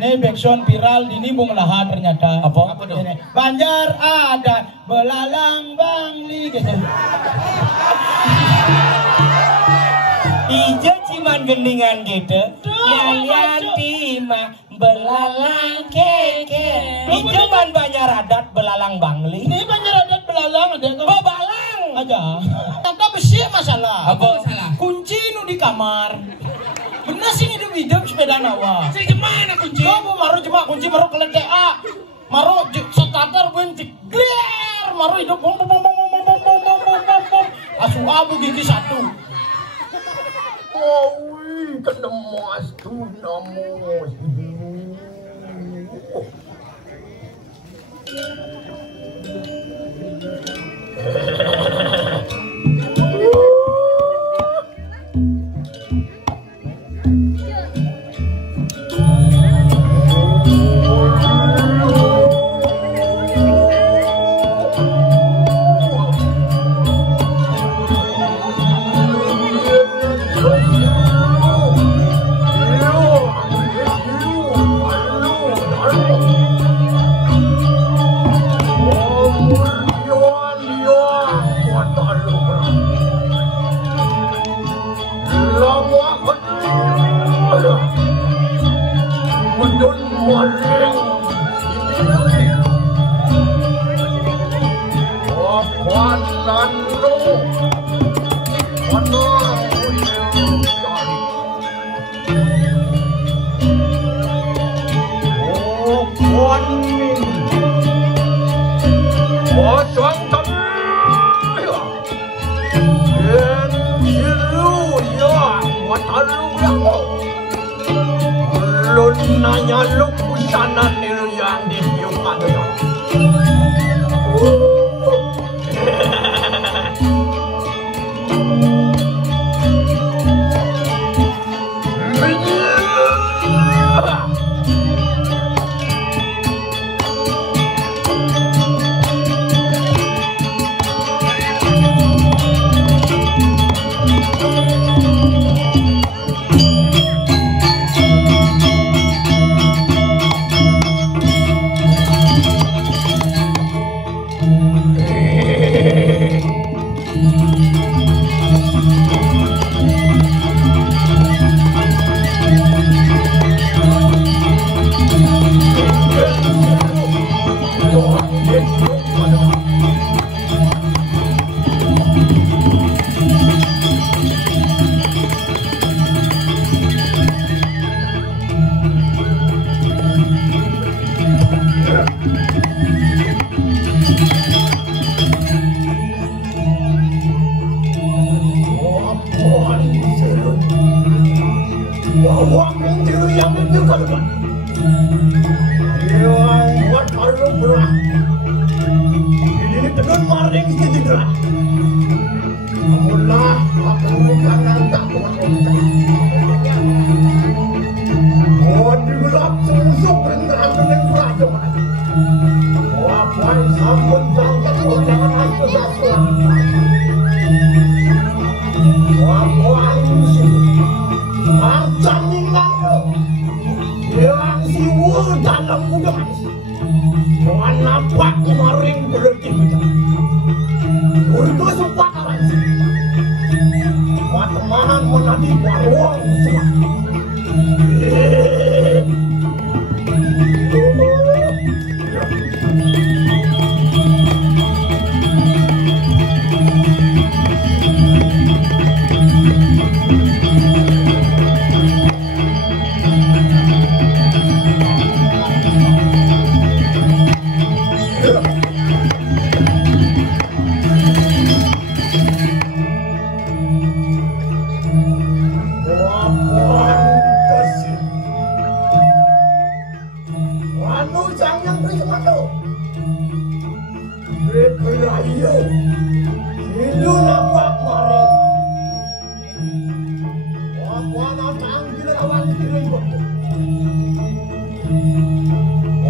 Ini backsound viral di Nimbung Laha ternyata. Apa dong? Banjar ada belalang bangli gitu. Ijo ciman gendingan gitu. Yang timah belalang keke. Ijo man banyak adat belalang bangli. Ini banjar adat belalang ada yang Oh balang aja. Kata besi masalah. Apa masalah? Kunci nu di kamar. Bener sih hidup hidup sepeda nawa. Saya gimana kunci? Kamu maru cuma kunci maru keledek A. Maru starter benci. Gler maru hidup bom. Asu abu gigi satu. Oi, kenemas tuh namus. Nanya lu pusana niru yang ditiupkan ya. Teman menadi warung semua.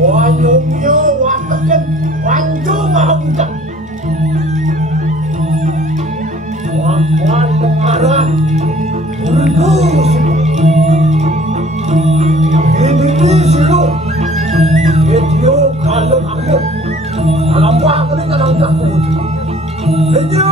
Wanyumnya wakakan wanju mahunjang. Wakwan mengarah urdu ini silu itu kalau aku alam aku ni kalau takut dia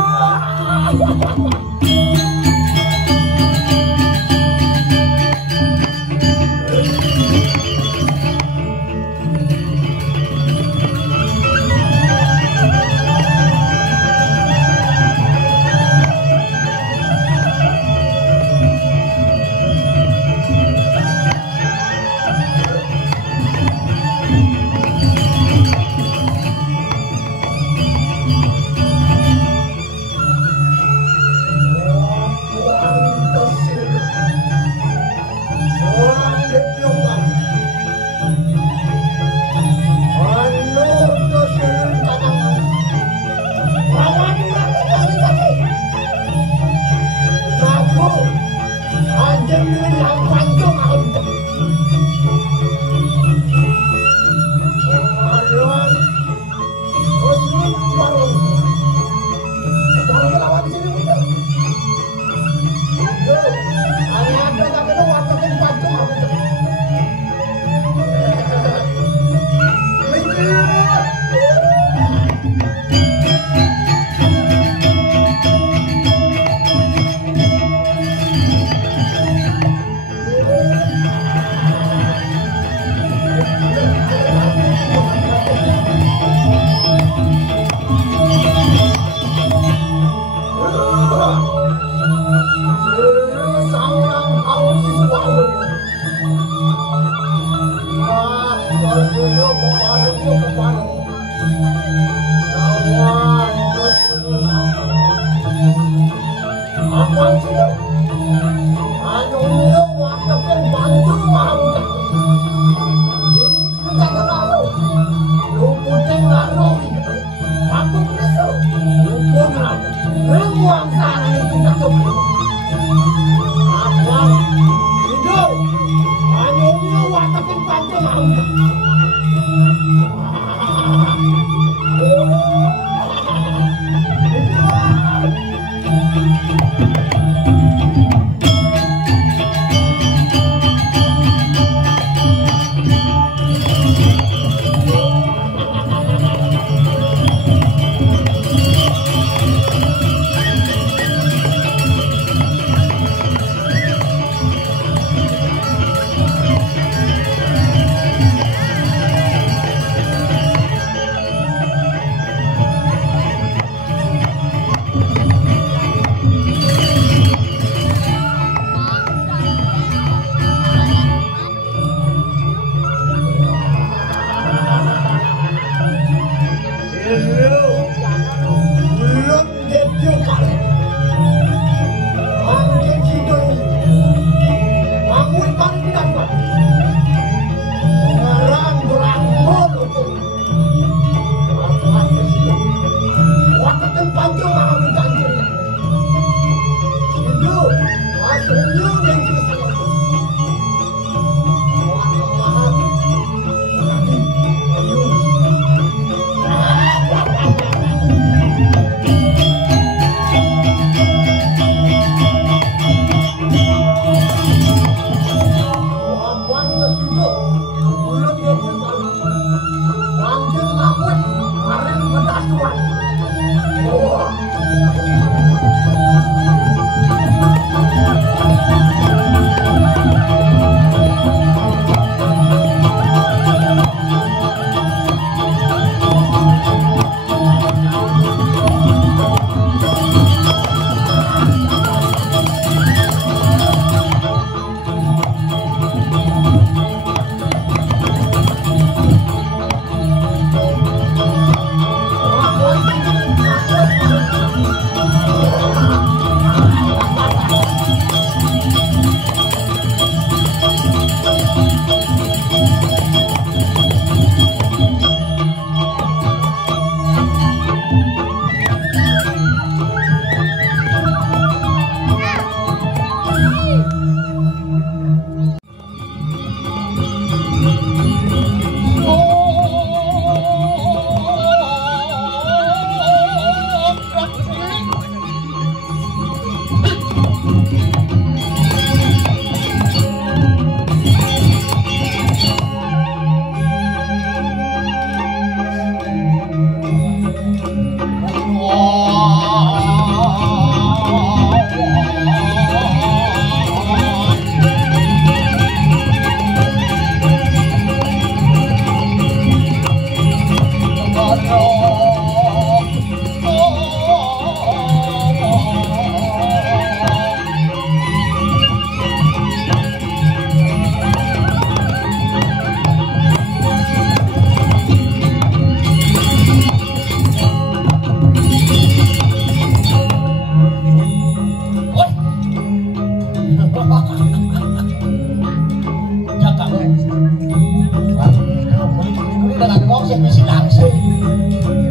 sing wis langsung.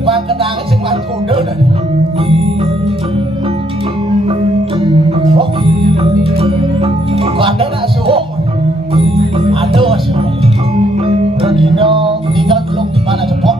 Bang kenangan sing mari kondo to. Oh. Ada nak suhu. Ada suhu. Rodino tinggal belum di mana cepot.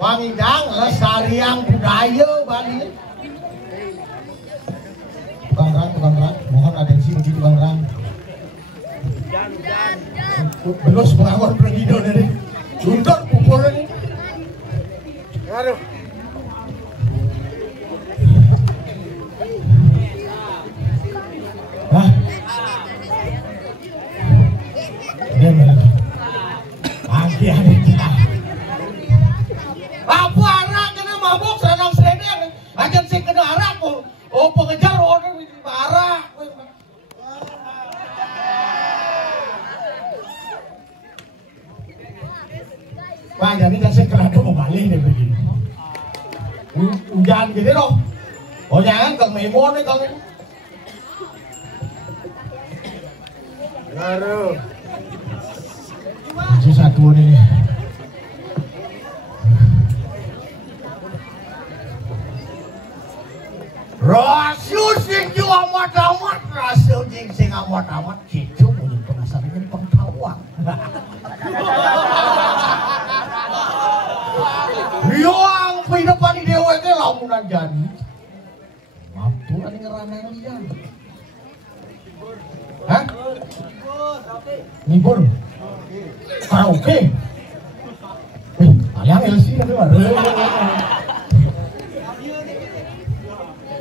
Pangidang lestarian budaya Bali. Tukang rang, mohon atensi bagi tukang rang. Belus pengawan pergido dari Luntur pupur ini. Aduh. Hah? Hati-hati kita. Apa arak kena mabuk senang sedeng. Ajan sing kena arak kok. Oh pengejar orang arak. Wah jadi kan saya kena mau balik nih begini. Hujan gitu dong. Oh jangan kalau memo nih kalau. Baru. Masih satu ini. Rasio sing amat-amat, rasio sing amat-amat, cicu punya penasaran pengtawa. Liang kehidupan di dewa itu lamunan jadi. Mampu ada ngeranai dia. Hah? Ngibur. Karaoke. Kalian LC kan luar.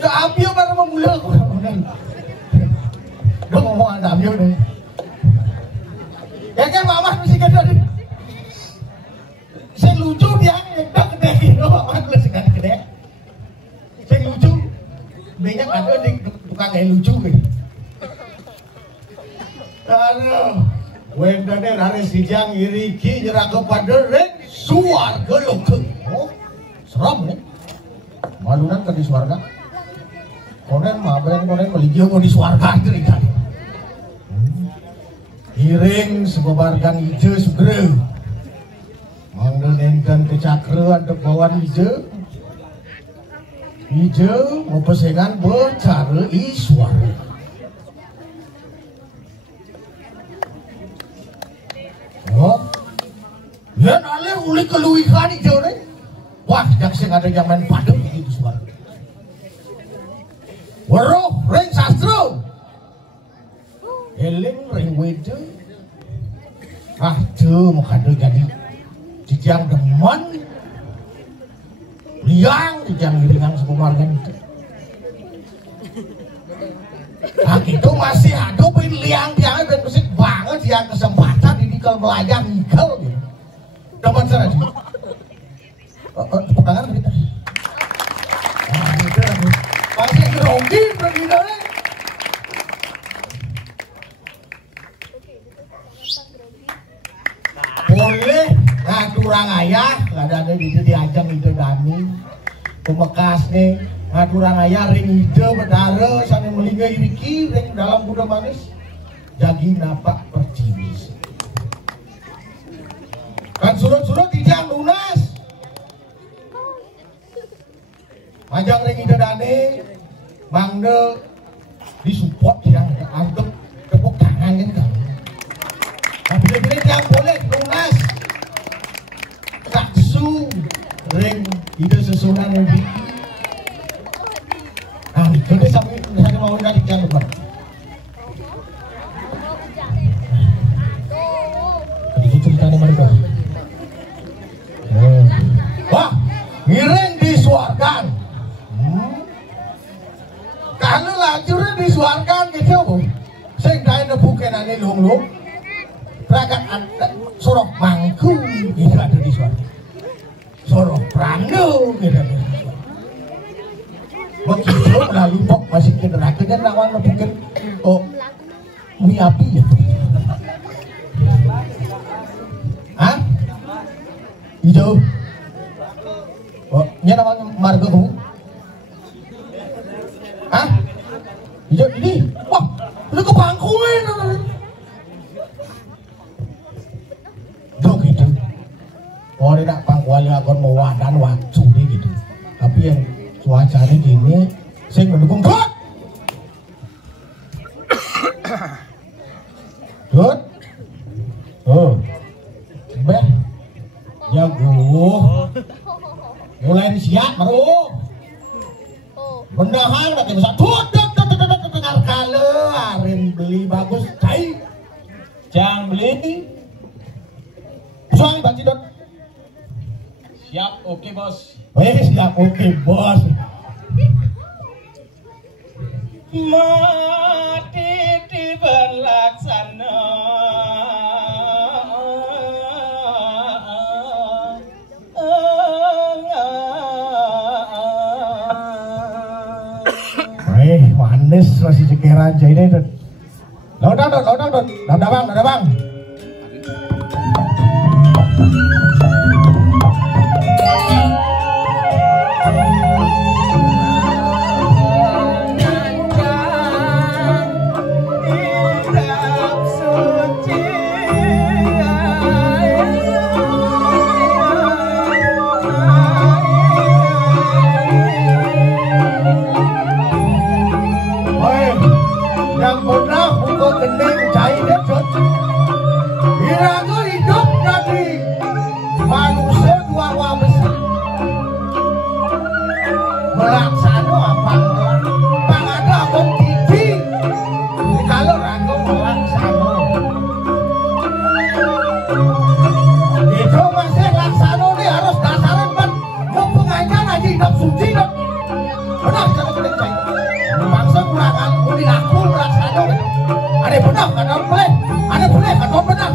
Ambil baru memulai. Gue ngomong anda ambil deh. Ya kan mama mesti gede. Saya lucu dia nggak gede. Mama gue sekali gede. Saya lucu. Banyak ada di tukang yang lucu gitu. Aduh, wendane dari sijang iriki nyerah kepada rek suarga lokeng. Oh, seram nih. Malunan ke di suarga. Konen konen meligio mau di suarga cerita. Iring sebebarkan hijau sugere. Manggenenkan ke cakra ada bawan hijau. Hijau mau pesengan bercara iswara. Oh, ya nale uli keluikan hijau nih. Wah, yang sing ada yang main padu begitu suara. Waroh, ring sastro. Eling ring wedo. Ah, tuh mau kado jadi dijang demen. Liang dijang iringan sepemargan itu. Nah gitu masih ada pin liang dia dan musik banget yang kesempatan ini kalau melayang nikal gitu. Dapat sana sih. Tepuk tangan kita. Nah, gitu aku. Masih grogi pergi deh. Boleh, nah kurang ayah, ada di diajang itu Dani, pemekas nih, nah kurang ayah ring ide bedara, sana melinggai Riki, ring dalam kuda manis, jagi napak percimis. Kan surut-surut dijang lunas. Ajang ring ide Dani, mangde disupport yang anggap tepuk tangan kan. Tapi bila-bila yang boleh lunas. Taksu ring ide sesunan yang Riki. Nah itu deh sampai mau nanti jangan lupa. Tadi ceritanya mereka. Wah, ngiring disuarkan. Kalau lajurnya disuarkan gitu, saya kaya bukan ane lung-lung, ragat ada sorok mangku gitu ada disuarkan, sorok prando gitu ada disuarkan. Begitu melalui pok masih generasi dan lawan bukan oh mie api ya. Hah? Hijau? Oh, ini namanya marga kamu? Hah? Hijau ini? Wah, lu ke pangkuin. Tuh gitu. Oh, dia nak pangkuan akan mau wadan waktu deh gitu. Tapi yang cuacanya gini, saya mendukung Dut. Dut. Oh. Beh. Jago. mulai siap baru benahan nanti bisa dengar kale arin beli bagus cai Jang beli. soalnya banci dot Siap, oke bos. siap oke bos Mati di berlaksana manis masih cekeran jadi dot lodang dot udah bang yang pernah pukul gending cair depsot Irago hidup jadi manusia dua besar melaksano apa pangada abon titi kalau rago melaksano itu masih laksano ini harus dasaran kan mau pengajian aja hidup suci dong benar cara gending cair bangsa kurangan udah laku melaksano ada benar kan boleh kan benar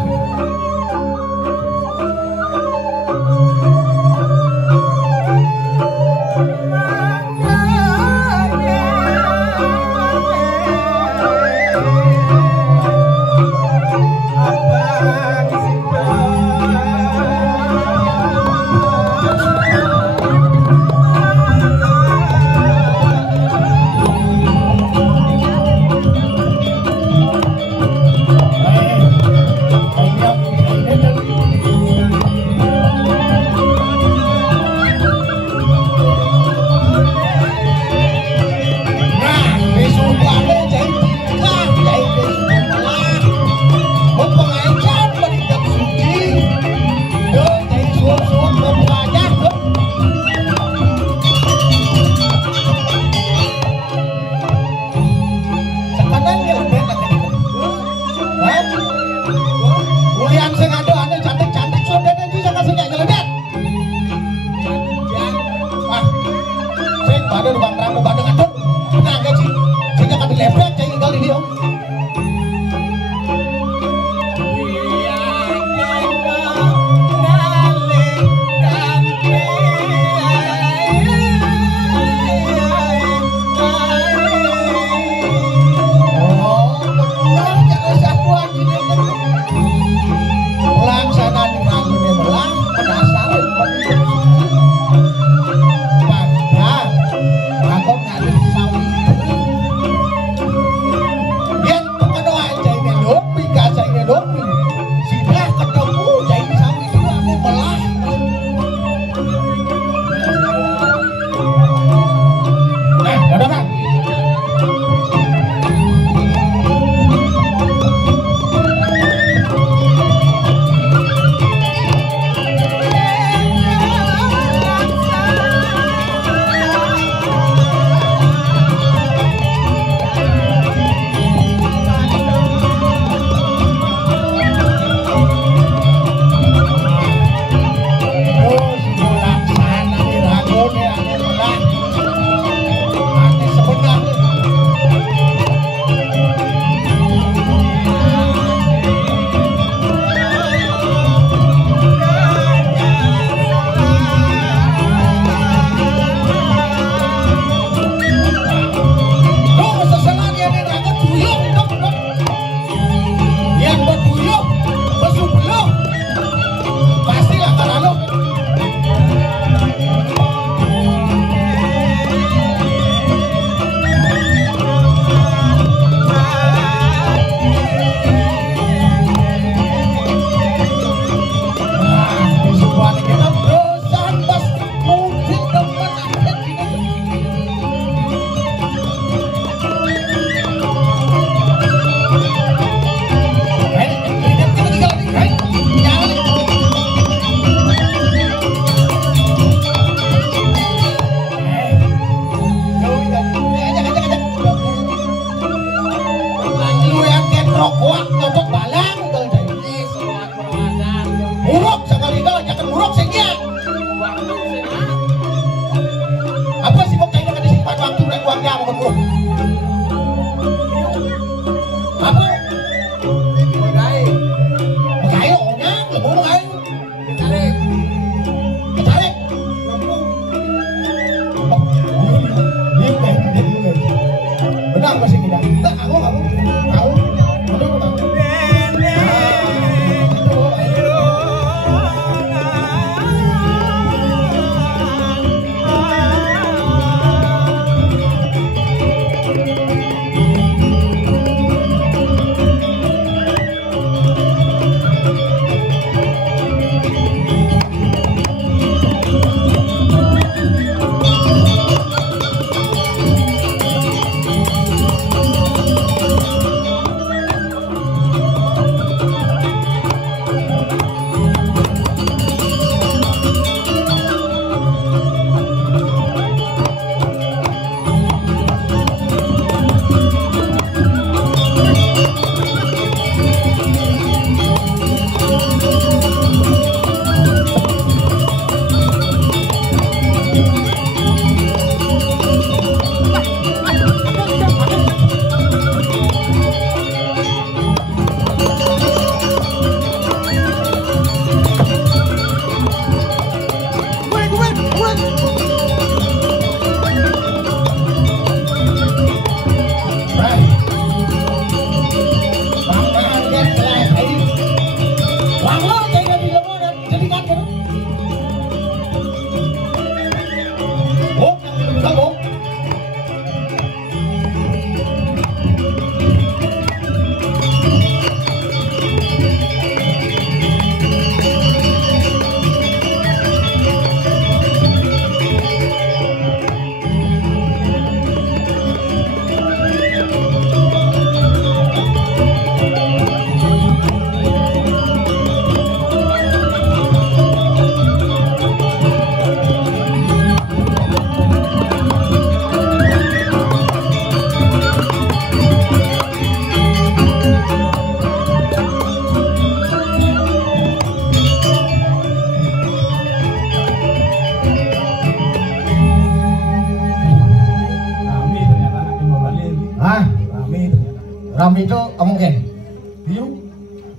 Rame itu kamu kan?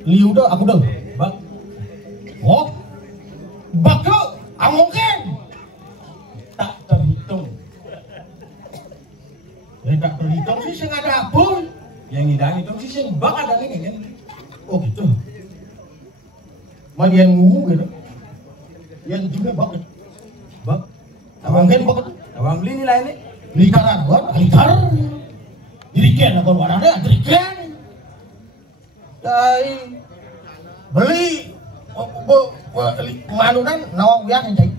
Liu tuh aku dong. Bak. Oh. Bak tuh kamu kan? Tak terhitung. Ya tak terhitung sih saya nggak ada pun. Yang ngidang itu sih saya bak ada nih kan? Oh gitu. Mana yang ngu gitu? Yang juga bak. Bak. Kamu kan bak? Kamu beli nilai ini? Likaran buat likaran. Diriken atau warna diriken. Dai beli manunan nawang biang yang cai.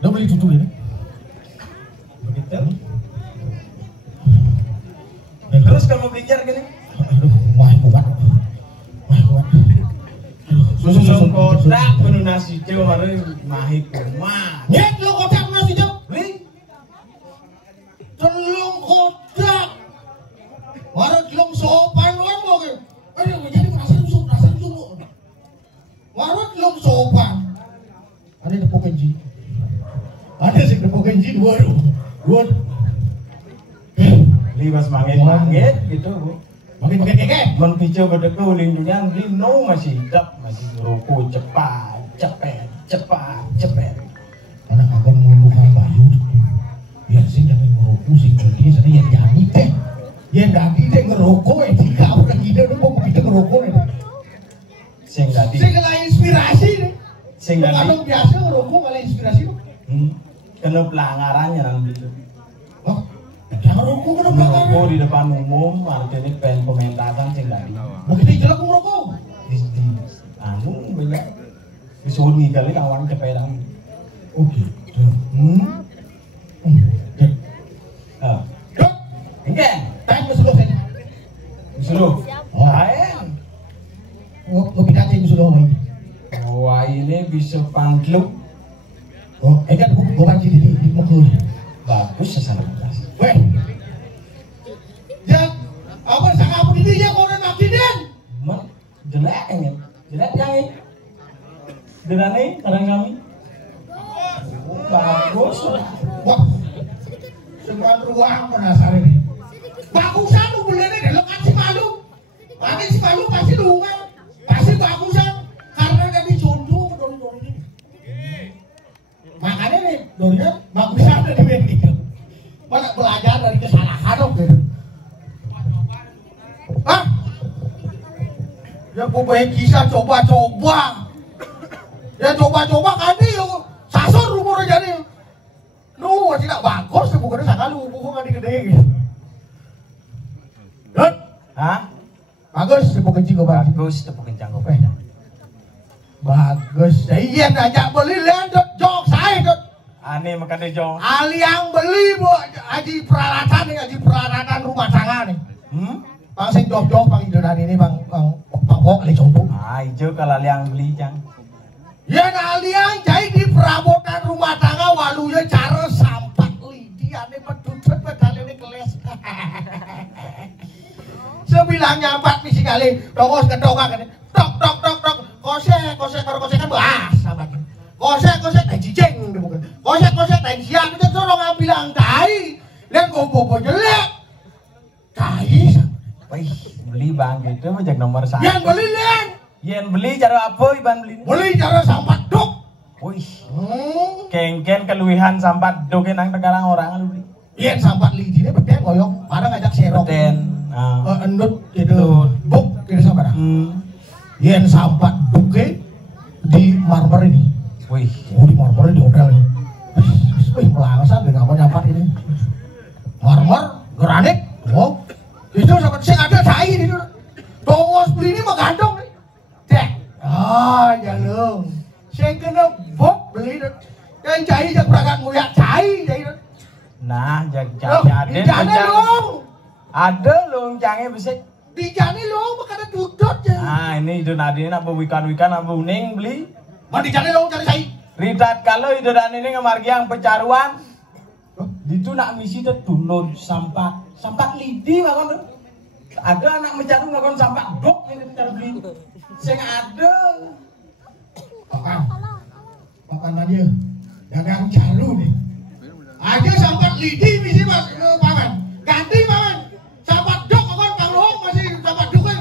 Udah beli tutu ini. Begitu. Terus kamu belajar gini? Aduh, mah kuat. Susu kotak penuh nasi jauh hari mahi kumah. Nyet lo kotak nasi jauh beli. Telung kotak. Warung telung sopan kan mau ke? Aduh, jadi rasa susu. Warung telung sopan. Ada tepung kenji. Ada sih tepung kenji dua. Liwas manget gitu bu. Makin keke. Menpicu bedeke uling dunyang di no masih hidup masih ngerokok cepet. Anak abang muluhan bayu. Biar sih jangan ngerokok sih ini sana yang jadi teh. Yang tadi teh ngerokok tiga udah kita udah mau kita ngerokok nih. Sing tadi. Sing kena inspirasi nih. Sing tadi. Kalau biasa ngerokok malah inspirasi tuh. Kena pelanggarannya nanti itu. Oh, ngerokok di depan umum artinya pengen pementasan sing tadi. Begitu jelek ngerokok. Di anu banyak. Disuni kali kawan kepedan. Oh gitu. Enggak. Tanya sudah saja. Sudah. Oh, ayen. Oh, pidatin sudah ini. Wah, ini bisa pangkluk. Oh, enggak gua banci di mukul. Bagus sesana kelas. Weh. Jak, apa saka apa ini ya kau nak den? Mak, jelek ini. Jelek yang ini. Denane karang kami. Bagus. Wah. Semua ruang penasaran ini. Bagusan lu benernya deh, lo kan si malu. Makin si malu pasti lungan. Pasti bagusan. Karena dari contoh ke dori-dori ini. Makanya nih, dorinya bagusan dari media. Mana belajar dari kesalahan dong gitu. Pokoknya kisah coba-coba. Ya coba-coba kan yuk. Sasor rumornya jadi. Nuh, tidak bagus bukannya sakalu, bukan gede gitu. Dan, Hah? bagus tepuk kencing gue bang. Bagus tepuk kencang gue. Bagus. Iya ngajak beli lian jok saya dot. Aneh makan deh jong. Ali yang beli bu, aji peralatan rumah tangga nih. Bang sing jok bang Idonan ini bang pok ali coba. Ah hijau kalau yang beli jang. Ya ngalian jadi di perabotan rumah tangga walunya cara sampah lidi ane pedutut pedal ini keles. Sebilang nyampat misi kali dongos kedongak ini tok kosek kan bahas sahabat. Kosek dan cicing bukan. Kosek dan siang itu orang bilang tai dan gobo jelek. Tai. Wih, beli bang gitu majak nomor 1. Yang beli lian. Yang beli cara apa iban beli? Beli cara sampah dok. Wih. Kengken keluihan sampat dogen nang tegarang orang lu beli. Yen sampat lidi ini beten koyong, pada ngajak serok. Beten. Endut itu buk itu sampai dah. Yen sampat buke di marmer ini. Wih. Oh di marmer di hotel ini. Wih melangsa dengan apa nyampat ini. Marmer, granit, oh itu sampai saya ada cai di situ. Tongos beli ini mah gandong nih. Dek, jalung. Saya kena bok beli itu. Yang cai jak berangkat nguyak cai jadi. Nah, Di jadi jane long. ada long canggih besek. Di jane long makanya dudut ya. Nah, ini itu nadine apa wikan apa uning beli. Mandi jane long cari cai. Ritat kalau itu dan ini ngemargi yang pecaruan. Itu nak misi itu dulun sampah lidi makon. Ada anak mencaru ngakon sampah dok ini cara beli. Sing ada. Papan aja. Dagang calu nih. Aja sampah lidi misi mas paman. Ganti paman. Sampah dok akon kalau masih sampah dok kan.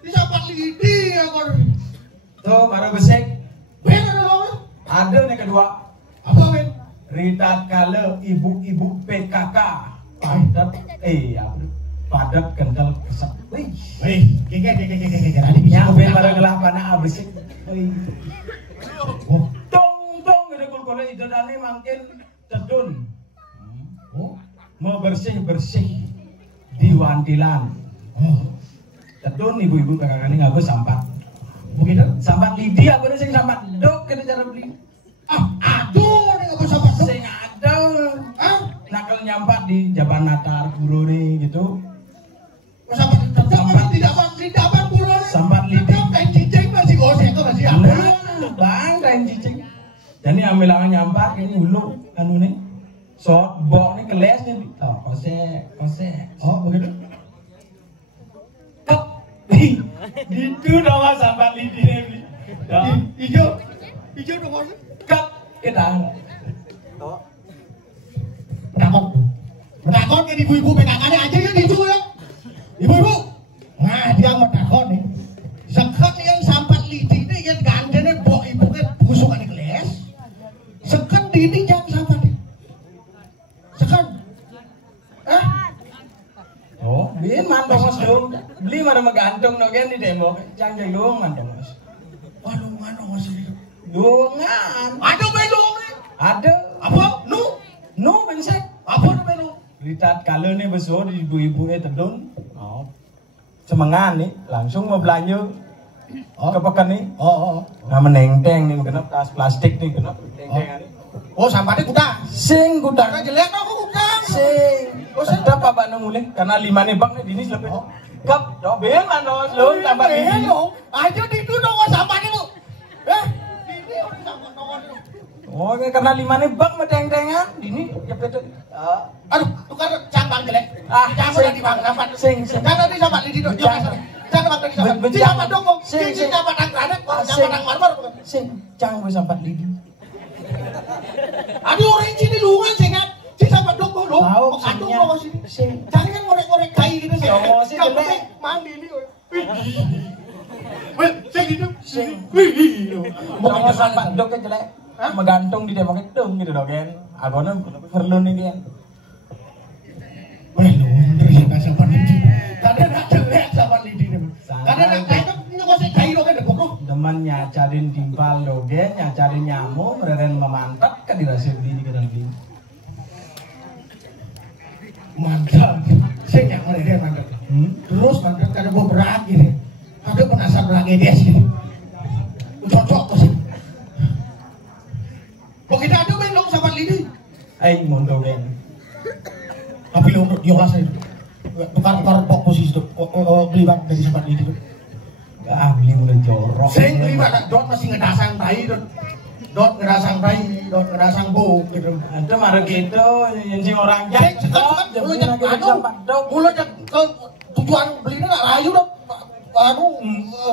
Ini sampah lidi akon. Tuh baru besek. Ben ada long. Ada nih kedua. Apa ben? Ritat kalau ibu-ibu PKK. Padat kental kesep. Wih. Keke. Tadi bisa. Yang ben pada gelah panah abisik. Wih. Tong gede kul-kulnya itu dani makin tedun. Mau bersih di wantilan. Tedun ibu-ibu PKK ini ngaku sampah. Begitu? Sampah lidi aku nih sing sampah dok kita cara beli. Aduh, ini nggak sampah dok. Sing ada. Nakal nyampat di Jaban Natar Buru nih gitu. Sampah tidak apa bulan. Sampat lidi. Kain cicing masih gosek masih apa? Bang kain cicing. Jadi ambil tangan nyampak ini hulu anu nih. So bok nih keles nih. Oh kosek. Oh begitu. Itu dong sampat lidi nih. Hijau dong kosek. Kap kita. Menakon kan ibu-ibu PKK-nya aja kan itu ya. Ibu-ibu. Nah dia menakon nih. Sekat yang sampat lidi ini yang gandengnya bok ibu kan busukan di keles. Sekat ini jangan sampai nih. Sekat. Oh, bin mandongos dong. Beli mana magantung dogen di demo. Canggih dong mandongos. Waduh mandongos ini. Dongan. Ada bedong nih. Ada. Apa? Nu bensek. apa nu? Ritat kalau nih besok di ibu-ibu tedun. Oh. Semangan nih, langsung mau belanja. Ke pekan nih. Nah menenteng nih kenapa tas plastik nih kenapa? Oh sampahnya kuda. Sing kuda. Jelek dong kuda. Sing. Sedap apa mulai? Karena 5 nih bang nih dinis lebih. Kap, dobel mana lu tambah ini. Ayo itu dong sampahnya lu. Ini orang sampah dong. Oh, karena 5 nih bang medeng-dengan dini jepet. Aduh, tukar cambang jelek. Campur di bang sampah. Sing. Jangan di sampah lidi dong. Jangan bang di sampah. Di sampah dong. Sing sampah nang granit, sampah nang marmer. Sing, cang gue sampah lidi. Aduh, orang sini lungan sih kan. Si sampah dong lo. Tahu Aduh, mau sini. Sing. Jangan kan ngorek-ngorek kai gitu sih. Mau sih jelek. Mandi nih. Sing itu. Sing. Mau sampah dok jelek. Megantung di demok itu gitu dong kan. Agona perlu nih kan. Boleh lu dari sampah lidi. Kadang nak jelek sampah lidi nih. Kadang nak kan debok lo. Teman nyacarin timpal dogen, nyacarin nyamuk, reren memantap kan dirasa beli di kedai beli. Mantap. Saya nyak mereka mantap. Terus mantap karena gue berat gini. Ada penasaran lagi dia sih. Cocok tuh sih. Kok kita ada main dong sahabat lidi? Mau dogen. Tapi lo untuk diolah saya. Tukar-tukar posisi tuh. Beli bang dari sahabat lidi tuh. Gak beli udah jorok. Saya beli bang. Dot masih ngedasang tai dot. Dot ngedasang tai, dot ngedasang bau gitu. Ada marah gitu, yang sing orang Saya jak. cekat mulut jak ke tujuan belinya nggak layu dong. Anu,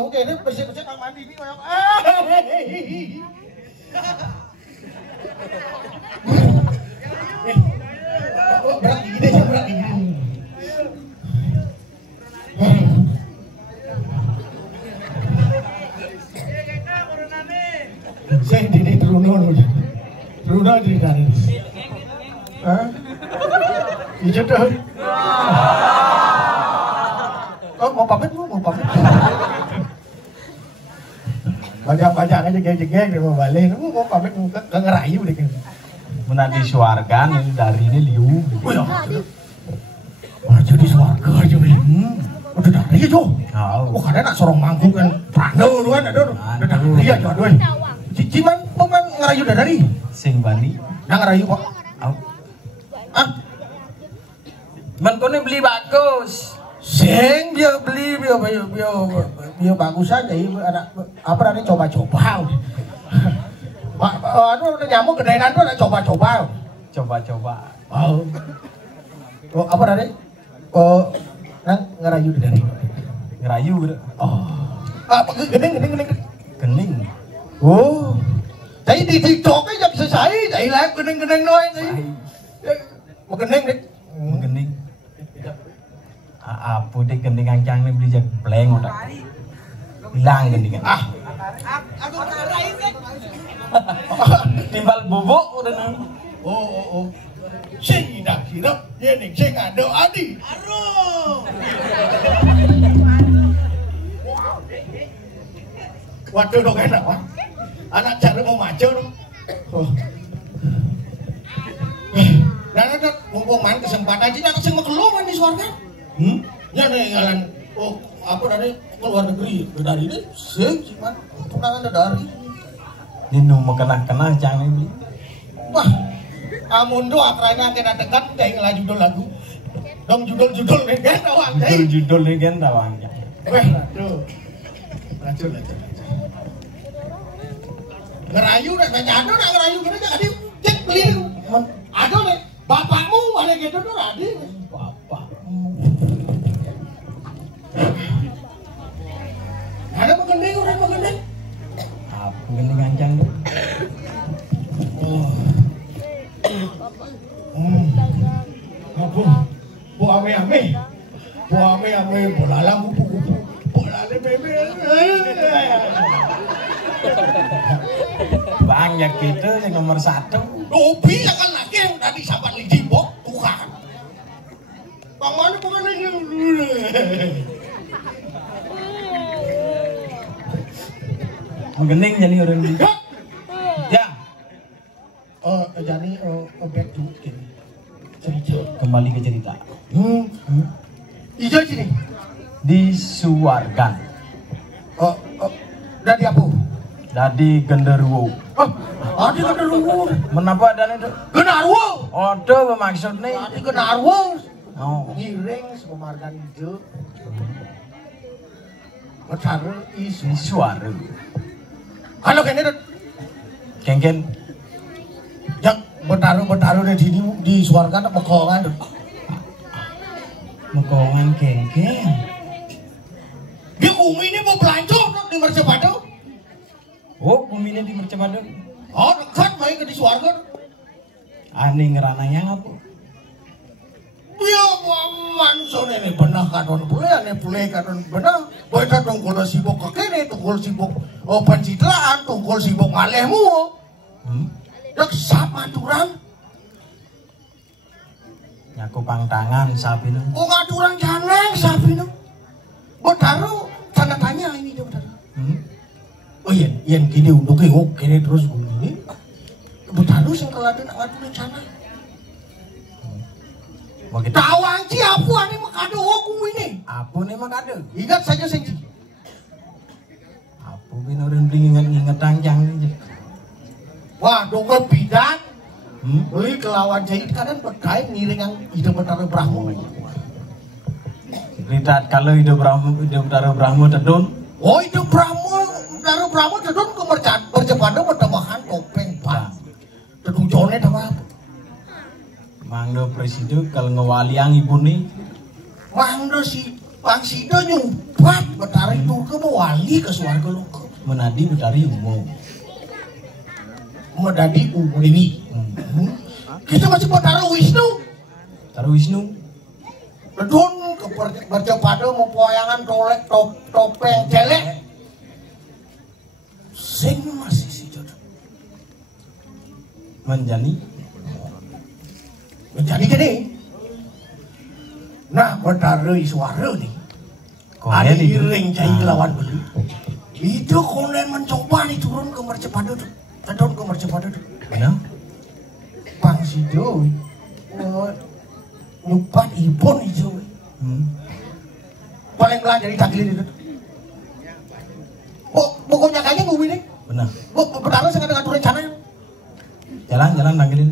oke ini bersih-bersih nang mandi ini kayak berat gini deh, berat gini. Saya di Truno di dari. Hah? Iya dah. Oh, mau pamit lu, mau pamit. Banyak-banyak aja geng-geng dia mau balik. Lu mau pamit ke ngerayu deh kan. Menadi suargan ini dari ini liu. Oh ya. Wah, jadi suarga aja weh. Udah dari aja. Oh, kadang nak sorong mangkuk kan. Prano lu kan ada. Udah dari aja doy. Ciman peman ngerayu dari. Sing bani. Nang ngerayu kok. Ah. Man kone beli bagus. Sing dia beli dia bagus aja ibu ada apa namanya coba-coba. Aduh udah nyamuk gedean tuh ada coba-coba. Coba-coba. Oh. Oh apa namanya? Oh nang ngerayu dari. Ngerayu gitu. Oh. Apa gening. Kening. Oh. Jadi di TikTok aja bisa saya, jadi lah gening noy sih. Mau gening deh. Gening. Apa deh gening ancang nih beli jak pleng udah. Hilang geningan. Aku ngarahin deh. Timbal bubuk udah nang. Oh. Sing hidup, ya nih sing ada adi. Aduh. Waduh dong enak wah. Anak cara mau maju dong. Oh. Nah, ada mumpung main kesempatan aja nak sing mekelungan di surga. Ya nih ngalan apa tadi keluar negeri dari ini sing cuman tunangan dari. Ini mau kena jangan beli. Wah, amun do akranya kena dekat kayak ngelah judul lagu. Dong judul nih kan awang. Judul legenda awangnya. Weh, tuh. Lanjut. Ngerayu nek nyado nak ngerayu kene jadi cek beli. Aduh nek bapakmu mana gitu tuh adi. Bapakmu. Ada mengendeng orang mengendeng. Apa gening ancang tuh? Apa? Bu ame, bolala kupu-kupu, bolala bebe. Banyak gitu yang nomor 1. Dobi ya kan lagi yang tadi sahabat lidi bok, Tuhan. Bang mana bukan lagi? Menggening jadi orang di. Ya. Jadi back to cerita. Kembali ke cerita. Ijo sini. Disuargan. Dari apa? Dari genderuwo. Ada genderuwo. Menapa ada itu? Genderuwo. Ada bermaksudnya. Ada genderuwo. Oh. Giring semargan itu. Betul isu. Suara. Kalau kene Kengken. yang bertaruh di suarkan pekongan. Mekongan kengken. Dia umi ini mau belanja di Mercapado. Oh, buminya di Mercapado. Oh, dekat main ke di suarkan. Aneh ngerananya apa? Dia manso ini benar kadon boleh kadon benar. Boleh kadon kalau sibuk ke kene, tungkol sibuk pencitraan, tungkol sibuk ngalehmu. Dek sama turang. Nyaku pang tangan sapi nu. Oh nggak turang jangan sapi nu. Bertaruh tanda tanya ini dia bertaruh. Yang gini untuk oke terus gini. Betanu sing keladen ngadu rencana. Begitu. Tawang ci apa nih makado aku ini. Apa nih makado? Ingat saja sing ci. Apa bin orang ingat tanjang nih. Wah, dongkol bidang. Beli kelawan jahit kadang berkait ngiringan ide Betara Brahmo. Cerita kalau ide Betara Brahmo tedun. Oh, ide Betara Brahmo tedun berjepado bertambahan topeng pak. Tedujone sama apa? Mangdo presiden kalau ngewaliang ibu nih. Mangdo si Bang Sido nyumpat Betara itu ke wali ke suarga loko. Menadi Betari umum. Medadi Dewi. Kita masih Betara Wisnu. Betara Wisnu. Tedun ke berjepado mempoyangan topeng celek. Sing masih si jodoh. Menjani gini. Nah, Betara suara nih. Konen itu ring jahit lawan beli. Itu konen mencoba nih turun ke mercepado tuh. Tedun ke mercepado tuh. Benar? Bang Sido nyupat ibon hijau. Paling belajar di kaki itu. Pokoknya kayaknya gue ini. Benar. Betara saya dengan atur rencana. Jalan panggilin.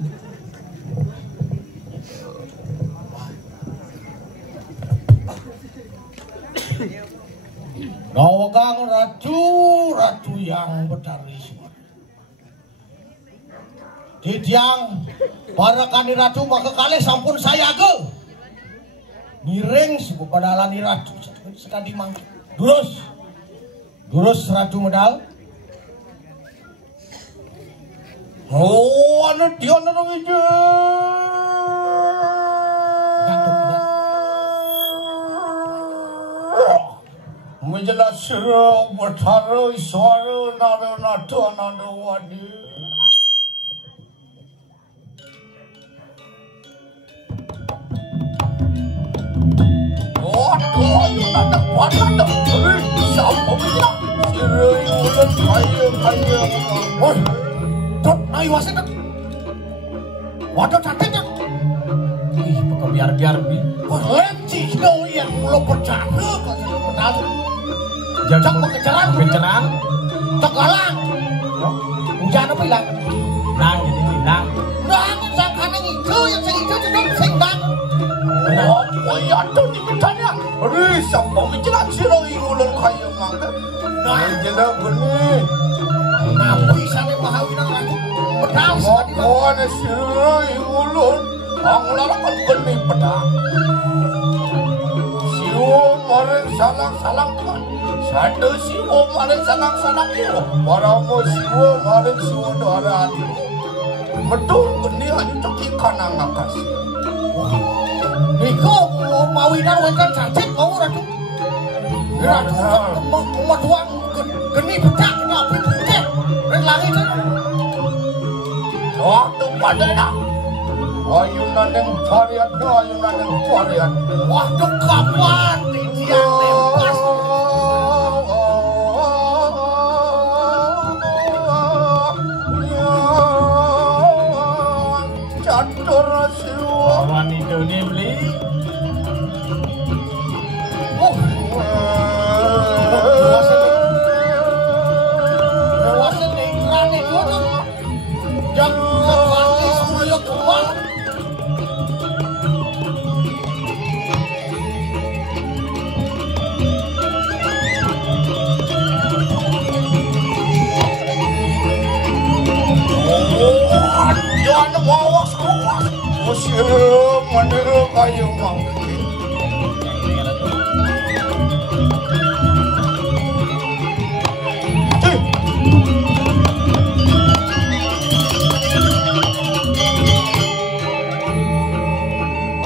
Nawagang ratu yang bertariswa. Titiang para kani ratu maka kali sampun saya ke. Miring si padalani ratu sekali mang. Durus ratu medal. Oh, anu dia anu hijau. Menjelas serang bertaruh suara nada wadi. Oh, ayo nada pada dah. Siapa punya? Serang ulat kaya. Oh, tot naik wasit. Waduh cantiknya. Ih, pokok biar bi. Wah, lemci kau yang belum percaya kau sudah pedal. Cak pengejaran, cak galang. Hujan apa hilang? Nang jadi nang. Nang sang kanan itu yang saya itu sedang senggang. Oh iya tuh di betanya. Ri sampai menjelat siroi ulun kaya mangga. Nah jelas benih. Nabi sampai mahawinan ratu pedal sekali. Oh ada siroi ulun. Anglaran benih pedang. Siwo mareng salang tuan. Satu siwo mareng salang itu. Paramu siwo mareng siwo doaran. Betul benih aja cek ikan angakas. Niko mawinan wekan cantik mau ratu. Ratu maduang geni bedak nabi putih. Rek langit. Waktu padanya. Ayunan yang varian. Waduh kapan dia lepas. Catur siwa. Awan itu nih beli. Wasit nih kerane dulu. Jam sepati semuanya keluar. Jangan bawa semua. Musir menera kayu mangki.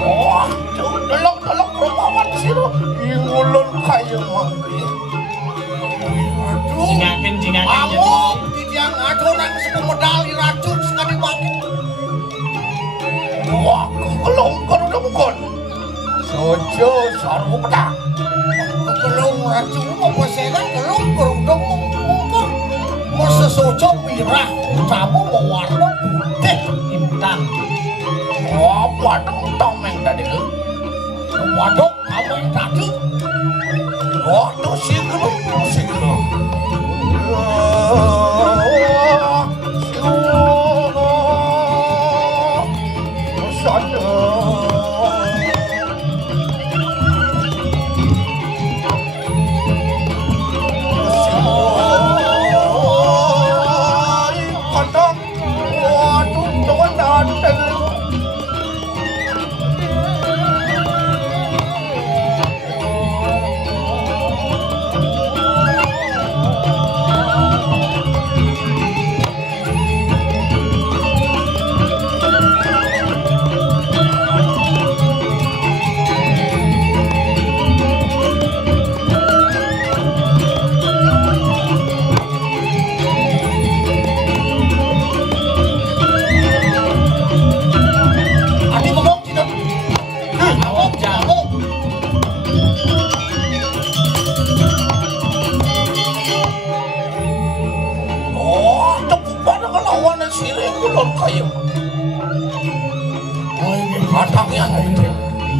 Oh, delok perempuan siro. Ingulun kayu mangki. Jingakin. Amok yang ngaco nang sepemedal diracun sekali makin. Wah, kelongkon. Sojo sarwu pedang. Kelong racun apa segan kelong kerudung mungkur. Mau sesojo mirah kamu mau warna putih intan. Oh, waduk tomeng tadi. Waduk kamu yang tadi. Waduh, sigro.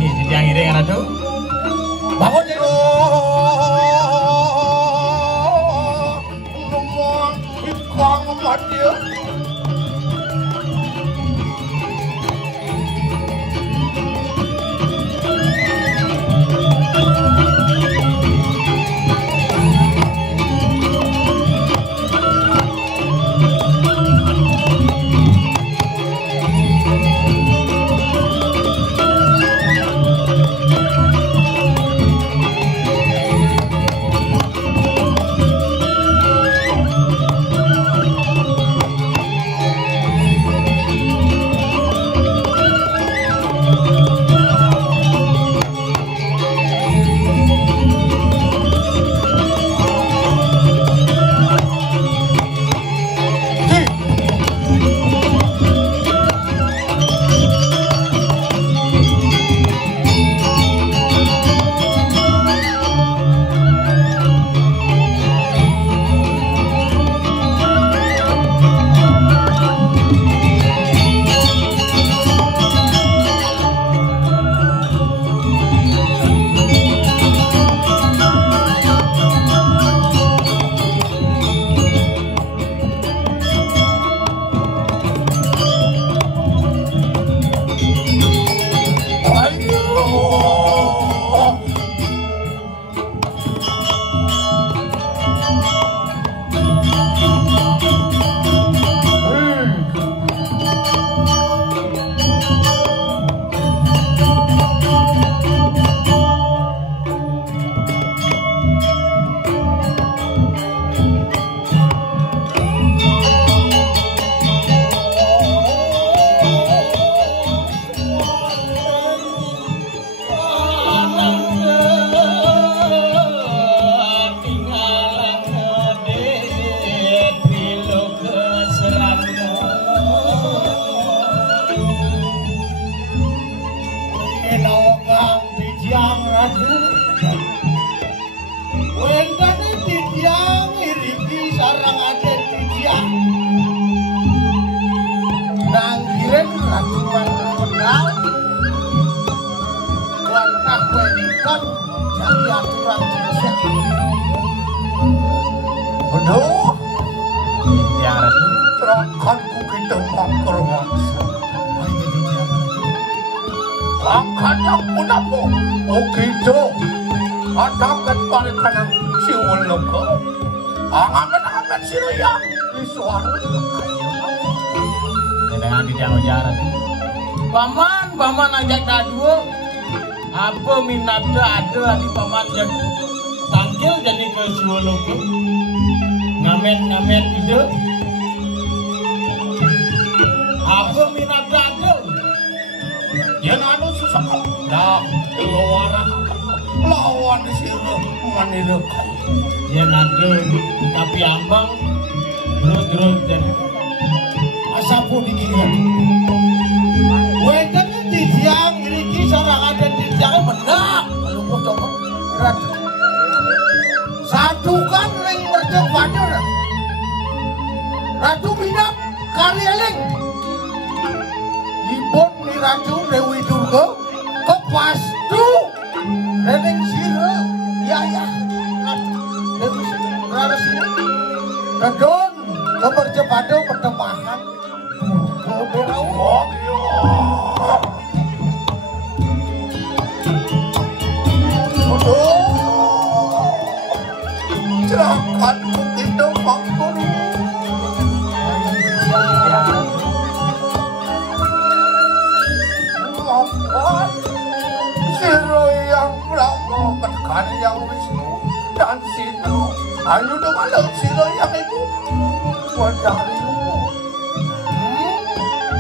Ini yang ini kan ada. Bangun ya. Aduh, ya serahkanku kita makar mangsa. Angkatnya punamu, oke do. Atakan balik kanan si Wologo. Angamen si Ria di suara. Dengan di jalan jalan. Paman ajak kadua. Apa minatnya ada di paman jadi tangkil jadi ke si Wologo. Ngamen itu. Apa minatnya ada? Yang anu susah dah lawan di sini manidu Yang ada tapi ambang terus dan asapu dikirim. Wedan di siang ini sorangan dan di siang menang. Kalau kau coba berat. Satu kan ring mercek wajar. Ratu Dewi Durga kepastu Neneng Sira Yaya Dewi Rarasina Kedon kepercepatan pertembahan keberau Jangan itu makmur Siro yang Brahma Tekan yang Wisnu Dan Sinu Ayo dengan Siro yang itu Wadarimu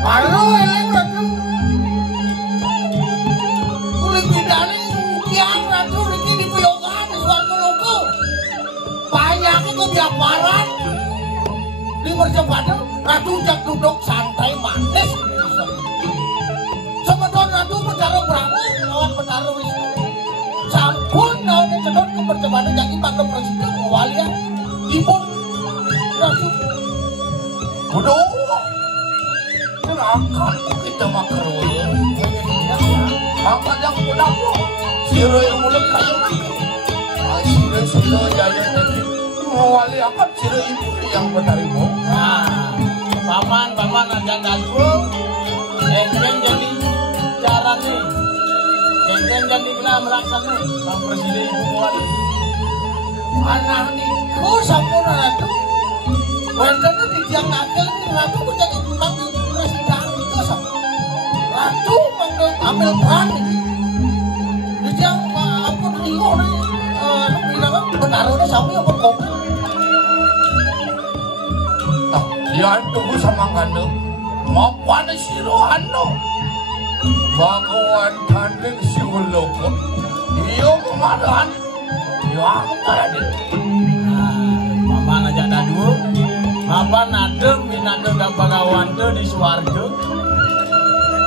Halo eleng Ratu Kulit bidane Yang Ratu ini di Puyogan di suatu loko Payaknya ke biaparan Di percepatan Ratu jak duduk santai manis Sebetulnya Ratu Betara Brahma lawan Betara Wisnu Sampun daunnya cedot ke percepatan Yang ibadah presiden Walia Ibu Ratu Aduh Serahkan kita makarun Makan yang pulang Siro yang mulut kayu Siro jaya nanti Mewali akan siro ibu yang benarimu Nah, paman aja dulu. Engken jadi cara nih. Engken jadi kena melaksana. Bang Presiden Ibu Mewali. Anak niku sampun Ratu wonten di tiang nakel ini Ratu menjadi memang presiden itu sampun Ratu mengambil peran ini di tiang ampun niku bilang benarnya sampai apa kopi Nah, yang tunggu sama kanu Mapan siro anu Bagawan tanding siuloko Iyo kemarin Yang tadi Paman aja dulu. Paman adem minade gampagawan tuh di Suwarjo.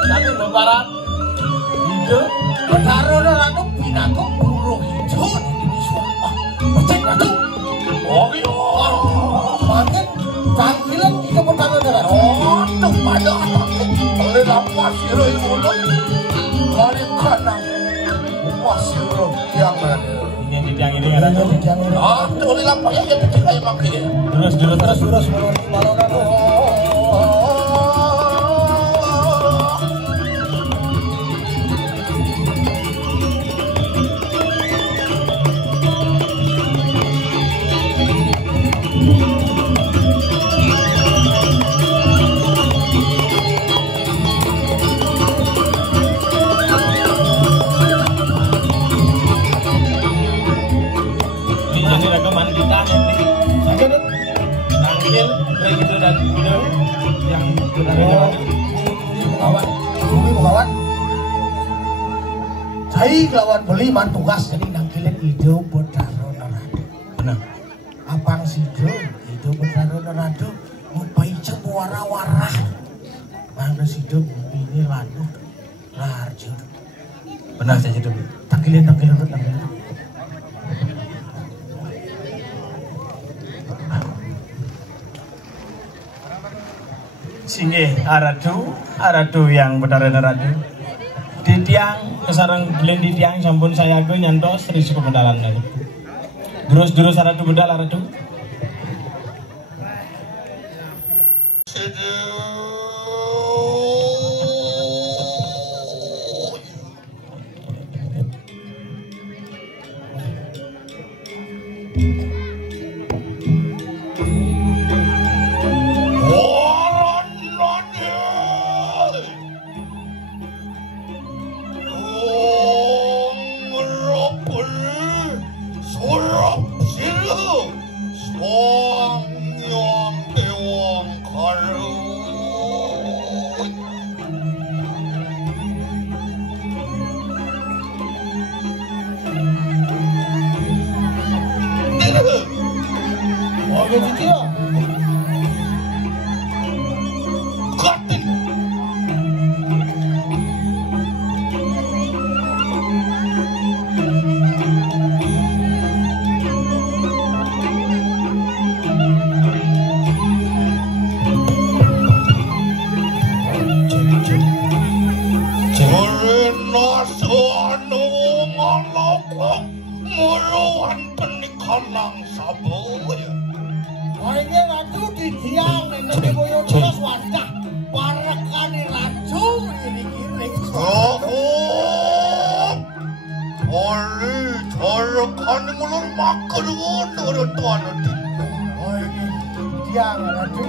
Tapi bebarat hidup. benarnya Ratu pinangku burung hijau di suara becek Ratu Oh iya makin panggilan kita benarnya Ratu Oh, pada oleh lapas siro mulut Kali kanan Upas siro yang ada Ini di tiang ini ada tuh. Ah, oleh lapas yang kita cikai makin Terus. Jadi rekaman kita nanti panggil Rego dan Udo yang benar-benar Bumi kawan saya lawan beli mantugas jadi nangkilin hidup Betara Ratu benar. apang sido hidup Betara Ratu ngupai cemwara-wara mana sido ini lalu larjo Benar saja tuh. tangkilin Singgih aradu yang Betara Ratu. Di tiang kesarang glen di tiang sampun saya ke nyantos Sri Sukomendalan lagi. Terus aradu bedal aradu. Sono ngalokok muruan penikan lang saboy. Ayo ratu didiang nek koyo terus wadah parekane ratu kiri-kiri. Oli parekane mulur makan ngono tuan. Ayo didiang ratu.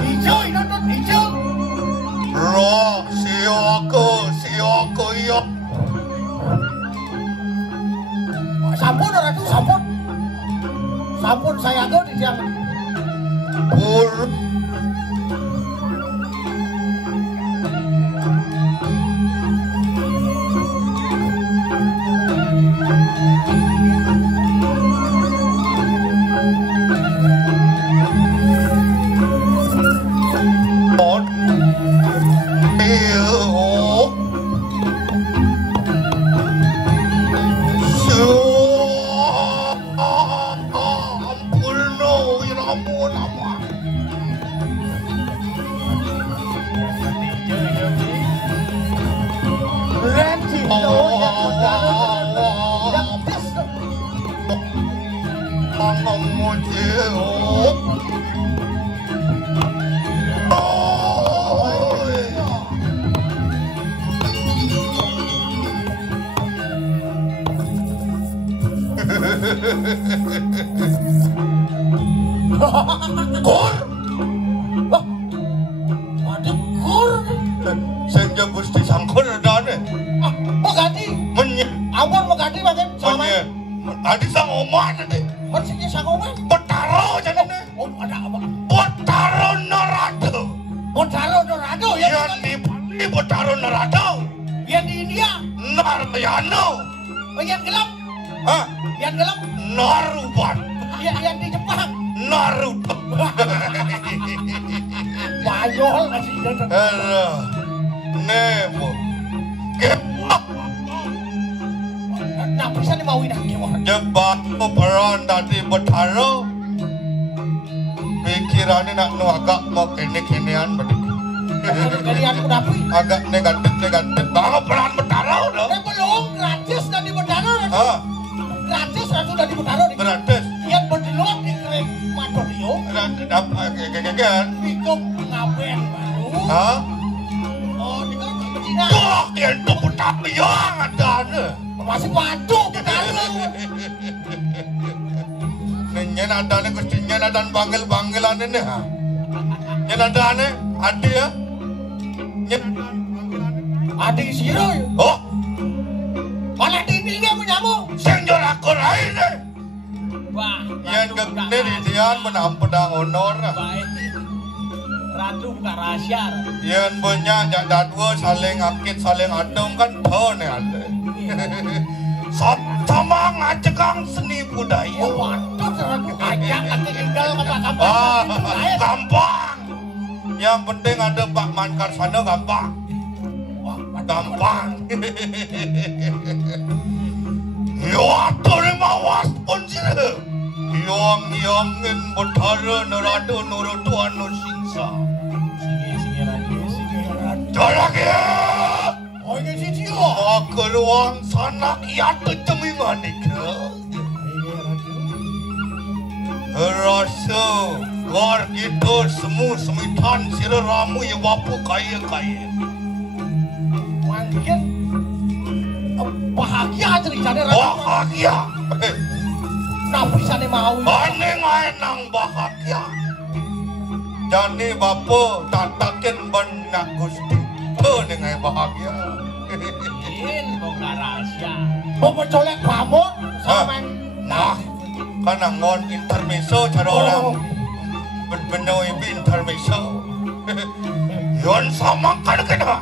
Hijau, nonton hijau. Roh, sioko iya. Sampun ratu, sampun. Sampun saya tuh di diam. Pur. Kor. Wah. Ada kur. Senja Gusti Sangkor dane. Ah, mau ganti. Menye. Ampun mau ganti makin sama. Menye. Adi sang omah tadi. Persisnya sangowe. Betaro jane. Oh, ada apa? Betaro Narado. Modalo Dorado ya. Yang di Bali Betaro Narado. Yang di India. Narmayano. Oh, yang gelap. Hah? Yang gelap. Naruban. Yang di Jepang. Naruto. Bayol masih datang. Alah. Nemo. Nah, bisa nih mau inang gimana? Jebak peran tadi Betaro. Pikirannya nak nu agak mau kene-kenean begitu. Kalian kudapi. Agak negatif. Bangun peran Betaro dong. Belum gratis dan di Bedano. Ah, Gratis ratu dan di Bedano. gratis. Yang berdelok di Krek Madorio. Apa kegegegan? Bikum ngaben baru. Hah? Oh, di kan Cina. Tuh, itu Betaro yang ada ne. Masih waduh Bedano. Nyen ada ne Gusti nyen ada panggil-panggilan ne. Nyen ada ne, adi ya. Nyen Adik siro. oh, Malah di ini menyambung. sing jol aku lain. Wah, Yen gede di dian menang pedang honor. baik. Ratu buka rahasia. Yen punya jadat dua saling akit saling adem kan tone ada. Sama ngajekang seni budaya. Oh, waduh ratu ajak nanti tinggal kapal-kapal. Ah, gampang. Yang penting ada Pak Mankar sana gampang. Gampang. Yo atur mawas pun sila. Yang Betara Narado Nurutuan Nusingsa. Sini Ratu, sini Ratu. Jalaki. Oh, ini si Tio. Maka ruang sana kiatu cemingan itu. Rasa luar gitu semu semitan sila ramu yang wapu kaya-kaya. Mungkin bahagia ceritanya ratu. Bahagia. Nah, bisa nih mau. Aneh nang bahagia. Jani bapa tatakin banyak gusti. Tuh ngai bahagia. Ini buka rahasia. Mau mencolek kamu sama Nah, karena ngon intermezzo cara orang benar ibu intermezzo. Yon sama kan kena.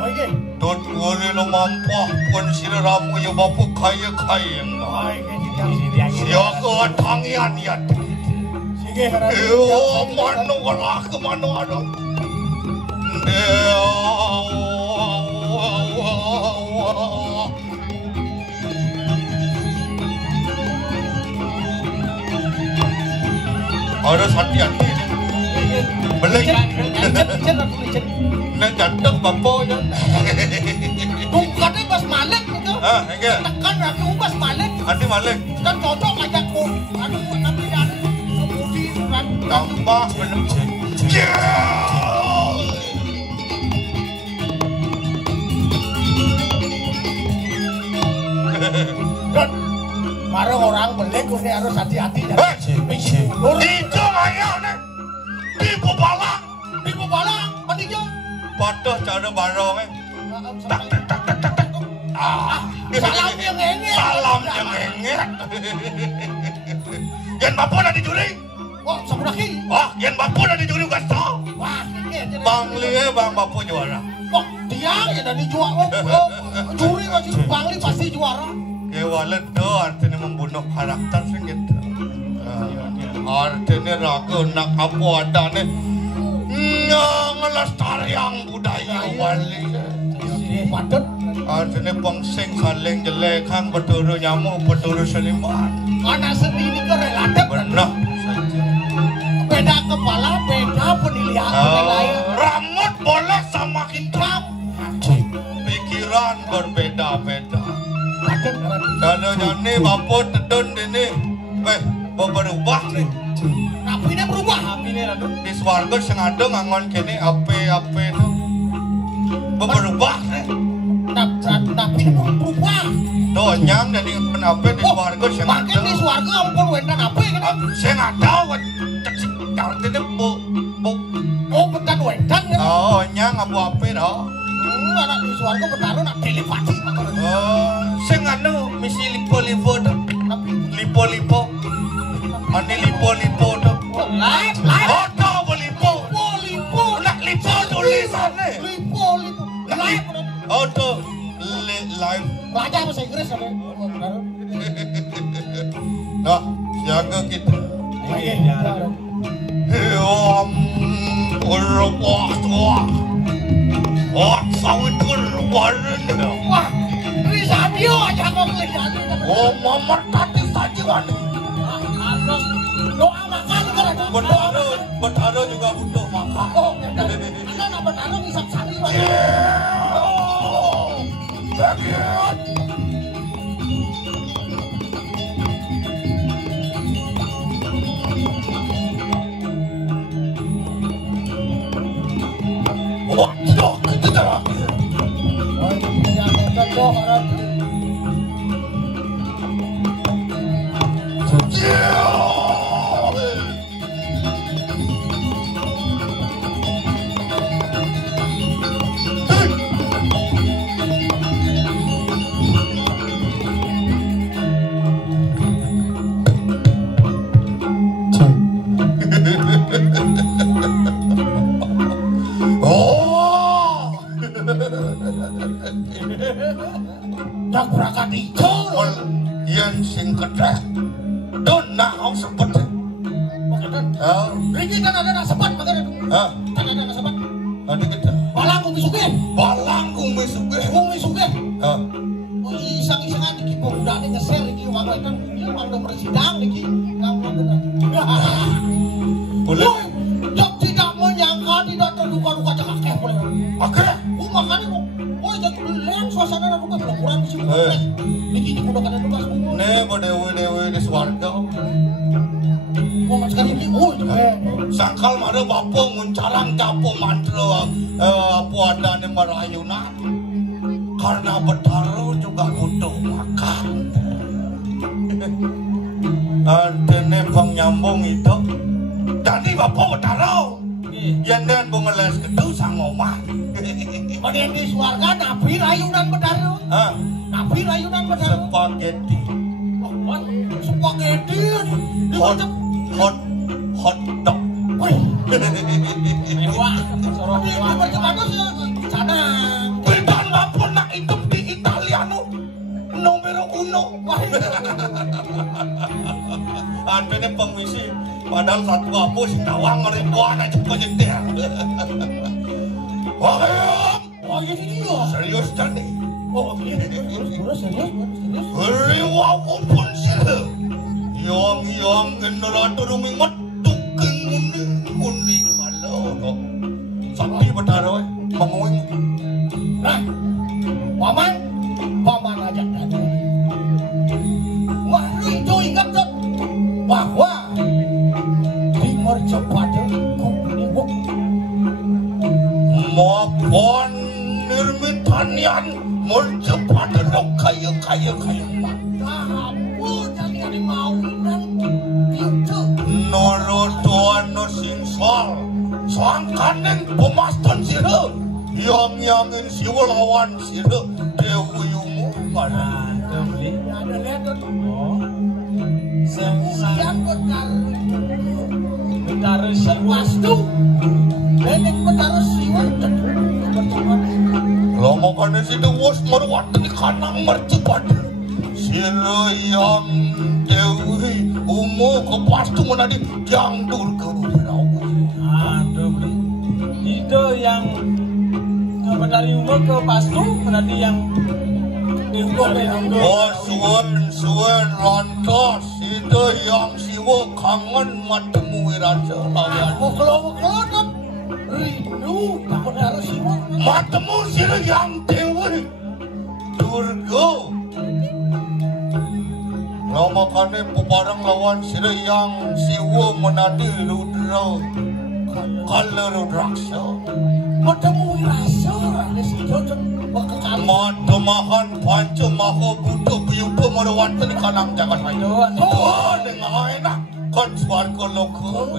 Oh iya. Dot gue lo mampu pun sila ramu yang bapa kaya-kaya. Oh iya. Siapa tangian ya? Sige ratu. Yo, mana orang ke mana ada? Harus hati-hati. Beli. Nek jatuh bapaknya. Tungkatnya pas malik gitu. Enggak. Tekan ratu pas malik. Hati malik. Kan cocok ngajak ku. Aduh, tapi dan kemudi tambah bener. Dan marah orang belik ini harus hati-hati. Itu ayo nih. Ibu balang. Ibu balang, matinya. Padah cara barongnya. Tak. Salam yang ngengek. Salam yang ngengek. Yang bapak udah dicuri. Wah, sebelah kiri. Wah, yang bapak udah dicuri bukan tau. Wah, ini. Bang Lie, bang bapak juara. Wah, dia yang tadi juara. Curi masih Bang Li pasti juara. Ya walet tuh artinya membunuh karakter sih gitu. Artinya ragu nak apa ada nih. Ngelestarian budaya wali. Padat. Artinya pengsing saling jelek kang beturu nyamuk beturu seliman. Anak sendiri ke relatif. Benar. Beda kepala, beda penilaian. Rambut boleh sama kita. Pikiran berbeda-beda. Kalau jadi bapak tedun ini, berubah nih. Napi ini berubah. Di swarga sengaja ngangon kini ape itu berubah nih. Napi ini berubah. Tuh nyam jadi kenapa di swarga sengaja. Makin di swarga ampun wenda napi kan. Sengaja artinya bu. Oh bukan wendan kan. Oh nyam abu ape dah. Anak di swarga bertaruh nak telepati. Sengaja misi lipo tuh. Lipo. Ani lipo tuh. Live. Oh lipo. Nak lipo tulisannya. Lipo. Live. Oh tuh live. Belajar bahasa Inggris ada. Nah, jaga kita. Wah, sawit warna. Wah, ini Sabio aja kok kelihatan. Oh, mama tadi saja wani. Doa makan kan ada. Betara juga butuh makan. Oh, ada nak betara ngisap sari. Bagian. Wah, itu dah. Tak berangkat itu. Yang sing kedek. Don nak sempet. Riki kan ada nak sempat makanya itu. Kan ada nak sempat. Ada kita. Balang kumi suge. Kumi suge. Isang-isangan iki pemudaan nge-share iki waktu itu dia waktu bersidang iki. Boleh. Jok tidak menyangka tidak terduga-duga cekakeh boleh. Oke. Makanya kok. Oh, jadi lihat suasana duga kurang sih. Iki udah kada duga semua. Ne dewe di swarga. Oh, sekali ini Sangkal mana bapak muncalang capo mantra apa ada nih merayunan. Karena betara juga butuh makan. Artinya bang nyambung itu. Jadi bapak betara. Yang dan bungeles kedua sang omah. Kemudian di suarga nabi rayunan betara. Nabi rayunan betara. Spaghetti. Spaghetti. Hot dog. Mewah. Sorong mewah. Bagaimana sana? Bedan bapak nak hidup di Italiano. Nomor 1. Artinya pengisi. Padahal satu apa si tawang ribuan aja penyetir. Wah ini dia. Serius tadi. Oh serius. Riwau pun sih. Yang generatu ruming metuk mercepada kubuk maupun nirmitanian mercepada lo kaya tahamu jadi mau itu norotoan no singsal sangkanen pemastan sira yang siwa lawan sira dewi umu Nah, tuh beli. ada lihat Sensasi. yang Bentar siwa. wastu nenek benar siwa lo makanya si dewos meruat di kanang mercepada sira yang dewi umu kepastu menadi jangdur ke beberapa Aduh beli. Itu yang dari umur ke pastu berarti yang di umur oh suwen lantas itu yang siwa kangen matemu wiraja lawan kalau rindu tak benar siwa matemu sira yang dewi durga lo makanya pebarang lawan sira yang siwa menadi rudra kala rudraksa bertemu rasa di situ bakal Mademahan panca maha buddha biyuda merawat di kanang jangan aja oh dengan enak kan swarga loka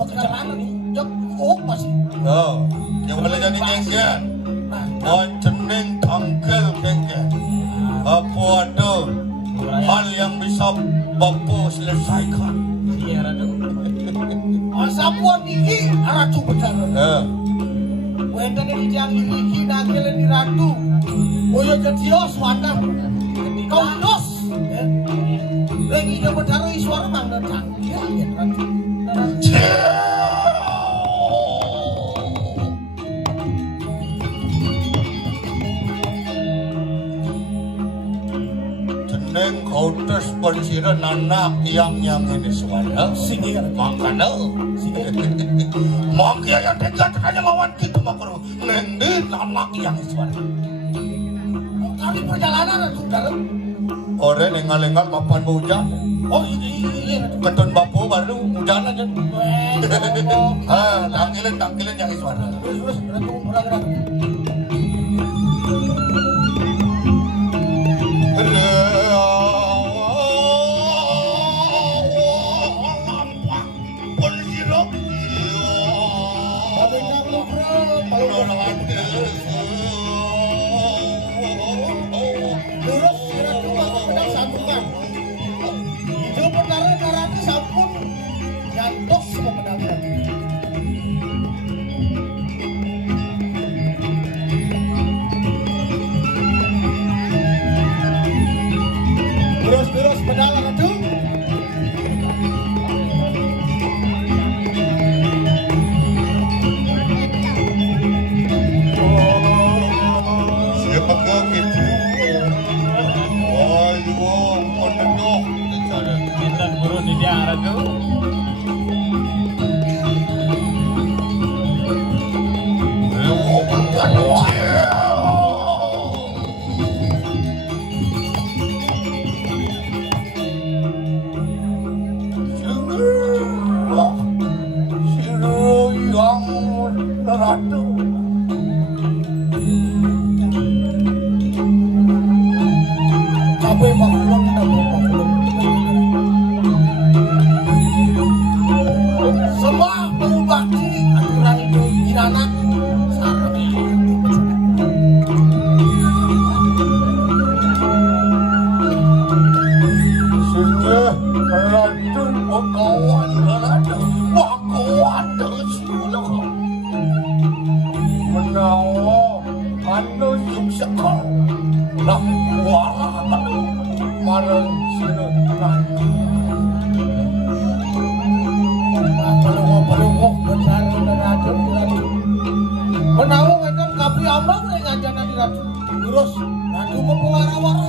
pekerjaan ini jok masih oh yang boleh jadi genggen pancening tangkel genggen apa ada hal yang bisa Bapak selesaikan iya ratu asapuan ini ratu benar wenda dari jang ini nagel di ratu boyo jatios wanda kau dos lagi dia benar suara mang datang ratu jeneng kau tes pensiran anak yang ini suara sini makanya makanya yang dekat hanya lawan kita makro nendin anak yang suara kali perjalanan ratu dalam orang nengal-nengal mapan hujan oh iya ketun bapu baru hujan aja tangkilan yang suara terus ratu gerak terus pedal ratu siapa kakit ayo menenok bicara kita buru di dia ratu ratu capek banget semua mengubati aturan itu tidak sudah ratu kawan ratu kawan terus menawa anu suksekal lah wala marang sino ratu pelungok besar ratu menawa weton kapi ambang nek ngajana di ratu terus ratu mempewara-wara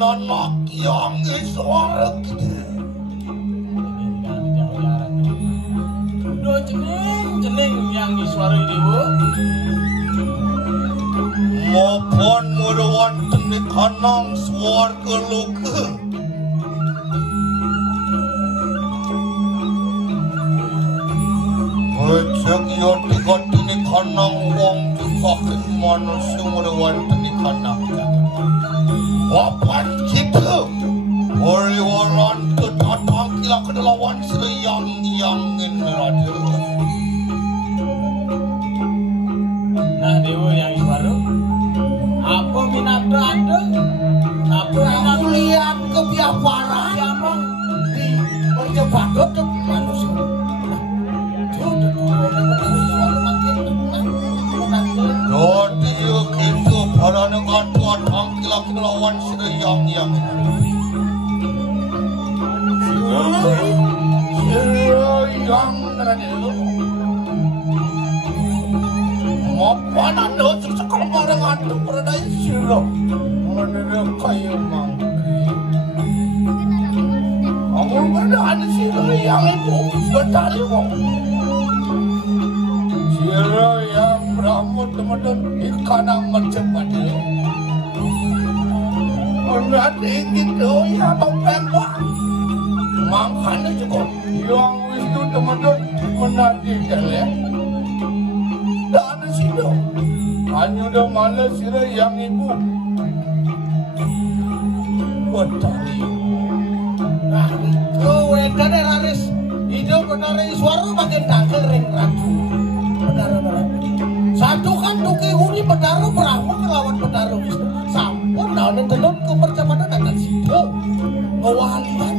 nonok yang suara kita udah jeneng yang disuarai dewa maupun murawan ini kanang swarga loka. Wajak ya dekat ini kanang wong dipakai manusia merawatan ini kanang. Wapan kita Wariwaran kedatang kila kedelawan seriyang-yangin radio. Nah dewa yang baru apa minat ada apa Aku lihat kebiaparan emang di perjebadot manusia. Jadi kita para negara kila kedelawan seriyang-yangin. Seriyang radio. Ngapain anda sesekal barang anda berdaya sirah menurut kayu mangki. Aku berdaya sirah yang itu berdaya wong. Sirah yang beramut teman-teman ikan yang mencepat. Menurut gitu ya bang-bang. Makanya juga yang itu teman-teman menanti jalan. Dan sila hanya udah malas sila yang ibu bertani. Nah, kowe kene laris hidup benare suara makin dangkel ring ratu. Bedara-bedara. Satu kan tuki huni bedara beramu ngelawan bedara wis. Sampun naone telun ke perjalanan akan situ. Ngawalian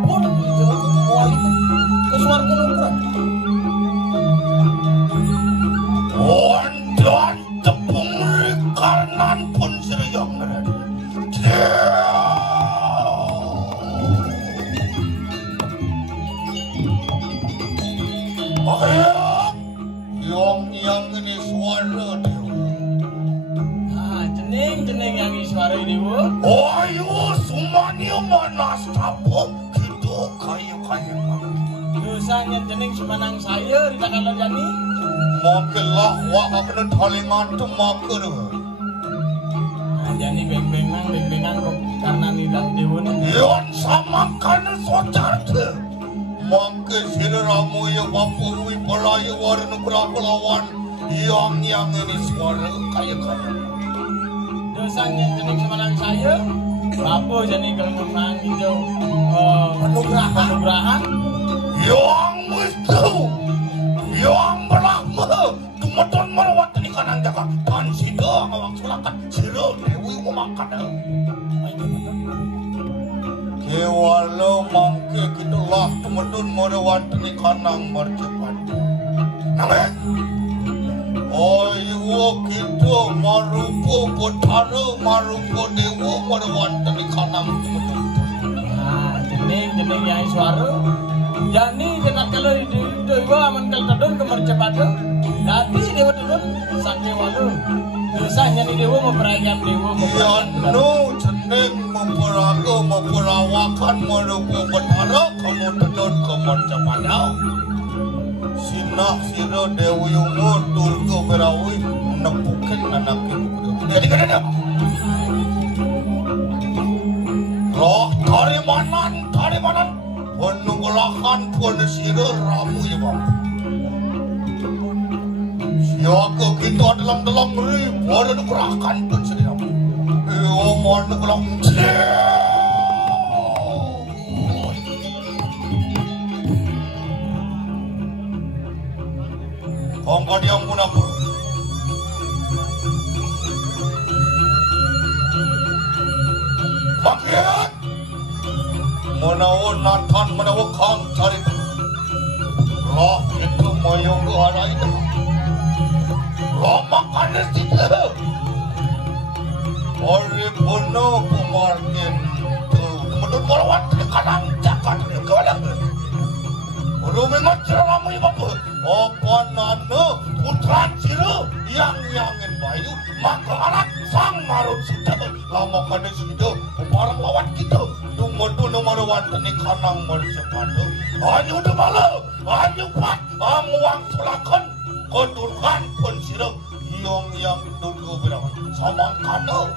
pun itu ngawalian ke suarga lumpur. Wandan tepung kanan pun seriyang ngerti. Yang ini suara dewa. ah jeneng yang suara dewa Ayo semuanya manas tapuk gitu kayu-kayu. dosanya jeneng semanang saya di takkan jani Makilah wak kena talingan tu makar. jani beng-bengan kok karena nidang dewa nih Yon sama kana socar tu. Maka siraramu ya bapu wi pelaya warna berapelawan yang ini suara kaya-kaya. dosanya jeneng semanang saya apa jadi kelemahan hijau penugrahan Yang mesti, yang berlama, kemudian melawat di kanan jaga dan sidang awak sulakan siro dewi memakan. Kewalau mangke gitulah kemudian melawat di kanan bercepat. Nama, oh iwo gitu marupo potara marupo dewa melawat di kanan kemudian. nah jeneng yang suara jani jenat kalau dewa amankan tadun kemercepatan jadi dewa tadun sangke walu dosanya ni dewa memperayam dewa Yanu jeneng memperawakan merupu betara kamu tedon kemercepatan. Sinak siro dewi umur turgo berawi nepukin anak ibu. Jadi kenapa? Loh dari mana? Penunggulakan pun siro ramu ya bang. Siapa kita dalam ribu ada gerakan pun siro. Mohon nunggulang. Kongkong yang munafik. Bagian menawan Nathan menawan Kang cari lah itu mayong ke arah itu lah makan di situ oleh penuh pemargin kemudian merawat di kanan jalan ke kanan belum mengajar lama ibu apa nana putra ciru yang yangin bayu maka alat sang marut situ lama kena situ barang lawan kita tunggu nomor wanita ni kanang bersepadu hanya udah malu hanya pat amuang sulakan koturkan pun siru yang tunggu berapa sama kanu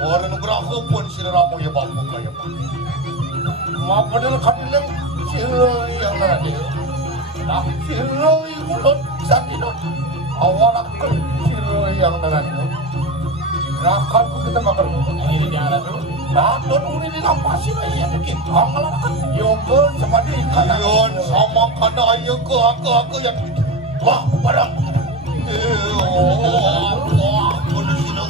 Orang gerakku pun siramo ya bambu kaya pak. Mapadil kanilang siroy yang nanti. Nah siroy kulon sakino. Awalak kan siroy yang nanti. Rakan ko kita makan. Ini di arah tuh. Nah doon uli nilampasin ay yan. Kangalan kan. Yun sama di kanan. Yun sama kana ayo ko ako yan. Wah parang. Wah kuno sino.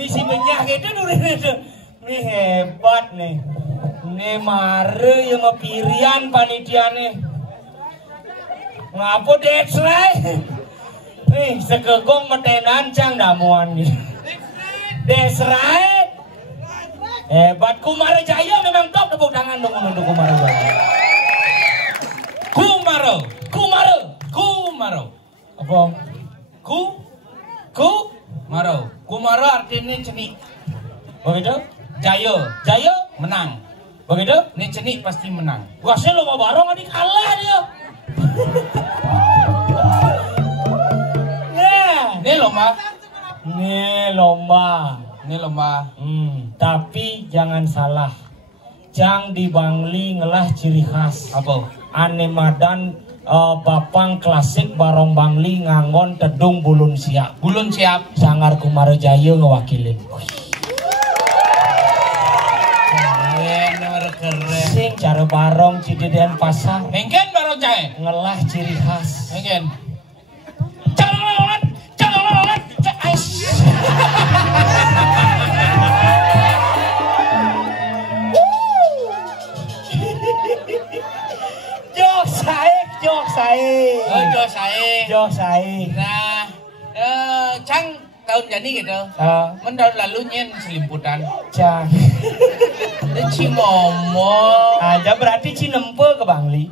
Misi menyah gitu dulu itu. Ini hebat nih. Ini mare yang ngepirian panitia nih. Ngapa desrai? Nih sekegong metenan cang damuan gitu. Desrai. Hebat Kumara Jaya memang top, tepuk tangan dong untuk Kumara Jaya. Kumaro. Apa? Kumaro. Kumaro artinya cenik. Begitu? Jaya menang. Begitu? Ini cenik pasti menang. Wah, saya lomba barong adik kalah dia. Ini lomba. Tapi jangan salah. Jang di Bangli ngelah ciri khas. Apa? Anemadan Bapang klasik barong Bangli ngangon tedung bulun siap. Sangar Kumara Jaya ngewakilin. Keren. Sing cara barong Cidedean pasar. Mungkin barong Jaya ngelah ciri khas. Mungkin. Calon. Jok sae. Nah, Cang tahun jadi gitu. Mendaur lalu nyen selimputan. Cang. Cimomo. Ada berarti Cinempe ke Bangli.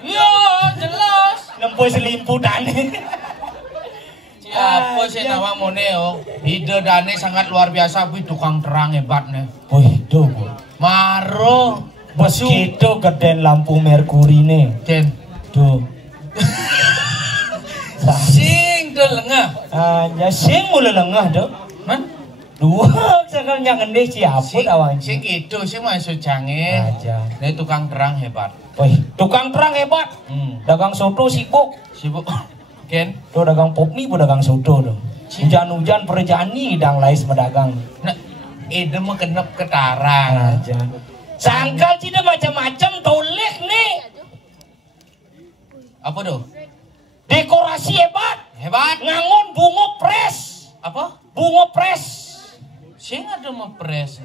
Yo, jelas. Nempe selimputan. Apa sih nama moneo? Ide Dane sangat luar biasa, bu tukang terang hebatnya. Wih, tuh. Maro. Begitu geden lampu merkuri nih. Tuh. Sing delengah. Ya sing mulai lengah dong. Man? Dua sekali yang ngendih siapun awang. Sing itu sing masuk canggih. Aja. Ini tukang terang hebat. Wih, tukang terang hebat. Dagang soto sibuk. Sibuk. Ken. Tuh dagang pop mie, dagang soto dong. Hujan-hujan perjani dang lais medagang. Nah, itu mah kenep ketarang. Aja. Sangkal tidak macam-macam toleh nih. Apa tuh? Dekorasi hebat. Hebat. Ngangon bunga pres. Apa? Bunga pres. Sing ada mah pres.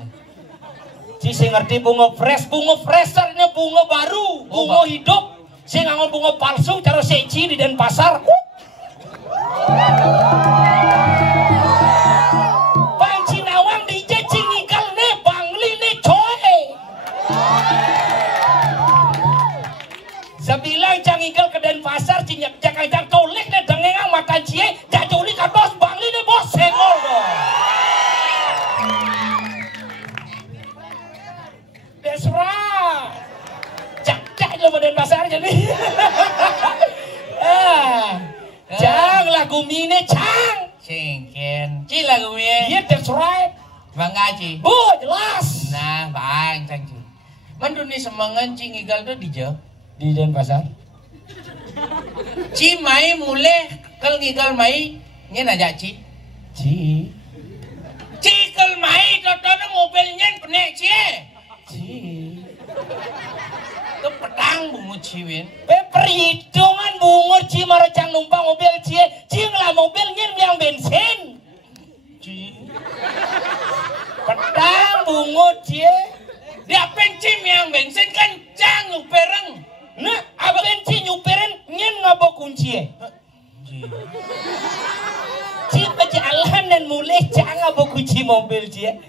Si saya ngerti bunga pres artinya bunga baru, bunga hidup. Saya ngangon bunga palsu cara seci di Denpasar. Panci nawang di cingikal nih, bangli nih coy. Sebilang cangikal ke Denpasar, cinyak jakang tolek nih dengengang makan cie, jajuli kados bangli nih bos sengol dong. That's right. Cak lo pada Denpasar jadi. Cang lagu mine cang. Singken. Ci lagu mine. Iya that's right. Bangga Ci. Jelas. Nah, bang cang Ci. Manduni semangan Ci ngigal tuh di jauh. Di Denpasar. Ci mai mulai kal ngigal mai nyen aja Ci. Ci kal mai totono mobil nyen penek Ci. Itu pedang bungut ciwin. Perhitungan bungut ci maracang numpang mobil cie. Lah mobil nyen yang bensin. Pedang bungut cie. Dia pencim yang bensin kencang nyupereng. Nah, apa bensin nyuperin nyen ngabok kunci. Ci berjalan dan mulai jangan ngabok kunci mobil cie.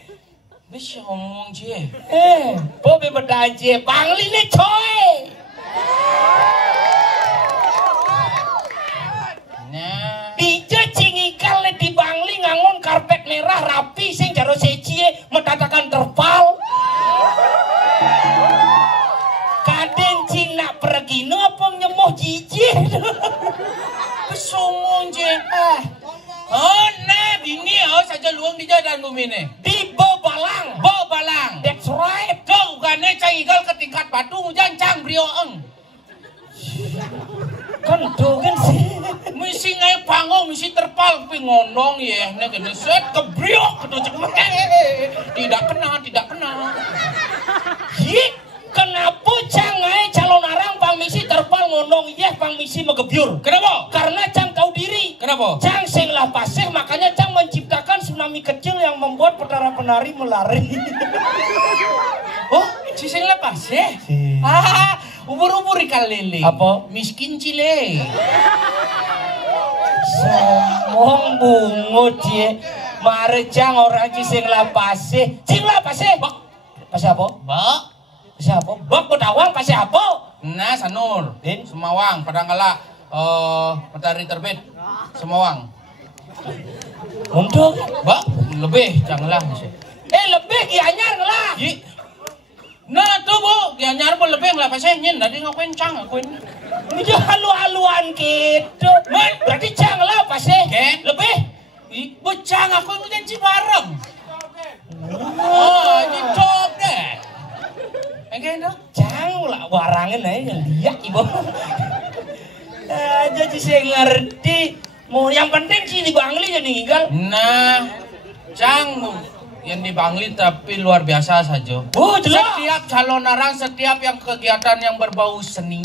Bisa ngomong Cie. Bobe berdahan cie, bangli nih coy. Nah, Dija cingikal nih di bangli ngangon karpet merah rapi sing jaro cie metatakan terpal. Kaden cina pergi no apa nyemoh jijik. bisa ngomong Cie. Oh, nah, bini saja luang di jalan bumi nih. Di Bobalang. That's right. Kau gane cangigal ke tingkat batu hujan cang brioeng. Kan tuh kan sih. Misi ngai pangong, misi terpal, tapi ngonong ya. Nih kena set kebriok, kedua cek Tidak kena. Hi, kenapa cangai calon arang pang misi terpal ngonong iya pang misi megebyur? Kenapa? Karena cang tahu diri. Kenapa? Cang sing lah pasih, makanya cang menciptakan tsunami kecil yang membuat penari melari. Oh, si sing lepas ya? Ubur-ubur ikan lele. Apa? Miskin cile. Somong bungut ye. Mare cang orang sing lah pasih. Cing lah pasih. Pasih apa? Bak. Pasih apa? Bak Bedawang pasih apa? Nah, Sanur. Din? Semawang, Padangkala. Matahari terbit. Semawang. Untuk? Bak, lebih janganlah. Lebih gianyar lah. Nah tuh bu, gianyar pun lebih lah pasien nyen. Tadi ngakuin cang, ngakuin. Ini halu-haluan gitu. Berarti cang lah pasih. Lebih? Becang aku ngeliat si bareng. Oh, ini cop deh. Enggak dong. Cang lah warangan aja lihat ibu. Jadi saya ngerti. Mau yang penting sih di Bangli jadi ninggal. Nah, cang yang di Bangli tapi luar biasa saja. Oh jelas. Setiap calon arang, setiap yang kegiatan yang berbau seni,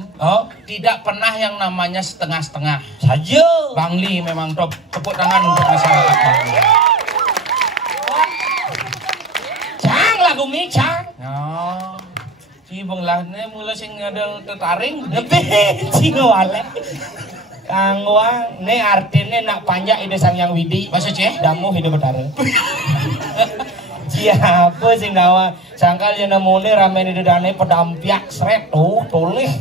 tidak pernah yang namanya setengah-setengah. Saja. Bangli memang top. Tepuk tangan untuk masyarakat Bangli. Cang lagu mi cang. Oh, si benglahnya mulai sing ada tertaring. Lebih cingwale. Kang Wang, ini artinya nak panjang ide sang yang widi. Masa Ceh? Damu hidup betara. Siapa sing nawa sangkal yang namune ramen ide dane pedampiak seret tuh toleh.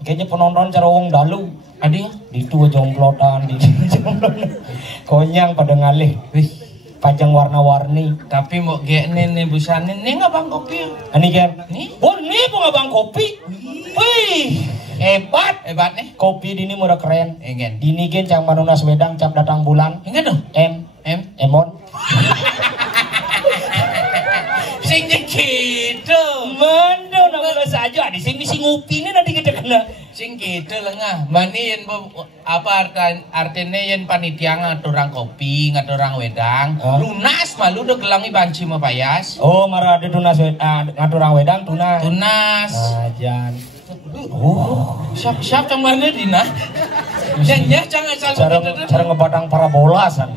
Kayaknya penonton cara wong dalu. Adi, Itu jomplotan di jomplotan. Konyang pada ngalih. Wih, panjang warna-warni. tapi mau gene nih busane nih nggak bang kopi. Ani kan? Nih. Oh, ini pun abang kopi. Wih. Hebat. Hebat nih. Kopi dini murah keren. Engen. Dini gen cang manunas wedang cap datang bulan. Engen dong. Emon. Sing gitu. Mendo namanya saja di sini si ngupi ini nanti kita kena. Sing gitu lengah. Mani yen apa artinya yen panitia ngaturang kopi, ngaturang wedang. Lunas malu udah gelangi banci mah payas. Oh, marah ada tunas ngaturang wedang tunas. Tunas. Ajan. Siap cang mana dina? Jangan cang asal cara ngebadang parabola san.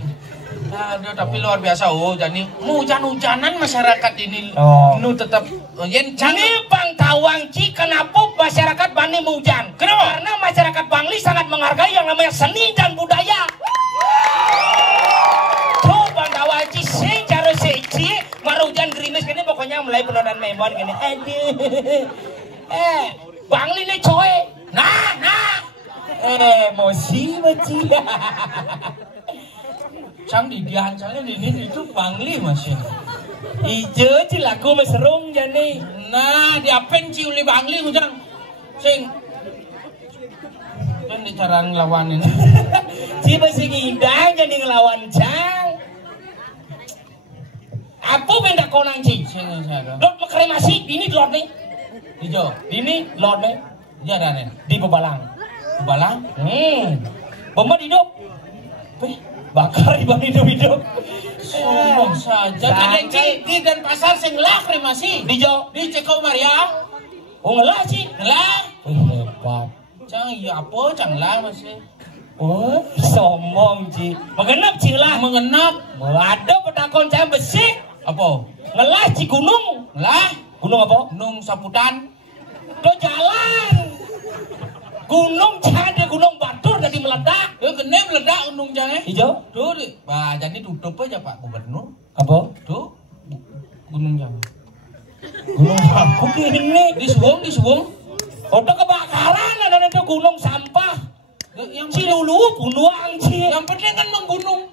Aduh, tapi luar biasa. Oh, jadi hujan-hujanan masyarakat ini nu tetap yen Ini Bang Tawang Ci, kenapa masyarakat Bani hujan? Kenapa? Karena masyarakat Bangli sangat menghargai yang namanya seni dan budaya. Tuh Bang Tawang Ci sing cara seci marujan gerimis gini pokoknya mulai penonton memon gini. Aduh. Bangli nih coy. Nah. Emosi maci. cang di diancangnya ini itu Bangli masih. Ijo ci lagu meserung jani. Nah, diapain ci uli Bangli hujan. Sing kan cara ngelawan ini. Ci masih ngidang jadi ngelawan cang. Apa benda konang ci? Sing saya. Lot kremasi ini lot nih. Ijo. Ini lot nih. Jarane. Di Bebalang. Balang. Bomba hidup. Bakar iban hidup. Sombong saja. Ada di dan pasar sing lah kremasi. Di Jo. Di Ceko Maria. Oh ngelah sih. Ngelah. Hebat. Cang iya apa cang lah masih. Oh sombong Ci. Mengenap Ci lah. Mengenap. Ada petakon cang besi. Apa? Ngelah Ci gunung. Ngelah. Gunung apa? Gunung Saputan. Do jalan. Gunung ada gunung Batur jadi meledak. Ya kene meledak gunung jangan. Ijo. Tuh, bah jadi tutup aja Pak Gubernur. Apa? Tuh. Gunung jangan. Gunung aku ini. Disuwung. Udah kebakaran ada itu gunung sampah. Yang Cilulu bunuang Ci. yang penting kan menggunung.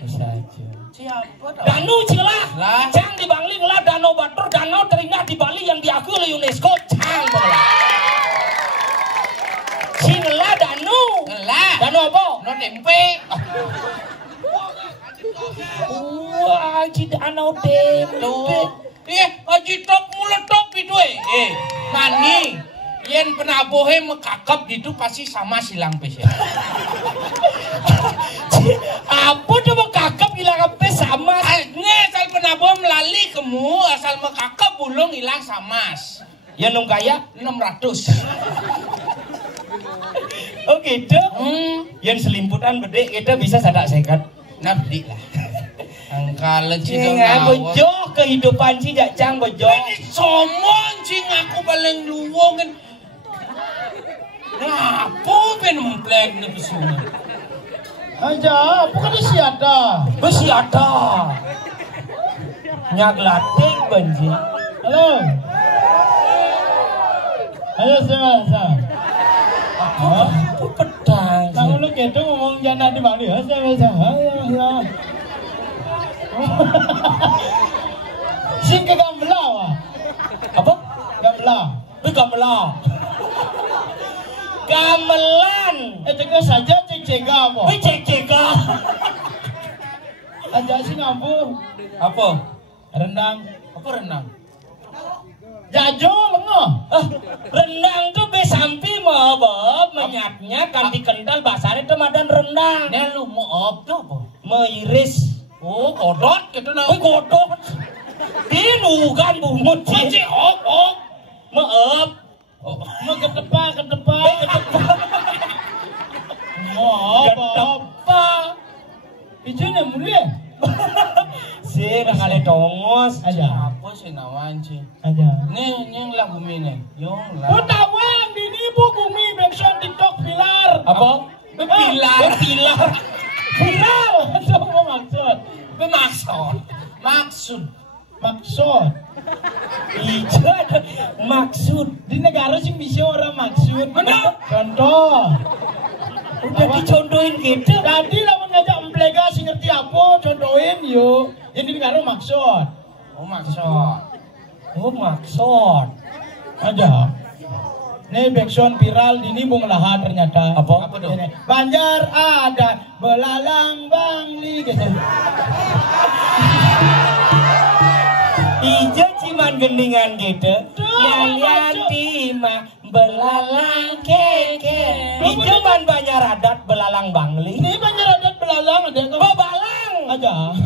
Bisa aja. Siapa dah? Danau Cilah. Lah. Cang di Bangli ngelah danau Batur, danau terindah di Bali yang diakui oleh UNESCO. Cang ngelah. Si ngelah danau. Ngelah. Danau apa? No tempe. Wah, ci danau tempe. Tuh. Aji top muletok itu mani. Yen penabohe mekakap itu pasti sama silang pes ya. Apa coba kakap hilang apa sama? Asal penaboh melali kemu asal mekakap bulung hilang samas. Ya nung kaya 600. Oh gitu. Yang selimputan gede kita bisa sadak sekat. Nah beli lah. Angka lecih dong. Bejo kehidupan Ci Cang bejo. Ini somong cing aku paling luwung kan. Nah, apa ben memplek ni pesungan. Aja, apa kan isi ada? Besi ada. Nyak latih banji. Halo. Halo sama. Apa pedang? Kamu lu gitu ngomong jangan di Bali ya sama. Sing ke Gambela wah. Apa? Gambela. Itu gamelan. Gamelan. Cegah saja cegah apa? Cek-ceka. Aja sih ngampung. Apa? Rendang. Apa renang? Jajo lengoh. Rendang tuh besampi mah bob menyatnya kanti kental bahasanya temadan rendang. Nah lu mau op tuh apa? Meiris. Oh, kodot gitu nah. Godot. Dinugan bungut Cici op. Maaf. Mau ke depan. Mau apa? Ijunya mulia. Si nakale tongos Aja. Apa sih nawan sih? Aja. Nih yang lah bumi nih. Yung lah. Tawang di ini bu bumi backsound TikTok pilar. apa? Pilar. Viral. Itu apa maksud? Maksud. Ijo ada maksud. Di negara sih bisa orang maksud. Benar. Contoh. Udah dicontohin gitu. Tadi lawan ngajak emplega sih ngerti apa, contohin yuk. Jadi negara maksud. Oh maksud. Oh maksud. Ada. Nih backsound viral dini bung lahan ternyata. Apa tuh? Ini, Banjar ada belalang bangli gitu. Ijo ciman gendingan gitu. Yang tima belalang keke. Ijo ban Banjar adat belalang bangli. Ini Banjar adat belalang ada tuh. Balang Aja.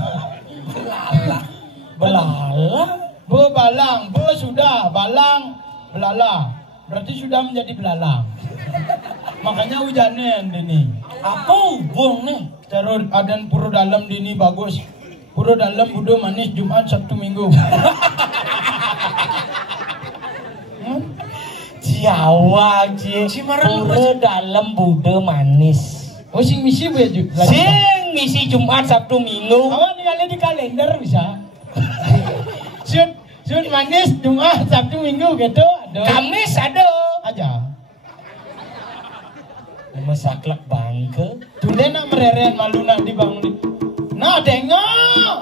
belalang. Bebalang, sudah, balang, belalang. Berarti sudah menjadi belalang. Makanya hujannya dini. Apa hubung nih? Terus adan puro dalam dini bagus. Puro dalam budo manis Jumat Sabtu Minggu. Jawa cie. Pura dalam budo manis. Oh sing misi ya juga. Sing misi Jumat Sabtu Minggu. Awak ningali di kalender bisa. Shoot manis Jumat Sabtu Minggu gitu. Aduh. Kamis ada. Aja. Masaklak bangke. Tunde nak mereren malu nak dibangun. Nah tengok.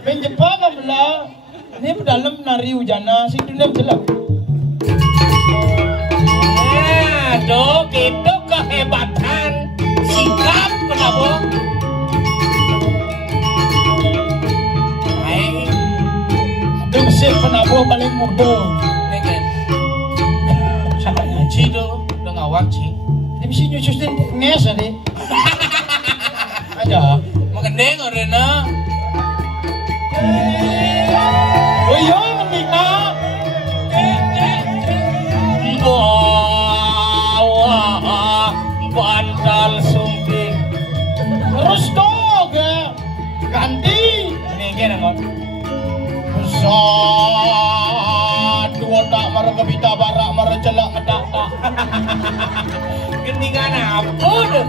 Penjepang belah. Ini dalam nari hujana si tunde jelek. Aduh, gitu kehebatan sikap kenapa? Itu mesin penabuh paling muda. Negen. Siapa ngaji tuh? Udah ngawak sih. Dia mesti nyususin nges tadi. Aja. Mengendeng orangnya. Oh iya, ngendika. Bawa bantal sumping. Terus dong, ganti. Ini gini mon. Besar dua tak marah kebita barak marah celak ngedak tak. Gendingan apa tuh?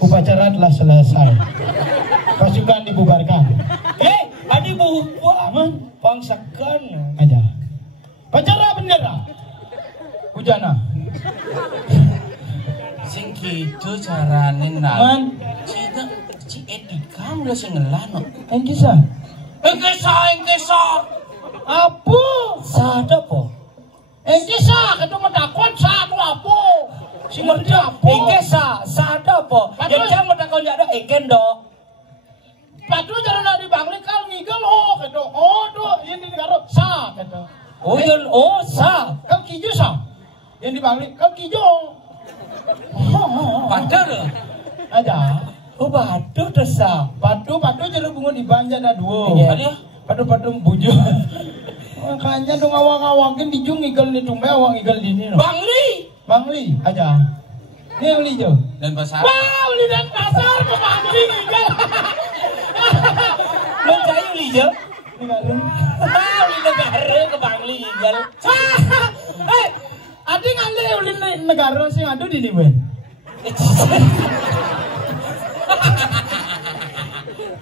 Upacara telah selesai. Pasukan dibubarkan. Adi bubar pangsakan aja. Pacara bendera. Hujana. Sing kitu carane Man. Si Etika udah sing ngelano. Engkisa. Engkisa. Apa? Sada po. Engkisa ketemu takon satu apa? Si ngerti apa? Engkisa sada po. Yang jang medakon jada eken do. Patu jalan di bangli kal ngigel ho kedo. Oh do ini karo sa kedo. Oh yun oh sa. Kal kiju sa. Yang di Bangli kan kijo. Padahal loh. Aja. Oh batu desa. Batu jeruk bunga di Banja ada dua. Ada. Batu buju. Makanya dong awang-awangin dijung igal di tumbe awang igal di sini. Bangli aja. Ini yang lijo. Dan pasar. Wah, beli dan pasar ke Bangli igal. Lo cayu lijo. Igalun. Beli negara ke Bangli igal. Adi ngale beli negara sih aduh di sini, Ben.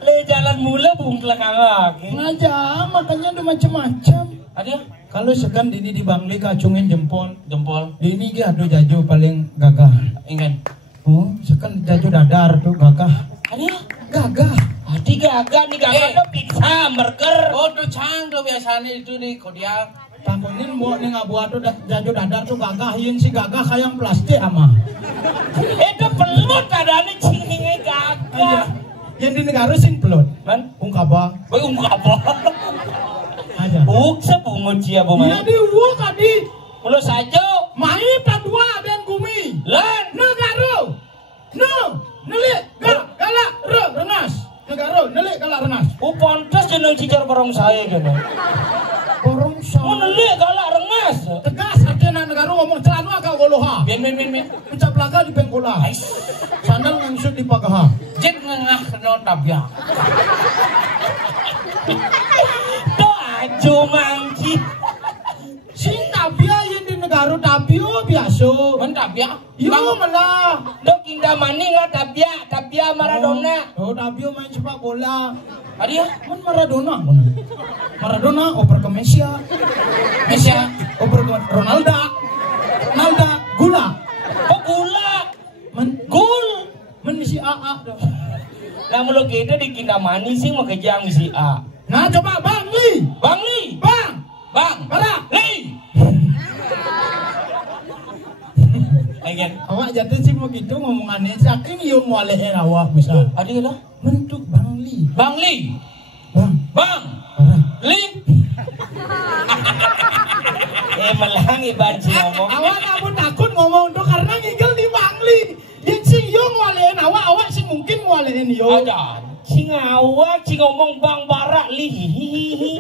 Le jalan mula bungklek lagi. Ngaja, makanya ada macam-macam. Ada Kalau sekan dini di Bangli kacungin jempol. Ini Dini aduh jaju paling gagah. ingin. Oh, sekan jaju dadar tuh gagah. Ada Gagah. Adi gagah nih gagah tuh pizza, burger. Oh tuh cang tuh biasanya itu nih kodiak. Takunin mau nih ngabuat tuh jaju dadar tuh gagah. Yang si gagah kayak plastik ama. Itu pelut ada nih cingingnya gagah. Yang di negara sing pelot. Man, Ungkabang. enggak apa. Aja. Sebungut cia bu Iya di uang tadi. Mulut saja. Mai padua dan gumi. Lan. Negaro. No. Nelik galak rengas. Negaro nelik galak rengas. Pantas jeneng cicar barong saya gitu. Borong sa. Nelik galak rengas. Tegas artinya negaro ngomong celana kau goloha. Ben. Ucap laga di pengkola. Sandal ngangsut di pagaha. Jet ngengah kena tabia. Tuh ajo mangki. Sing tabia yang di negara tabio biasa. Tabia. Yo malah. Dok indah maning lah Tapia Maradona. Oh tabio main sepak bola. Ada Man Maradona oper ke Messi. Oper ke Ronaldo gula. Oh gula. Gul si AA dah. Nah mulut kita di Kintamani sih mau kejang si A. Nah coba Bangli. Bang Mana? Li. Agen. Awak jatuh sih mau gitu ngomongannya saking yo mualehin awak bisa. Ada lah. Bentuk Bangli. Bang. Parah. Li. Melang iban sih ngomong. Awak kamu takut ngomong tuh karena ngigel di Bangli. Yang sing yo mualehin awak sing mungkin mualehin yo. Ada. Sing awak sing ngomong Bang Barak li.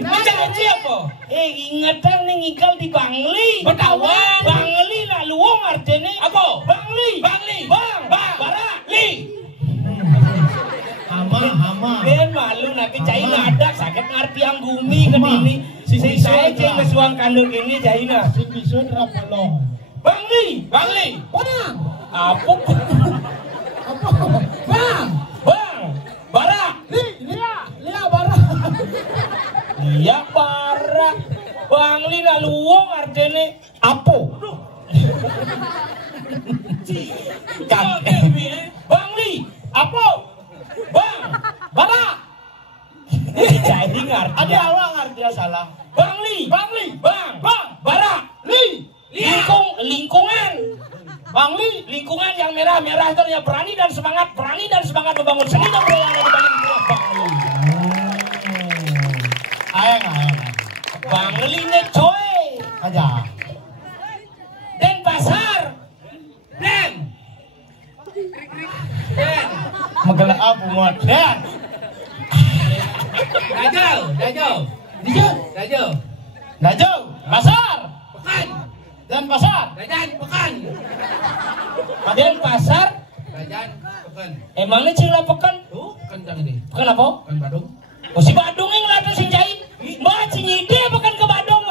Janji apa? Ingetan nih ngigel di Bangli. Betawan. Bangli lah luang artinya. Apa? Bangli. Bang. Barak li. Hama. Ben malu nak cai nadak sakit ngarti yang gumi ke dini. Si saya cai kesuang kandung ini cai na. Si bisun rapolong. Bangli. Bang. Apa? Bang. Barak. Lia Barak. Iya Barak. Bangli lah luang artinya. Apo. Bangli. Apa? Bang. Barak. Jadi ngerti. Ada awak ngerti salah. Bangli. Bang. Barak. Lingkungan. Bangli. Lingkungan yang merah itu yang berani dan semangat membangun seni dan budaya yang ada di balik Bangli. Ayang. Bangli ne coy. Aja. Dan pasar. Dan. Magelang abu modern. Dajau. Pasar. Pekan. Dan pasar. Rajan pekan. Dan pasar. Rajan pekan. Emangnya cila pekan? Tuh kencang ini. Pekan apa? Pekan Badung. Oh si Badung yang ngelatih si jahit. Mbak si Nyide pekan ke Badung.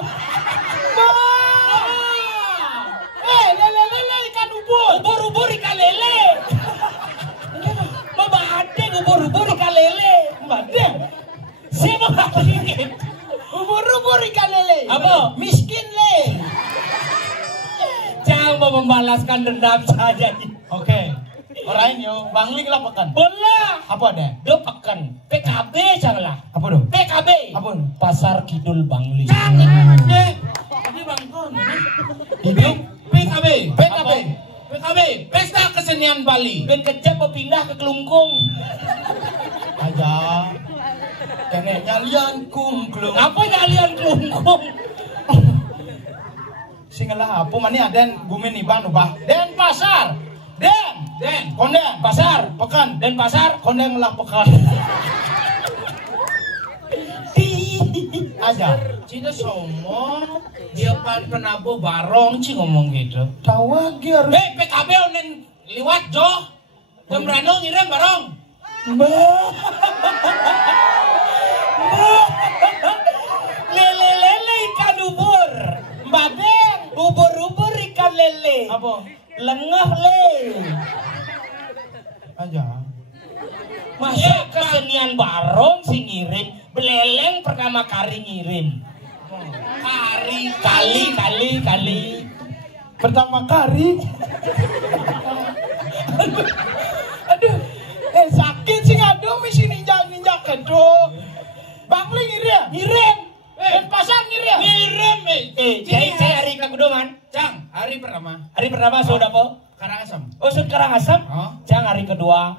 Lele ikan ubur. Ubur ikan lele. Mbak Badeng ubur ikan lele. Badeng. Si Mbak Badeng. Ubur ikan lele. Apa? Miskin le. Jangan mau membalaskan dendam saja. Oke. Orang yo Bangli kelapakan. Belah. Apa ada? Do pekan. PKB janganlah. Apa dong? PKB. Apun? Pasar Kidul Bangli. Ini bangkon. Hidup PKB. PKB. Pesta Kesenian Bali. Ben kejap berpindah ke Kelungkung. Aja. Kene nyalian kungklung. Apa kalian Kelungkung? Singalah apa mani aden gumin iban ubah. Den pasar. Den konden pasar pekan. Den pasar konden lah pekan. Aja. Cina somong dia penabo barong sih ngomong gitu. Tahu lagi harus. PKB onen liwat jo. Gembrano ngirim barong. Lele ikan ubur. Mbadeng ubur ikan lele. Apa? Lengah le. Aja. Masa kesenian barong sih ngirim. Beleleng pertama kali ngirim. Kali. Pertama kali. Aduh, sakit sih ngadu misi ninja kedo. Bangli ngirim. Pasar ngirim. Jadi saya hari kegudoman. Cang, hari pertama. Hari pertama sud apa? Karangasem. Oh sud Karangasem. Oh. Cang hari kedua.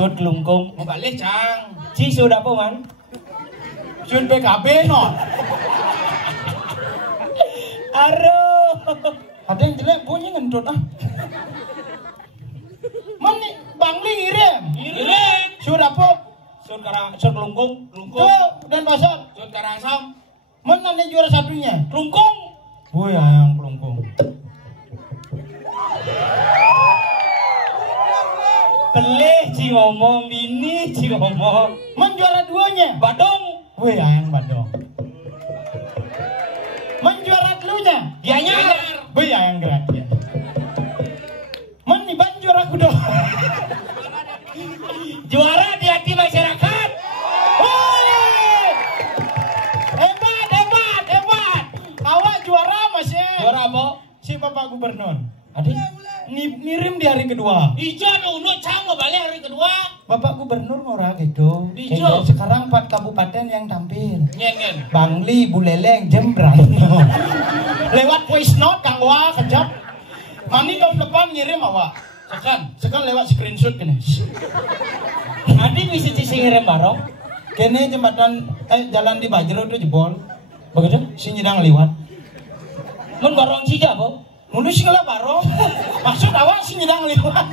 Sud Kelungkung. Mau balik, Cang. Ci sud apa man? Sud PKB no. Aduh. Ada yang jelek bunyi ngentut ah. Mani Bangli ngirim. Sud apa? Sud Kelungkung. Tuh dan pasar. Sud Karangasem. Mana nih juara satunya? Kelungkung. Oh ya yang Kelungkung. Pelih ci ngomong, ini ci ngomong. Man juara duanya? Badung. Wih yang Badung. Man juara telunya? Gianyar. Wih yang Gratia. Man nih ban juara kudo. Juara di hati masyarakat. Wih. Hebat. Awak juara masih. Juara apa? Si Bapak Gubernur. Adik. Ngirim di hari kedua. Ijo anu cang balik hari kedua. Bapak Gubernur ngora gitu. Ijo. Sekarang 4 kabupaten yang tampil. Nyen. Bangli, Buleleng, Jembrana. Lewat voice note Kang Wah kejap. Mami tahun depan ngirim awak. Sekan lewat screenshot kene. Adik bisa cicing ngirim barong. Kene jembatan jalan di Bajro itu jebol. Begitu? Si nyidang liwat. Mun barong cija apa? Mulu sih ngelah barong. Maksud awak si nyidang liwat.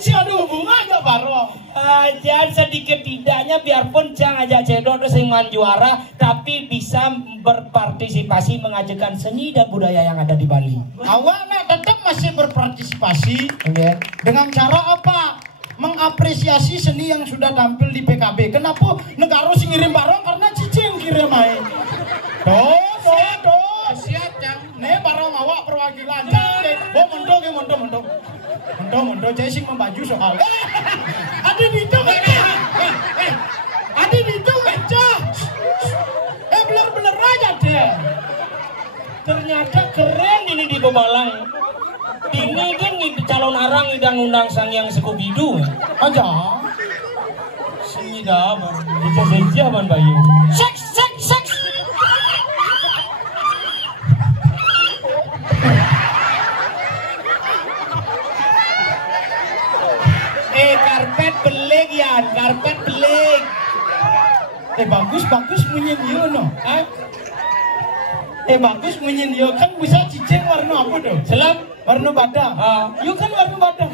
Si ada hubungan aja barong. Aja sedikit tidaknya biarpun Cang aja cedok sengan juara tapi bisa berpartisipasi mengajarkan seni dan budaya yang ada di Bali. Awak nak tetap masih berpartisipasi. Okay. Dengan cara apa? Mengapresiasi seni yang sudah tampil di PKB. Kenapa negara sih ngirim barong? Karena cicing kirim main. Tuh. Siap Cang. Nih barong awak perwakilan. Oh mondo. Jadi sing membaju soal. Adi itu aja. Bener aja deh. Ternyata keren ini di Pemalang. Ini kan calon arang undang sang yang Scooby-Doo. Aja. Sini dah. Bisa saja Ban Bayu. Seks. Karpet belik. Bagus munyin yo no. Bagus munyin yo kan bisa cicing warna apa tuh? Selam warna badang. Yo kan warna badang.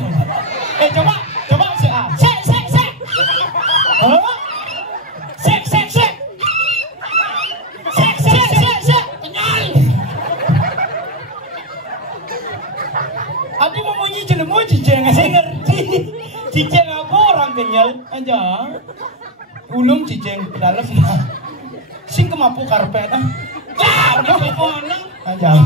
Coba si A. Sek. Hah? Sek. Kenyal. Adi mau munyi jelemu cicing. saya ngerti. Cicing apa orang kenyal? Aja. Ulung cicing ke dalam. Sing kemapu karpet ah. Karpet mana? Aja.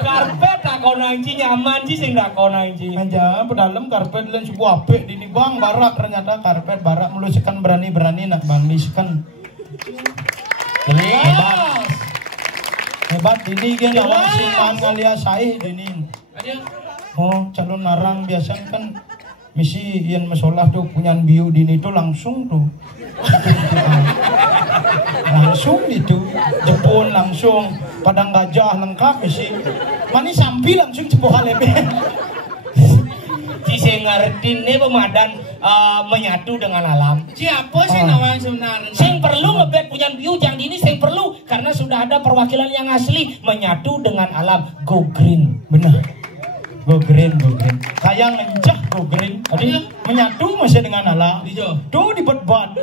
Karpet tak kau nangci nyaman sih sing tak kau nangci. Aja pedalam karpet dan sebuah apik dini bang barak ternyata karpet barak melusikan berani nak bang diskan. Hebat ini kan lawan siman ngalia saih dini. Oh calon narang biasa kan misi yang masalah tuh punya bio dini itu langsung tuh. Langsung itu Jepun langsung padang gajah lengkap misi. Mani sambil langsung cepuh halebe. Si saya ngerti nih pemadan menyatu dengan alam. Siapa sih nawang sebenarnya? Saya perlu ngebet punya view yang ini saya perlu karena sudah ada perwakilan yang asli menyatu dengan alam. Go green, benar. Go green, go green. Kayak ngencah go green. Tadi menyatu masih dengan alam. Tuh di bat-bat.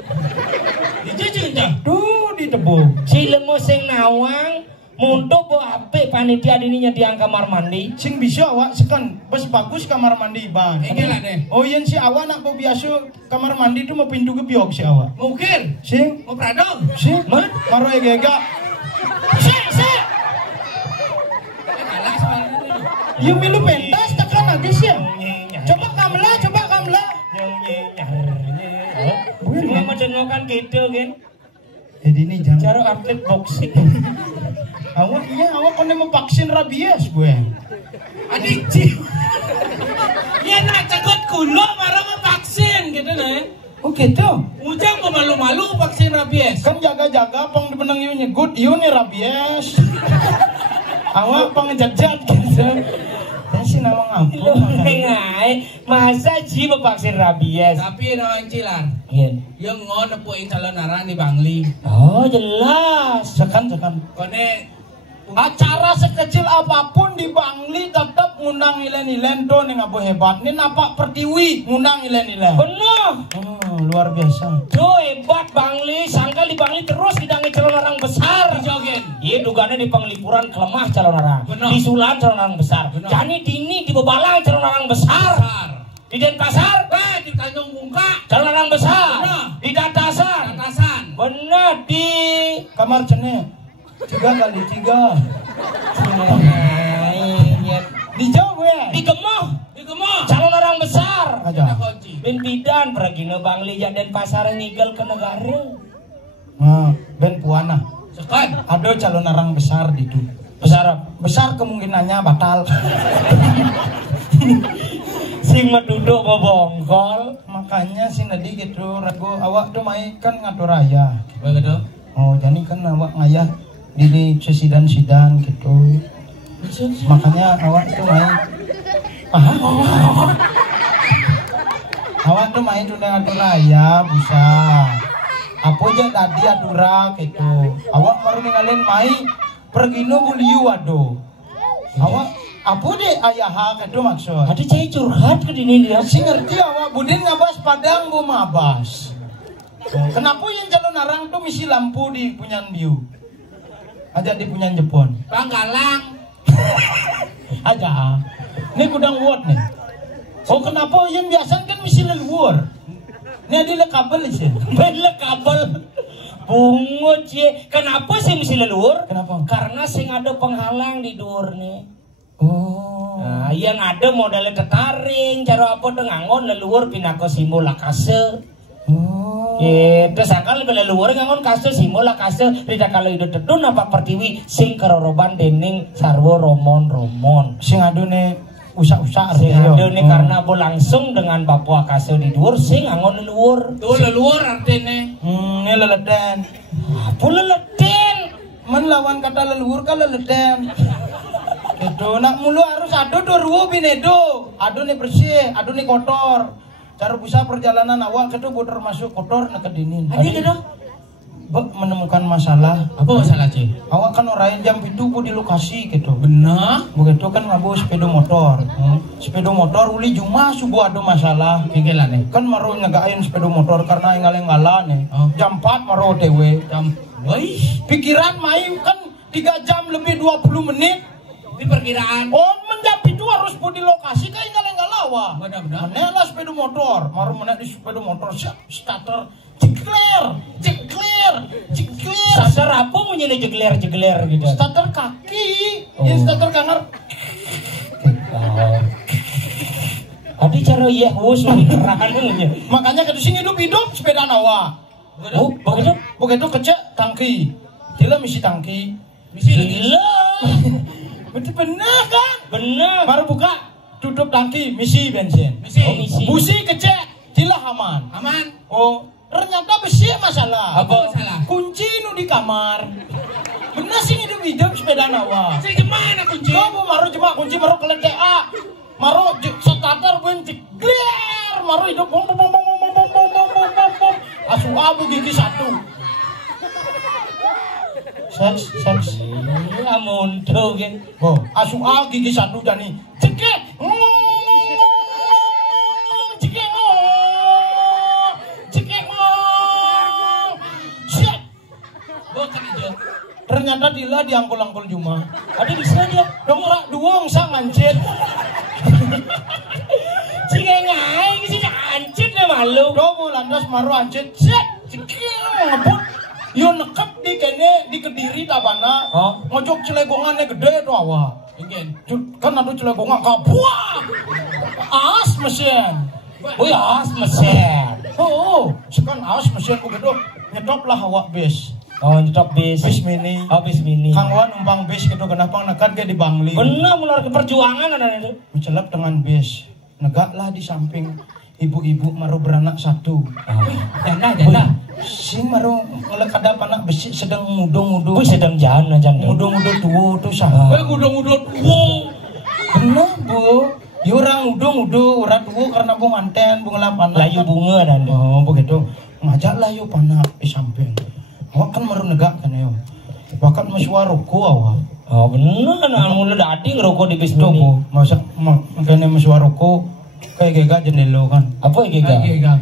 Tuh di tebu. Si lemo sing nawang. Muntuk bo ape panitia dininya tiang kamar mandi. Sing bisa awak sekan bes bagus kamar mandi bang. Enggak deh. Oh iya si awak nak bo biasa kamar mandi tu mau pintu gebiok si awak. Mungkin. Sing Mau pradong. sing maro ega. Se. Kalah soalnya. You milu pentas tekan aja sih. Coba kamla. Mama cengokan gitu kan. Jadi ini jangan. Cara atlet boxing. Awak kau mau vaksin rabies gue. Adik Ci. Iya nak cakot kulo marah mau vaksin gitu nih. Oh gitu. Ujang kok malu-malu vaksin rabies. Kan jaga-jaga pang dibenang iu nyebut iu nih rabies. Awak pang ngejajat gitu. Ya sih nama Lu ngampun. ngai, masa Ci mau vaksin rabies? Tapi nawang cilar. Iya. Yang ngono nepuin calon arah di Bangli. Oh jelas. Sekan. Kone Acara sekecil apapun di Bangli tetap ngundang ilen-ilen tuh nih ngabo hebat. Ini napak pertiwi ngundang ilen-ilen. Benar. Oh, luar biasa. Tuh hebat Bangli, sangka di Bangli terus didangi calon orang besar. joget. Iya dugaannya di Penglipuran kelemah calon orang. Benar. Di Sulan calon orang besar. Benar. Jadi dini di Bebalang calon orang besar. Besar. Di Denpasar Di Tanjung Bungka. calon orang besar. Benar. Di Datasan. Atasan. Benar di Kamar cene 3 kali 3. Di Jawa ya. di Gemoh Di Gemoh. calon orang besar. Aja. Kunci. Ben Bidan pergino Bangli ya Denpasar ngigel ke negara. Nah, Ben Puana. Sekan. Ada calon orang besar di itu. Besar kemungkinannya batal. Sing meduduk mau bongkol. Makanya si Nadi gitu ragu awak tuh main kan ngatur raya. Begitu. Oh, jadi kan awak ngayah di sesidang-sidang gitu. Makanya awak tuh main awak tuh main udah ngatur raya bisa. Apa aja tadi adura gitu. Awak baru ninggalin main pergi no buliu waduh. Awak apa deh ayah gitu maksud. Ada cai curhat ke dini dia. Si ngerti awak budin ngabas padang gua mabas. Kenapa yang calon arang tuh misi lampu di Punyan Biu? Aja di Punyan Jepun. Panggalang. Aja. Ini gudang word nih. Oh kenapa yang biasa kan misi leluhur? Ini ada kabel sih. Bela kabel. Bungut cie. Kenapa sih mesti leluhur? Kenapa? Karena sing ada penghalang di dur nih. Oh. Nah, yang ada modalnya tetaring, cara apa tuh ngangon leluhur pindah ke simbol lakase. Oh. Terus akal leluhur ngangon kase simbol lakase. Tidak kalau itu tedun apa pertiwi sing keroroban dening sarwo romon. Sing adu nih usak-usak Sing artinya. ada nih karena bo langsung dengan Papua kase di dur sing ngangon leluhur. Tuh leluhur artinya. Ini leleden. Apa leleten? Men lawan kata leluhur kan leleden. Gitu, nak mulu harus adu dua binedo. Adu nih bersih, adu nih kotor. Cara bisa perjalanan awak itu bu termasuk kotor nak kedinin. Adik dong. Menemukan masalah. Apa masalah Ci? Awak kan orang jam itu bu di lokasi gitu. Benar. Begitu kan ngabu sepeda motor. Sepeda motor uli cuma subuh ada masalah. Pinggilan nih. Kan maru nyagain sepeda motor karena inggal-inggalan nih. Oh. Jam 4 maru dewe. Jam. Woi. Pikiran main kan 3 jam lebih 20 menit. Di perkiraan. Oh, menjam itu harus bu di lokasi kan inggal-inggal lawa. Benar-benar. Menelah sepeda motor. Maru menek di sepeda motor siap starter. Jekler. Sasar apa punya jegler gitu. Starter kaki. Ini starter kangar. Tadi cara iya wus kerahannya. Makanya ke sini hidup sepeda nawa. Oh, Begitu kecek tangki. Dia misi tangki. Gila. Berarti benar kan? Benar. Baru buka tutup tangki misi bensin. Misi. Oh, misi. Busi kecek. Dia aman. Aman. Oh, ternyata besi masalah. Apa masalah? Kunci nu di kamar. Benar sih hidup sepeda nawa. Saya gimana kunci? Kamu maru cuma kunci maru ke LTA. Maru starter ben maru hidup bom. Asu abu gigi satu. Seks. Amun tuh kan. Oh, asu abu gigi satu jani. Cekek. Ternyata Dila diangkul-angkul Juma. Ada di sana dia. Dongrak duong sang ancit. Cingeng aing sih ancit na malu. Domo landas maru ancit. Set, cikil ngeput. Yo nekep di kene di Kediri tabana. Ngojok celegongannya gede tuh awa. Ingin. Kan ada celegongan kabuah. As mesin. Wih as mesin. Oh, sekan as mesin begitu. Nyetop lah awak bis. Oh, nyetop bis mini. Oh, bis mini. Kangwan numpang bis gitu kenapa nekat dia di Bangli. Benar mulai ke perjuangan ada itu. Mencelap dengan bis. Negaklah di samping ibu-ibu maru beranak satu. Jana. Sing maru ngelek ada anak besi sedang mudung-mudung. Wih sedang jana. Mudung-mudung tuh tuh sah. Wih mudung-mudung tuh. Benar bu. Dia orang mudung-mudung, orang tuh karena bu manten, bu ngelapan. Layu bunga dan. Oh begitu. Ngajak layu panak di samping. Awak kan maru negak kan ya. Bahkan mesuar rokok awak. Oh bener, nah mulai dadi ngerokok di bis ini. Masa makanya mesuar rokok kayak gega jendelo kan. Apa gega? Gega.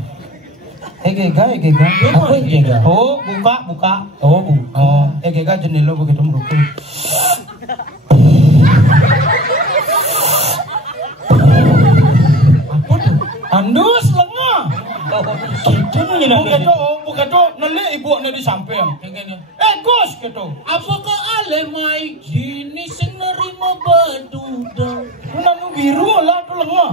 Apa gega? Oh buka. Oh gega jendelo begitu merokok. Apa tuh? Andus lengah. Gitu nih Buketo neli ibu di samping. Gus gitu. Apakah alemai gini sing nerima baduda? Nanu biru lah tuh lengah.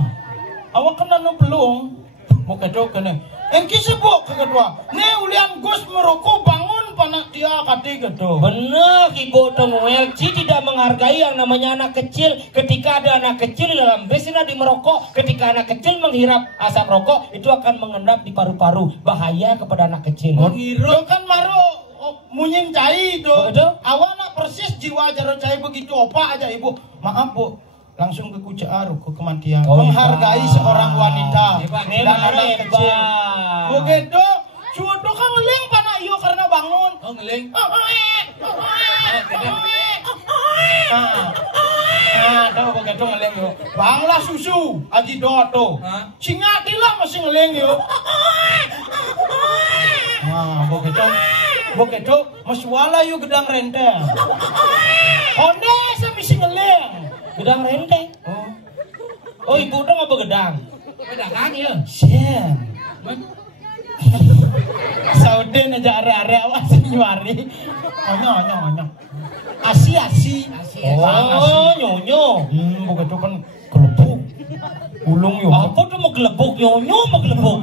Awak kan nanu belum. Buketo kene. Engki sebuk kedua. Ne ulian Gus merokok bangun panak dia kati gitu. Bener ibu Tomuel tidak menghargai yang namanya anak kecil. Ketika ada anak kecil di dalam bis di merokok, ketika anak kecil menghirap asap rokok itu akan mengendap di paru-paru, bahaya kepada anak kecil. Menghirup kan maru munyin cai itu. Awak nak persis jiwa jaro cai begitu opa aja ibu. Maaf bu, langsung ke kucaan ke kematian. Menghargai seorang wanita dan anak kecil. Begitu. Suatu kan ngeling panak iyo karena bangun. Oh ngeling. Tahu begitu ngeling yo. Banglah susu, aji doto. Singa tila masih ngeling yo. Begitu maswala yo gedang renteng. Onde samisi ngeling. Gedang renteng. Oh ibu dong apa gedang? Gedangan ya. Sian. Sauden aja area-area awak senyuari. Onyo. Asi. Oh, nyonyo. Begitu kan gelebuk. Ulung yo. Apa tuh mau gelebuk nyonyo mau gelebuk.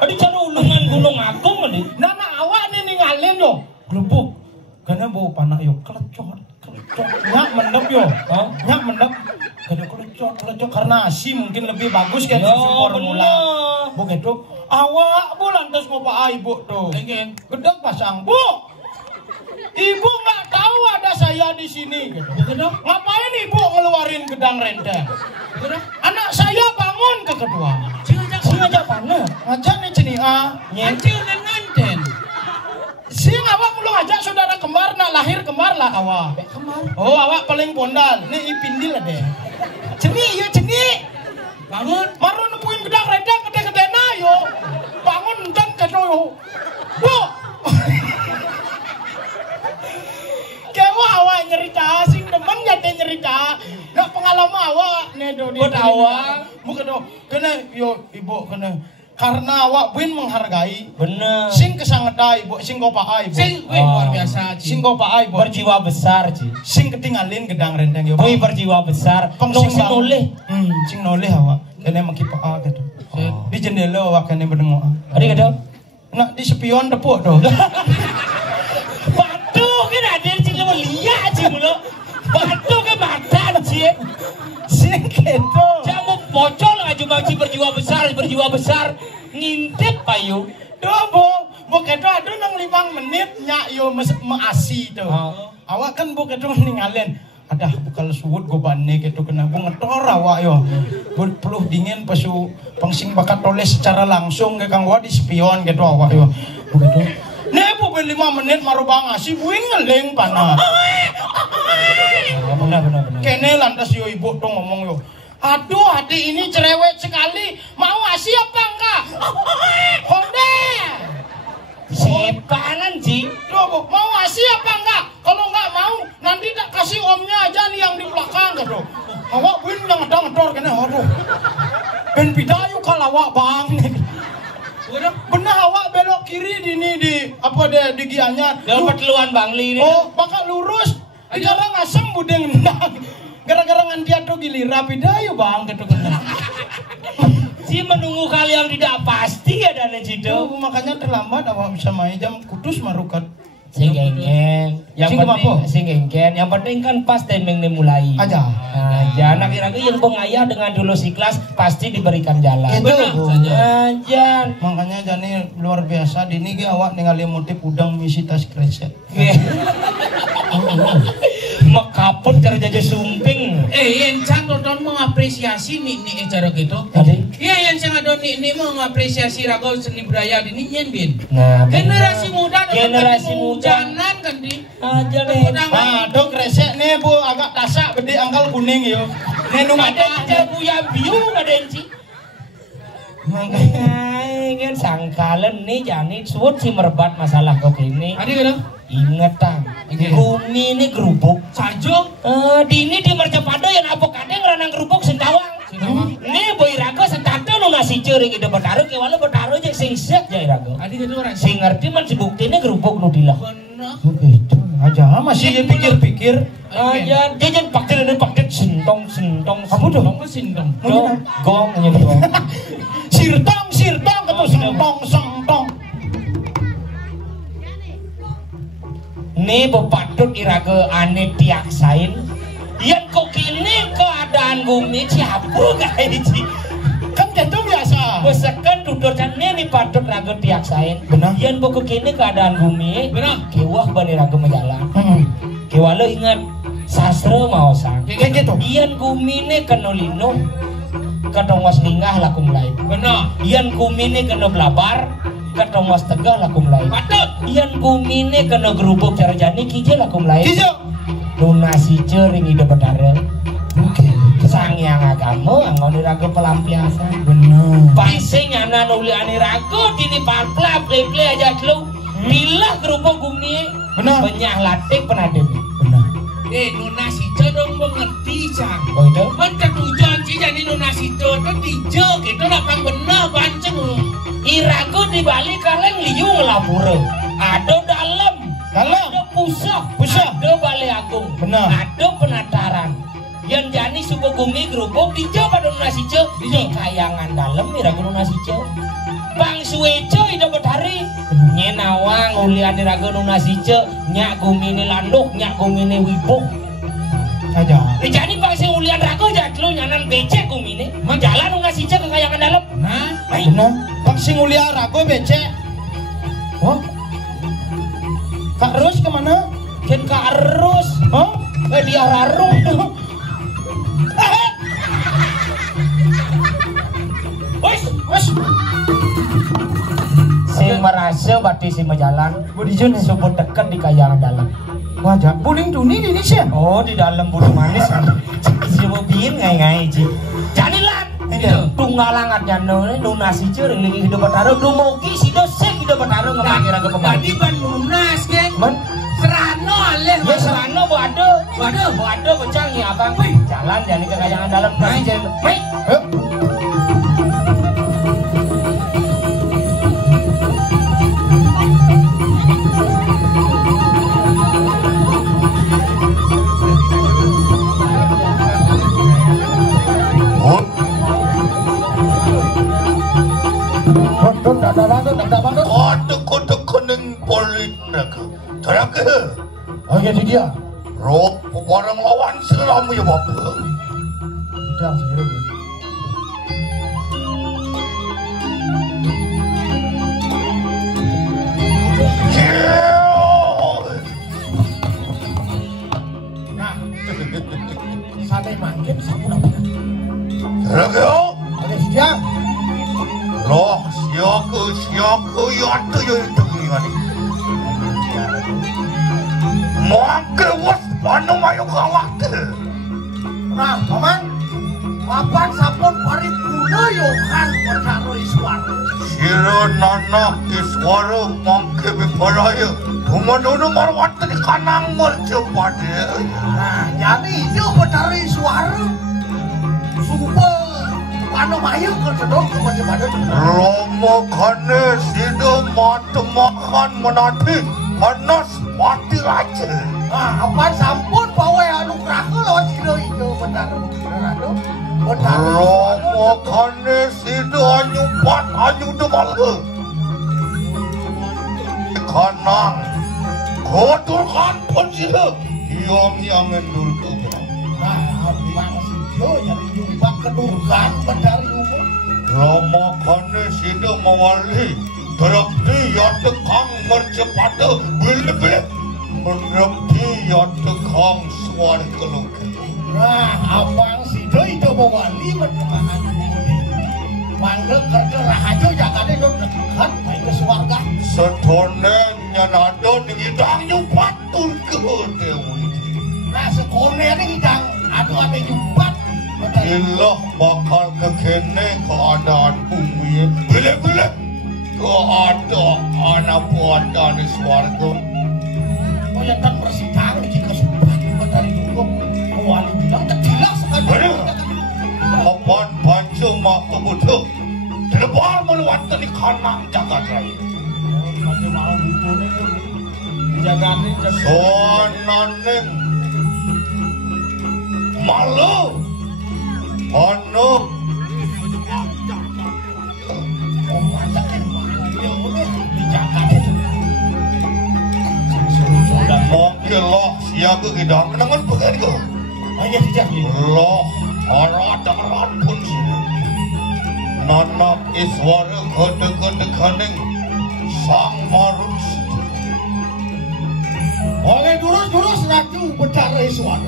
Adi cara ulungan Gunung Agung adi. Nana awak nih ngalin yo. Gelebuk. Karena bau panak yo kelecot. Nyak mendep yo. Nyak mendep. Kada kelecot karena asi mungkin lebih bagus kan susu formula. Begitu. Awak bu lantas mau pak ibu tuh. Gedek pasang bu. Ibu nggak tahu ada saya di sini. Gitu. Ngapain ibu ngeluarin gedang renteng? Anak saya bangun ke kedua. Ngajak mana? Ngajak nih cini Ngajak dan nganten. Sing awak mulu ngajak saudara kembar nak lahir kembar lah awak. Kembar. Oh awak paling bondal. Nih ipindil deh. Ceni. Bangun. Maru nemuin gedang renteng gede-gede na yo. Bangun dan kedo. Bu. Kewa awak nyerita sing demen jate nyerita. Nak pengalaman awak nedo di awak. Bukan do. Kena yo ibu kena. Karena awak bin menghargai. Bener. Sing kesangeta ibu, sing kopa ibu. Sing luar biasa. Sing kopa ibu. Berjiwa besar Ci. Sing ketinggalin gedang renteng yo. Wih berjiwa besar. Sing noleh. Sing noleh awak. Kene mengkipa gitu. Di jendela awak kene berdengok. Adi kada. Nak di spion tepuk do. Batu kan ada sing lihat Ci mulo. Batu ke badan Ci. Sing gitu. Jamu bocol aja Ci berjiwa besar ngintip payu. Dobo, begitu aduh nang 5 menit nyak yo measi tuh. Awak kan begitu ninggalin. Adah bekal suwut go bane gitu kena go ngetor awak yo. Peluh dingin pasu pangsing bakat tulis secara langsung ke kang wa di spion gitu awak yo. Begitu. Nek bu 5 menit marubang ngasih buin ngeleng pana. Benar. Kene lantas yo ibu tuh ngomong yo. Aduh hati ini cerewet sekali. Mau ngasih apa enggak? Honda. Sepanan Ji. Loh, mau ngasih apa enggak? Kalau enggak mau, nanti tak kasih omnya aja nih yang di belakang gitu. Awak buin yang ngedor kene aduh. Ben pidayu kalawak bang. Benar awak belok kiri di apa di Gianyar. Dapat luan Bangli ini. Oh, bakal lurus. Gara ngasem budeng nendang. Gara-gara nganti atuh gilira pidayu bang gitu kene. Si menunggu kali yang tidak pasti ya dan Cido. Makanya terlambat awak bisa main jam kudus marukat. Sing genggen. Sing genggen. Yang penting kan pas timing mulai. Aja. Aja anak iraga yang pengayah dengan dulu siklas pasti diberikan jalan. Itu. Aja. Makanya jani luar biasa dini ge awak ningali motif udang misi tas kreset. Makapun cara jaja sumping. Yang can tonton mengapresiasi nih cara gitu. Iya yang can ada nih mengapresiasi raga seni budaya ini nyen Nah, generasi muda jangan kan di aja deh. Aduh kresek nih bu agak tasak gede angkal kuning yo. Nenung Ada aja buya biu ada enci. Makanya sangkalen nih jani suut si merbat masalah kok ini. Adi gitu. Ingat tang, Gumi ini gerubuk. Sajo. Dini di Mercapada yang avokado ngeranang gerubuk sentawang. Nih boy raga sentata nu nasi ceuring ide betaru ke wala betaru jeung sing sek jai raga. Adi gitu orang. Sing ngerti man si buktine gerubuk nu dilah. Bener. Begitu aja masih pikir-pikir. Aja jajan pakde sentong. Apa tuh? Sindong. Gong nya gong. Sirtong ketu sentong. Nih bepatut iraga ane tiaksain. Yang kok kini keadaan bumi ciapu guys. Kan itu biasa. Besekan tutur nih patut raga tiaksain. Benar. Yang kok kini keadaan bumi. Benar. Kewah bani raga menjalan. Kewala ingat sastra mau sang. Kayak gitu. Ian kumine kena lino. Ketongos lingah lakum lain. Benar. Ian kumine kena belabar. Ketongos tegah lakum lain. Patut. Ian kumine kena gerubuk cara jani kije lakum lain. Kijo. Lunasi cering ide betara. Oke. Sang yang agama anggon iraga pelampiasan. Bener. Pangsing nyana nuli aniraga dini parpla ple aja lu. Milah gerubuk bumi. Benar. Benyah latik penademi. Benar. Nuna Sico dong mengerti cang. Oh itu? Macam tujuan sih jadi Nuna Sico itu dijok itu lapang bener panceng lu. Irago di balik kalian liu ngelapura. Ada dalam. Ada pusat. Ada balai agung. Benar. Ada penataran. Yang jani suku bumi gerubuk dijok pada Nuna Sico. Di kayangan dalam irago Nuna Sico. Bang Suweco ida betari nyenawang ulian iraga Nuna Sico nyak gumine landuk nyak gumine wibuk Aja. jadi bang sing ulian raga jatlu nyanan becek gumine jalan Nuna Sico ke kayangan dalam Nah, bener. Bang sing ulia rago becek. Wah. Kak Rus kemana? kan Kak Arus Hah? dia rarung Wes. sing merasa bati si majalan budijun sebut dekat di kayangan dalam Wajah. Buling duni di Indonesia. oh di dalam bulu manis si mobil ngai ji jadilan tunggalangatnya Nuna Sico ring lagi hidup bertaruh dumugi si dosek hidup bertaruh ngemanggil raga pemain Tadi ban lunas kan. men Serano aleh. ya serana buada bencang ya abang jalan jadi ke kayangan dalam nasi jalan baik Kodok kuning polit naga. Teraga. Oh ya dia. Roh orang lawan selamu ya bapak. Jangan sendiri. Mangke wes anu mayu kawake. Nah, paman, papan sampun paripurna yohan Betara Iswara. Sira nanak Iswara mangke biparaya. Tumandono marwatan kanang mercepade. Nah, jadi itu Betara Iswara. Sumpah anu mayu kesedot ke Majapahit. Romo kane sida matemakan menati panas mati raja. Nah, apa sampun pawe anugerah lawan sida itu Betara. Romo kane sida nyupat anyu demalke. Kanang koturkan pun sida yang nurtu. Nah, abang sida jadi nyumpak kedurkan Betara umum. Romo kane sida mawali terapti ya tekang mercepade bile-bile menepti ya tekang swarga loka. Nah, abang sida itu mawali berkemahan tinggi. Mangga kerja rahaja jangan itu dekat baik ke swarga. Setone nyanado ngidang nyupat ke dewi. Nah, sekone ini ngidang ada nyumpak. Ilah bakal kekene keadaan bumi bile-bile keadaan apa di swarga. Kelihatan bersihkan jika sempat dari dulu mawali bilang tergila sekali. Kapan baca mak kebutuh terlebar meluatan di kanang jagat raya. Nanti malam itu nih dijagain Sonaning malu anu mungkin loh siaga kita kenangan bukan itu Hanya dijadi. loh orang darat pun sini nanak Iswara kode-kode kaning sang marun Oleh jurus-jurus Ratu Betara Iswara.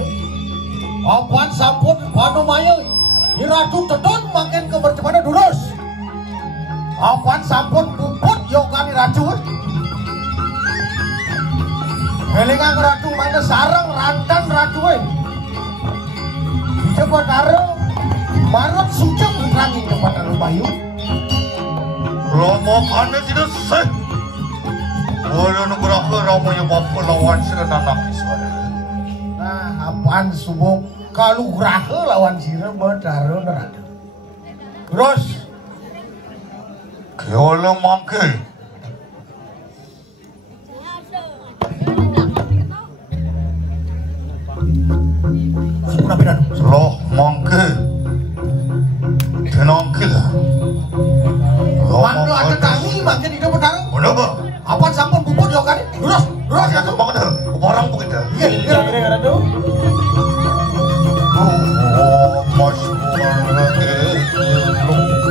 Apaan sampun panu mayu Ratu Tedon makin ke bercemana durus. Apaan sampun puput yokani Ratu. Helingan Ratu mana sarang randan Ratu. Coba taruh marut sucuk rangi kepada Rubayu. Romo kane tidak seh wala nugraha Romo yang mampu lawan sila nanak Iswara. Nah, apaan subuk kalau graha lawan sira Betara neraka. Terus Kyola mangke sebenarnya loh mangke tenangkil Mangga ada tangi makin hidup Betara. kenapa? Apaan sampun puput yokani. Terus Rakyat itu banget orang begitu. kira-kira tuh Oh, masyarakat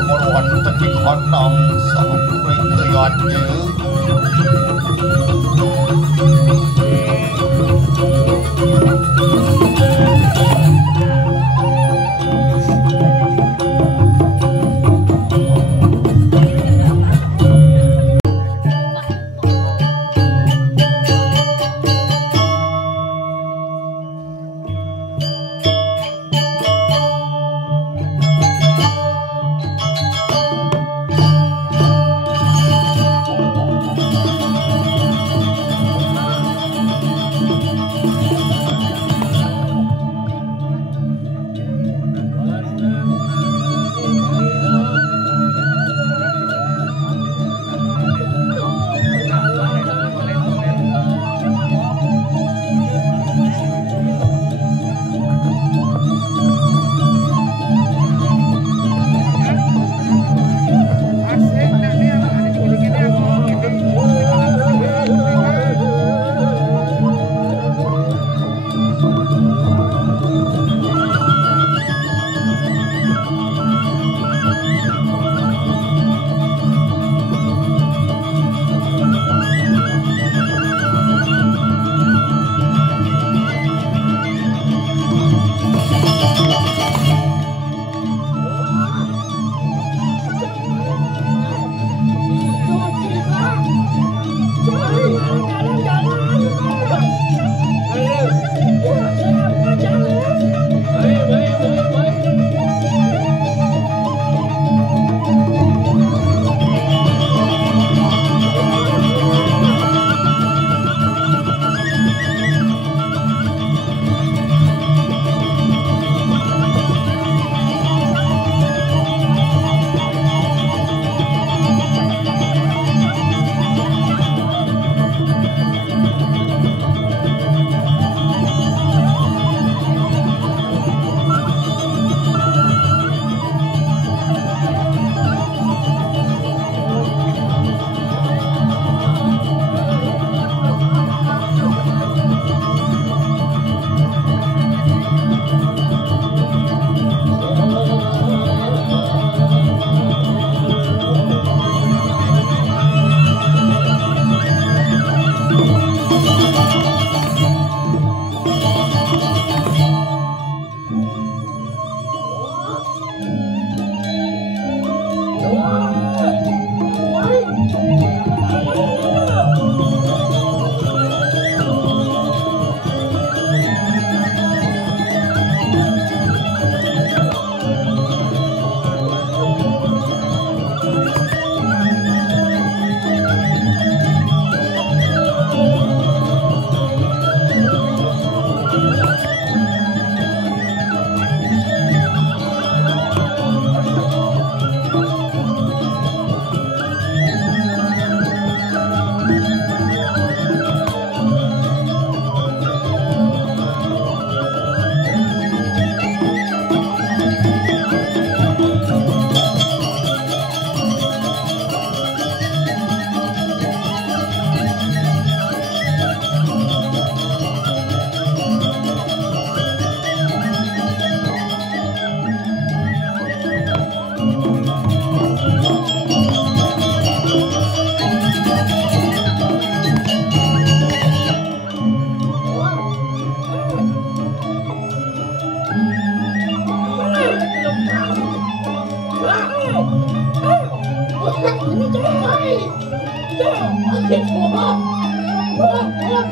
meruan tetik kanang sampai ke yadnya.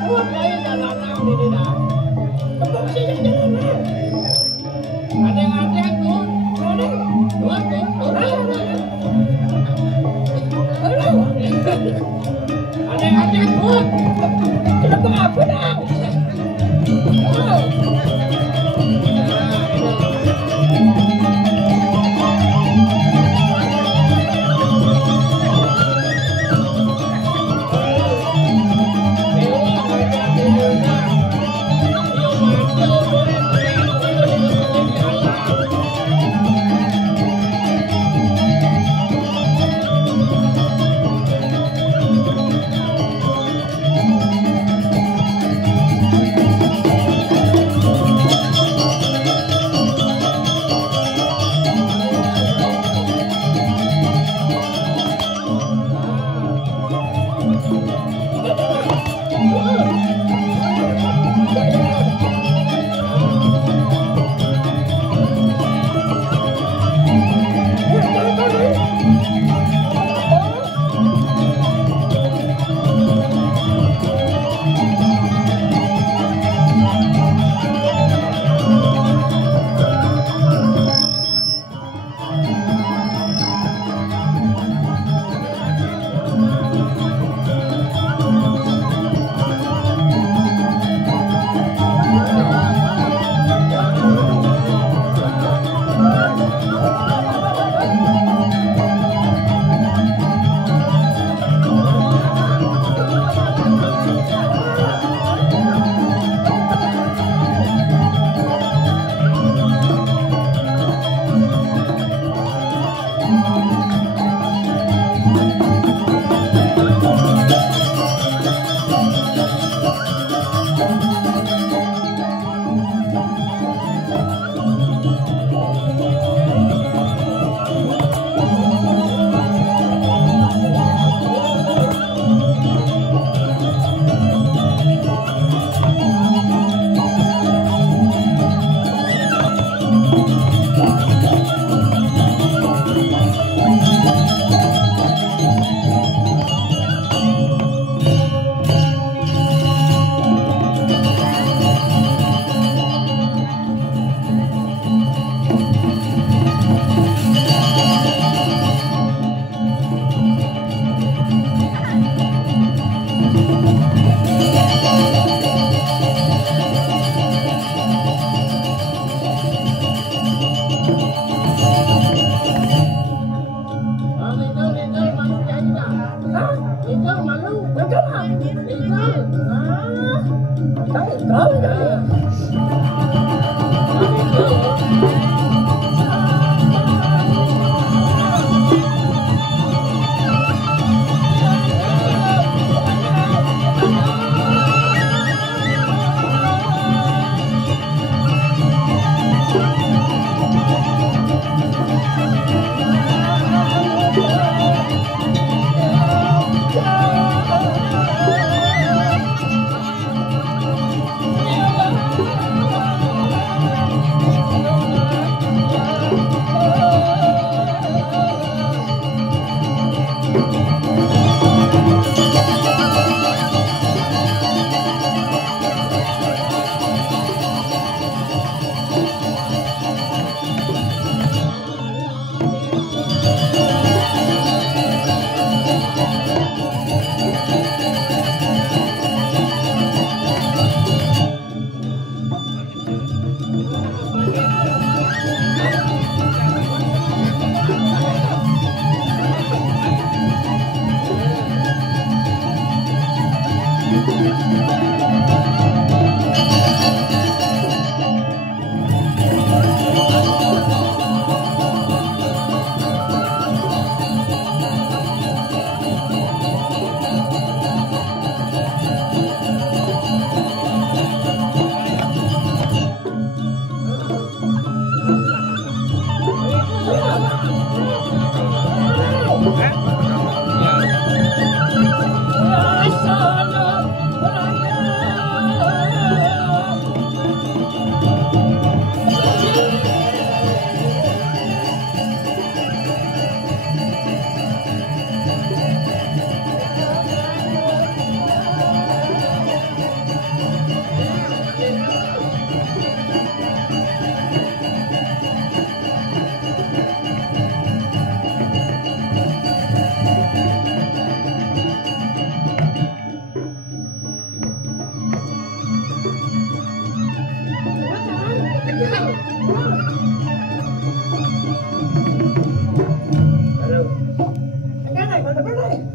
kuat bae jalanan ini dah. Kebang sih jalanan. Ada tuh. Ada. Ada kuat. Kita apa dah?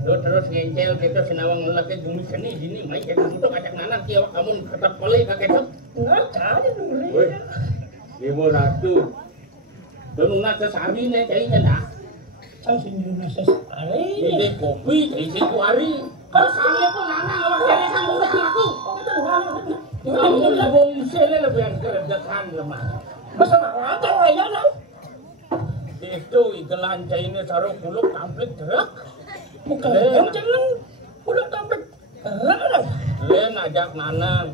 Lu terus ngencel gitu senawang ngelaknya gumi seni gini main kayak untuk ajak nanan kiawak kamu ketep pelih kakek tuh nggak ada dulu Ibu ratu donuna sesari nih kayaknya dah sang sini sesari ini kopi isi kuari kalau saya pun nana awak dari sang udah aku kamu lebih sele lebih yang kerjaan lemah masa ada ya lah itu iklan ini taruh kuluk tampil gerak bukan jangan kuluk tampil gerak len ajak nanang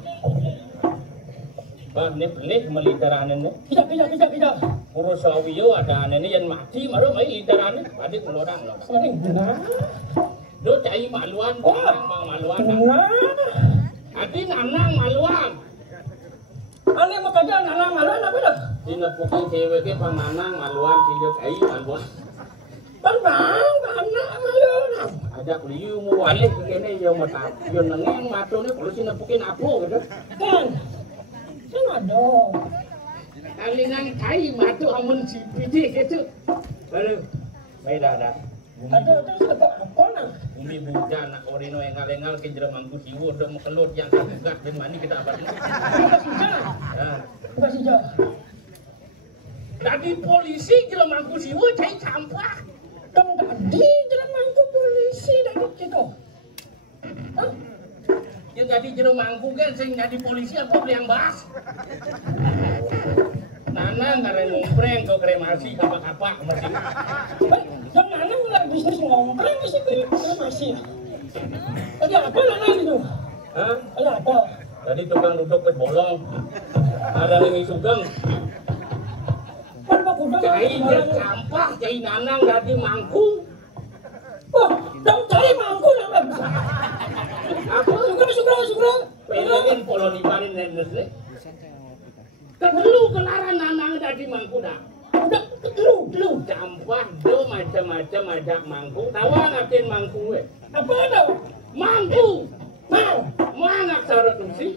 bah ini pelik melitaran ini tidak urus sawiyo ada ini yang mati malu main litaran ini adik melorang do cai maluan bang maluan adik nanang maluan ane mau kerja nanang maluan apa dah dina puking cewek ke pananang maluan tidak cai maluan bang anak maluan ajak liu mu walik kene yo mata yo nengeng matone kalau sina pukin apo gitu kan ada kalingan kai matu amun si pidi gitu baru baik dah ada apa nak umi buda nak orino yang ngalengal ke jero mangku siwu udah mau kelut yang kagat ben mani kita abad kasih jah tadi polisi jero mangku siwu cai sampah dong tadi jero mangku polisi dari gitu yang tadi jero mangku kan sing jadi polisi apa yang bahas Nanang karena ngompreng kau kremasi kapak-kapak mesti dan Nanang mulai bisnis ngompreng sih kremasi tadi apa Nanang itu? Hah? Ada apa? Tadi tukang duduk ke bolong ada yang sugeng cai sampah cai Nanang jadi mangku oh, dong cai mangku apa? Sugra pengen polo diparin nenek kedelu kelaran Nanang dari mangku dah udah kedelu campah do macam-macam ajak mangku tawa ngatin mangku apa ada? Mangku mang aksara tusi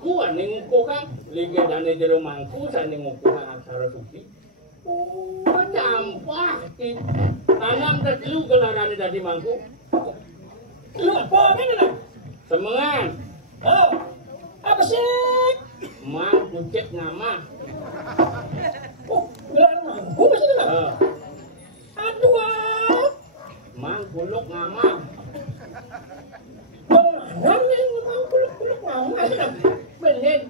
ku ane nguku kan liga dane jero mangku sane nguku kan aksara tusi campah Nanang kedelu kelaran dari mangku lu apa kan semangat oh apa sih mang kucek nama oh gelar mangku masih kenal aduh mang kuluk nama Nanang yang mang kuluk nama bener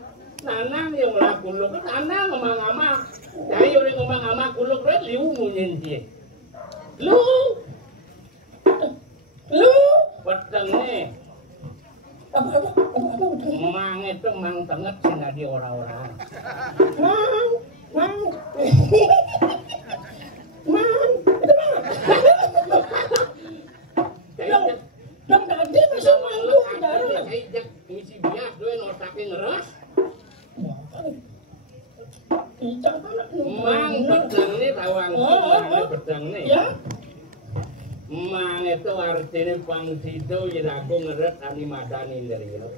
Nanang yang lah kuluk Nanang ngomong nama jadi orang ngomong nama kuluk red liu munyin dia lu peteng nih apa mang itu mang tenget sih nggak di orang-orang mang dan tadi masih mangku darah isi bias dua notakin ngeras mang pedang nih rawang pedang nih mang itu artinya pangsido yang aku ngeret animadani dari itu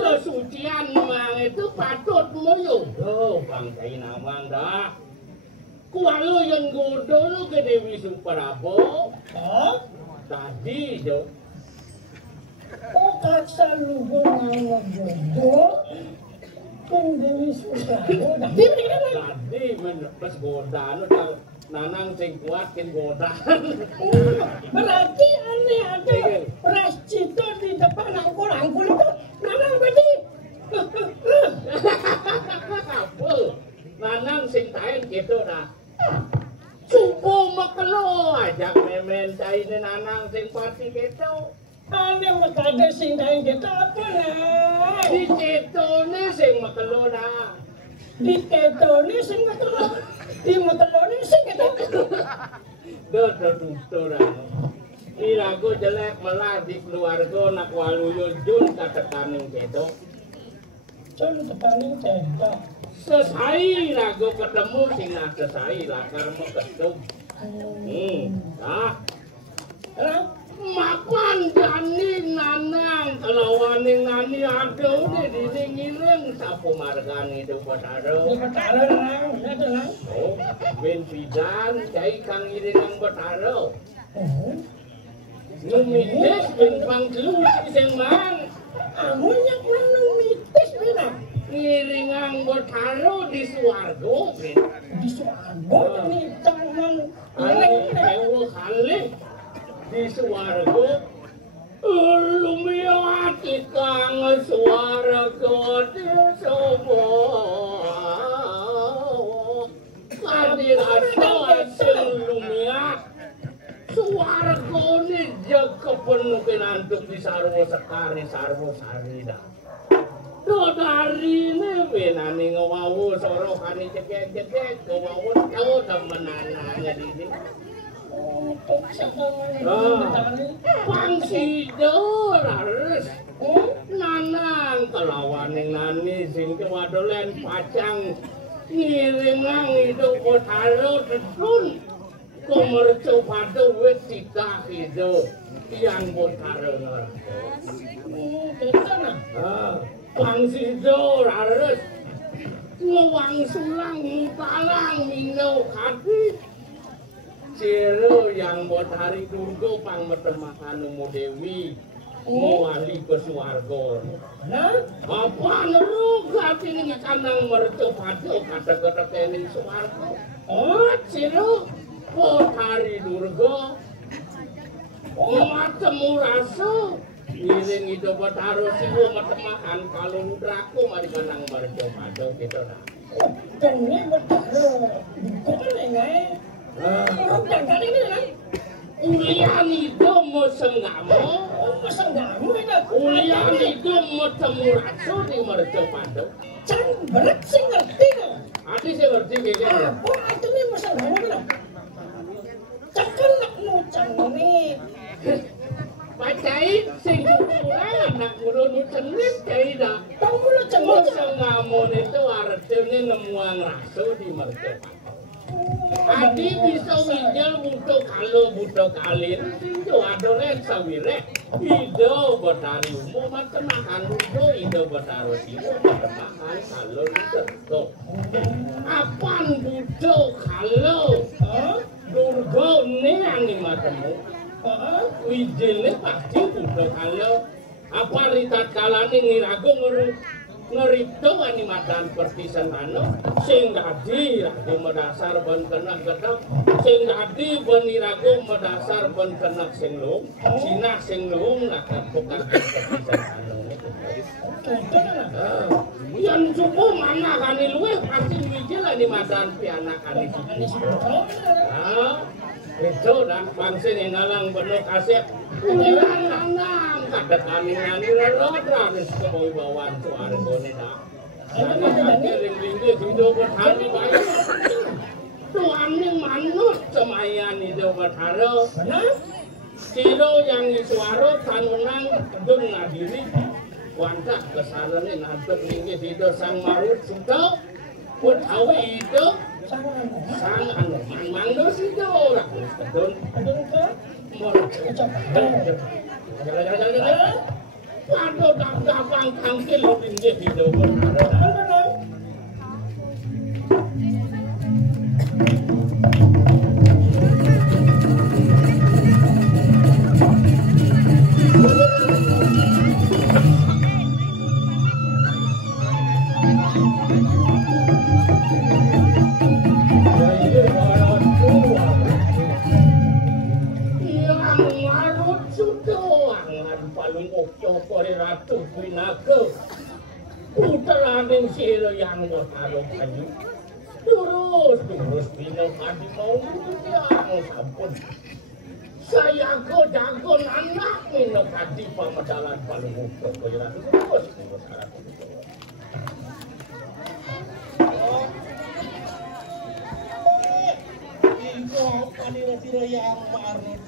kesucian mang itu patut moyo oh bangkai namang dah kualo yang godo lu ke Dewi Suprabo tadi do oh kaksa lu ngomong godo ke Dewi Suprabo tadi menepes godaan Nanang sing kuat kin godaan berarti aneh ada Rascito di depan angkul itu Nanang berarti apa Nanang sing tain gitu dah subuh makelo ajak memen caine Nanang sing pati gitu aneh makada sing tain gitu apa lah di cetone sing makelo dah di cetone sing makelo di makelo sing gitu tuturan irago jelek melah di keluarga nak waluyo jun katekaning gitu jun tekaning gitu sesai lagu ketemu sing nak sesai lakar mau ketemu makan jani Nanang kalau waning nani aduh di ngiling sapu margani do Betaro. Betaro nang, nang. Oh, ben pidan cai kang iring Betaro. Oh. Numitis ben panglu sing mang. Amunya kurang numitis benar. Ngiringang Betaro di swarga ben. Di swarga nih tangan. Ewo kali di swarga. Lumiati kang swarga desobo kadirasa sing lumiat swarga ni jag kepenuh pinantuk di sarwa sekari sarwa sarida dodari ne benani ngawawu sorokani cekek-cekek ngawawu tau temenananya di pangsido lares nanang kelawaning nani sing kewadolen pacang ngiringang hidup Betaro dedun komerco padu wis sikah hidup yang Betaro lares pangsido lares ngewang sulang talang minau kati Ciro yang Betari Durga pangmetemakan Umu Dewi mewali ke swarga. Nah, apa neruga ini kanang mercu padu kata-kata tening swarga. Oh, Ciro Betari Durga matemu rasa ngiring itu Betaro siwo metemakan kalau ludraku mari kanang mercu padu gitu nah. Tengah Betaro bukan enggak. Jangan ini kan? Ulian itu mau senggamu, ulian itu mau temu rasu di mercopado. Can berat sih ngerti kan? Adi sih ngerti kayaknya. Apa itu nih mau senggamu kan? Cakkan nak nucang ini. Pacai sing kurang anak guru nucang nih kayak Kamu nucang mau senggamu itu artinya nemuang rasu di mercopado. Adi bisa wijel butuh kalau butuh kalin itu adoren sawire ido Betari Umu matemakan butuh ido Betaro siwo matemakan kalau itu apan butuh kalau Durga ini yang matemu wijel ini pasti butuh kalau apa ritat kalani ngirago ngerito ani madan pertisan anu sing dadi rago medasar ben kenak gedek sing dadi benirago medasar ben kenak sing lung sinah sing lung nak bukan pertisan anu yen subuh mana kani luweh pasti wijil ani madan pianak ani itu dan bangsa yang ngalang penuh kasih ulang-ulang kata kami nyanyi lelah terus kebawaan suarga ini dah jadi ring-ringnya hidup Betaro baik Tuhan ini manut semayan hidup Betaro Ciro yang suara tanunang kedun ngadiri wantak kesarannya nantuk ringnya hidup sang marut sudah buat awe itu sang anu mang dos itu orang kedun waduh gampang tangkil tinggi hidup Ratu Pinaka Utaraning Ciro yang Betaro kayu Terus Pinaka mau yang sampun saya jago anak Pinaka di pamadalan paling utuh kaya Ratu terus Ratu Iko panira-tira yang marut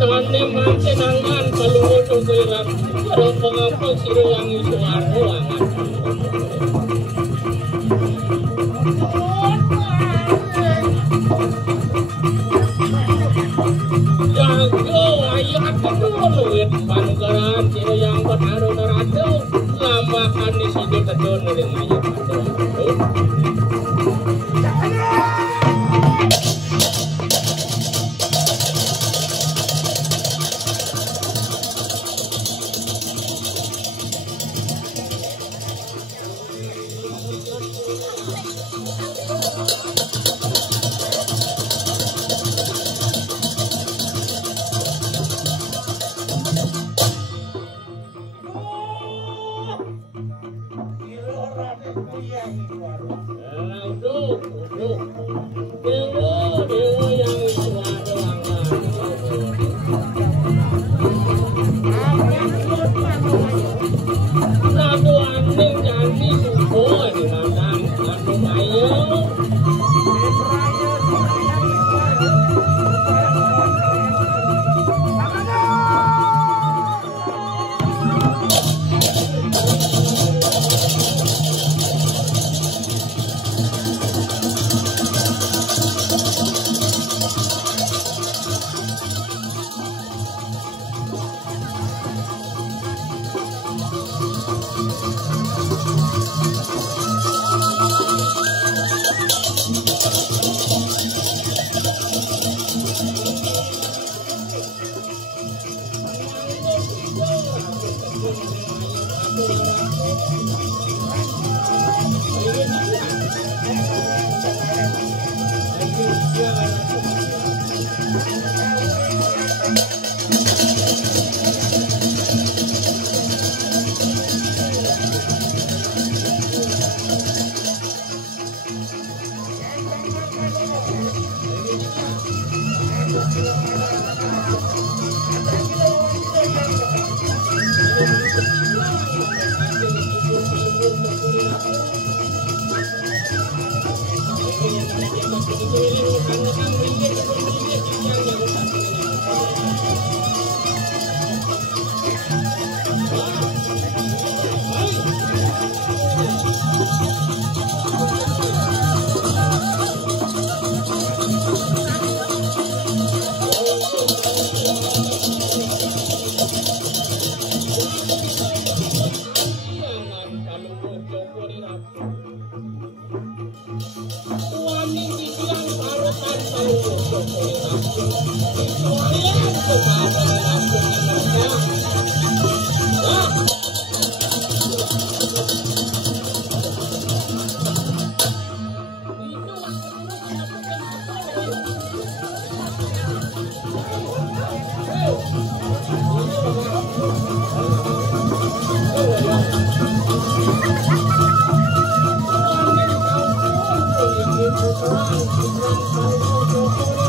Sane mancenangan kalungan tugeran karo pengampun sira yang isuar ruangan. Jago ayat kedulut panggaran sira yang berharu narado lamakan di situ kedon dengan ayat Terang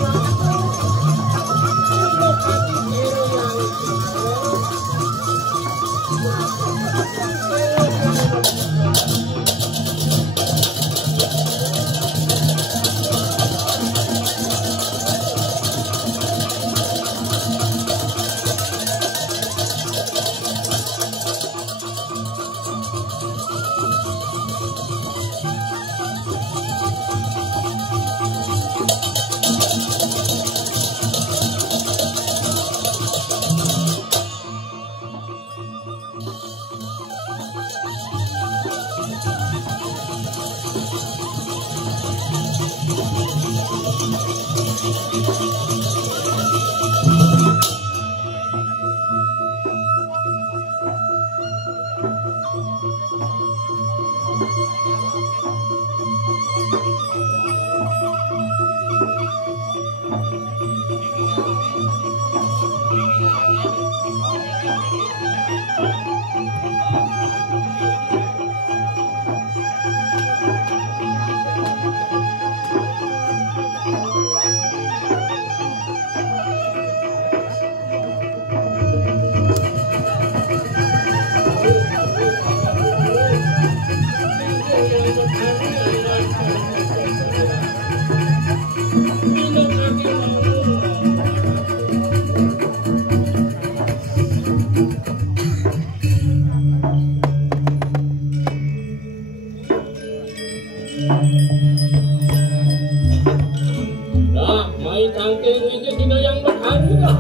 ini dina yang berharga.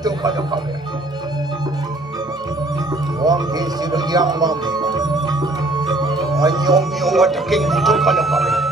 itu pada kami. Wang siro yang mami. Anyong wataking itu pada kami.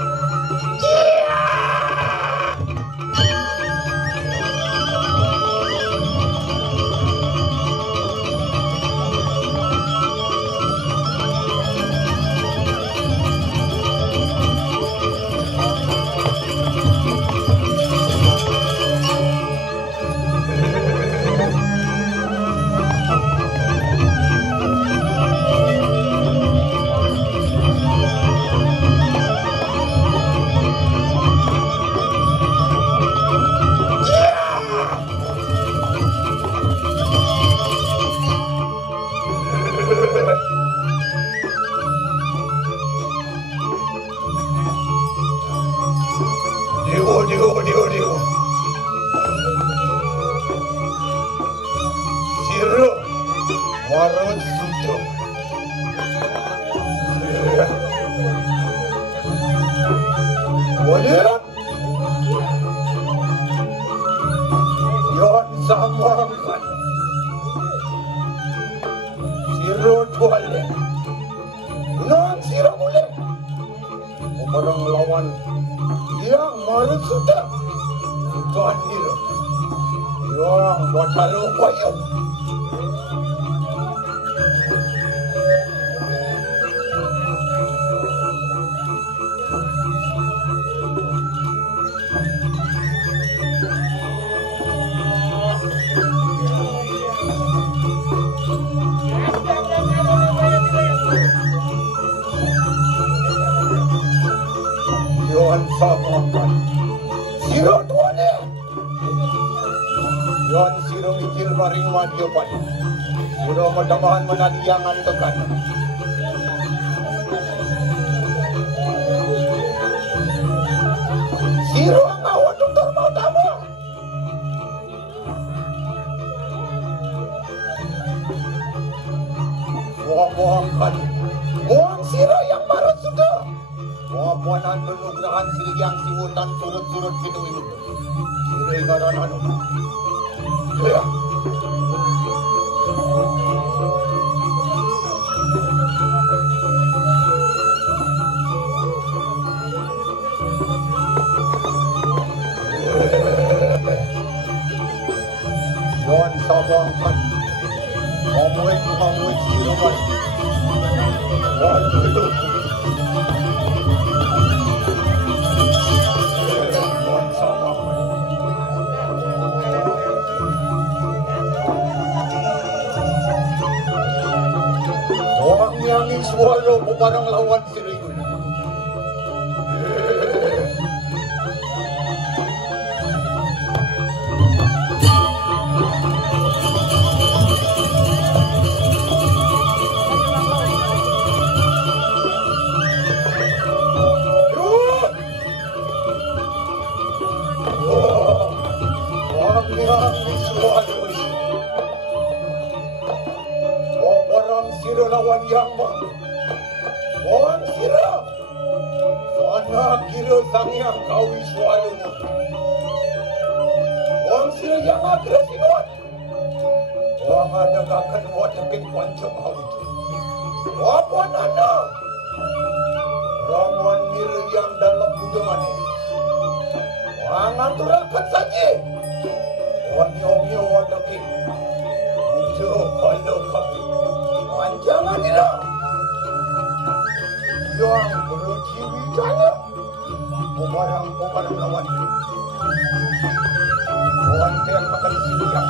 Siro Marut Suto Boleh Yon samakan Siro tuale Nang siro boleh Orang lawan yang Marut Suto Tuan Siro yang Watalo Koyo Yon samakan Siro tuane Yon siro mikir maring madyopan Siro madamahan manadiangan tekan Siro ang awan tutor mau tamu Muang-muangkan Muang siro yang marut sudah Muang-muanan penugrahan siri yang simutan surut-surut gitu ini Siri garanan Ya Yon sabangkan Mamuit siruman Waduh Yon sabangkan Orang yang swallow po parang lawan si Rigo lawan yang mah Wan sira Sana kira sang yang kau iswalunya Wan sira yang agresinuan Wang ada akan watakin pancam hal itu Apa nana Raman mira yang dalam budangannya Wang aturakan saja Wan nyomnya watakin Ujo kalau kapi Jangan tidak yang berjiwi jana Bubarang lawan Lawan yang akan disilihan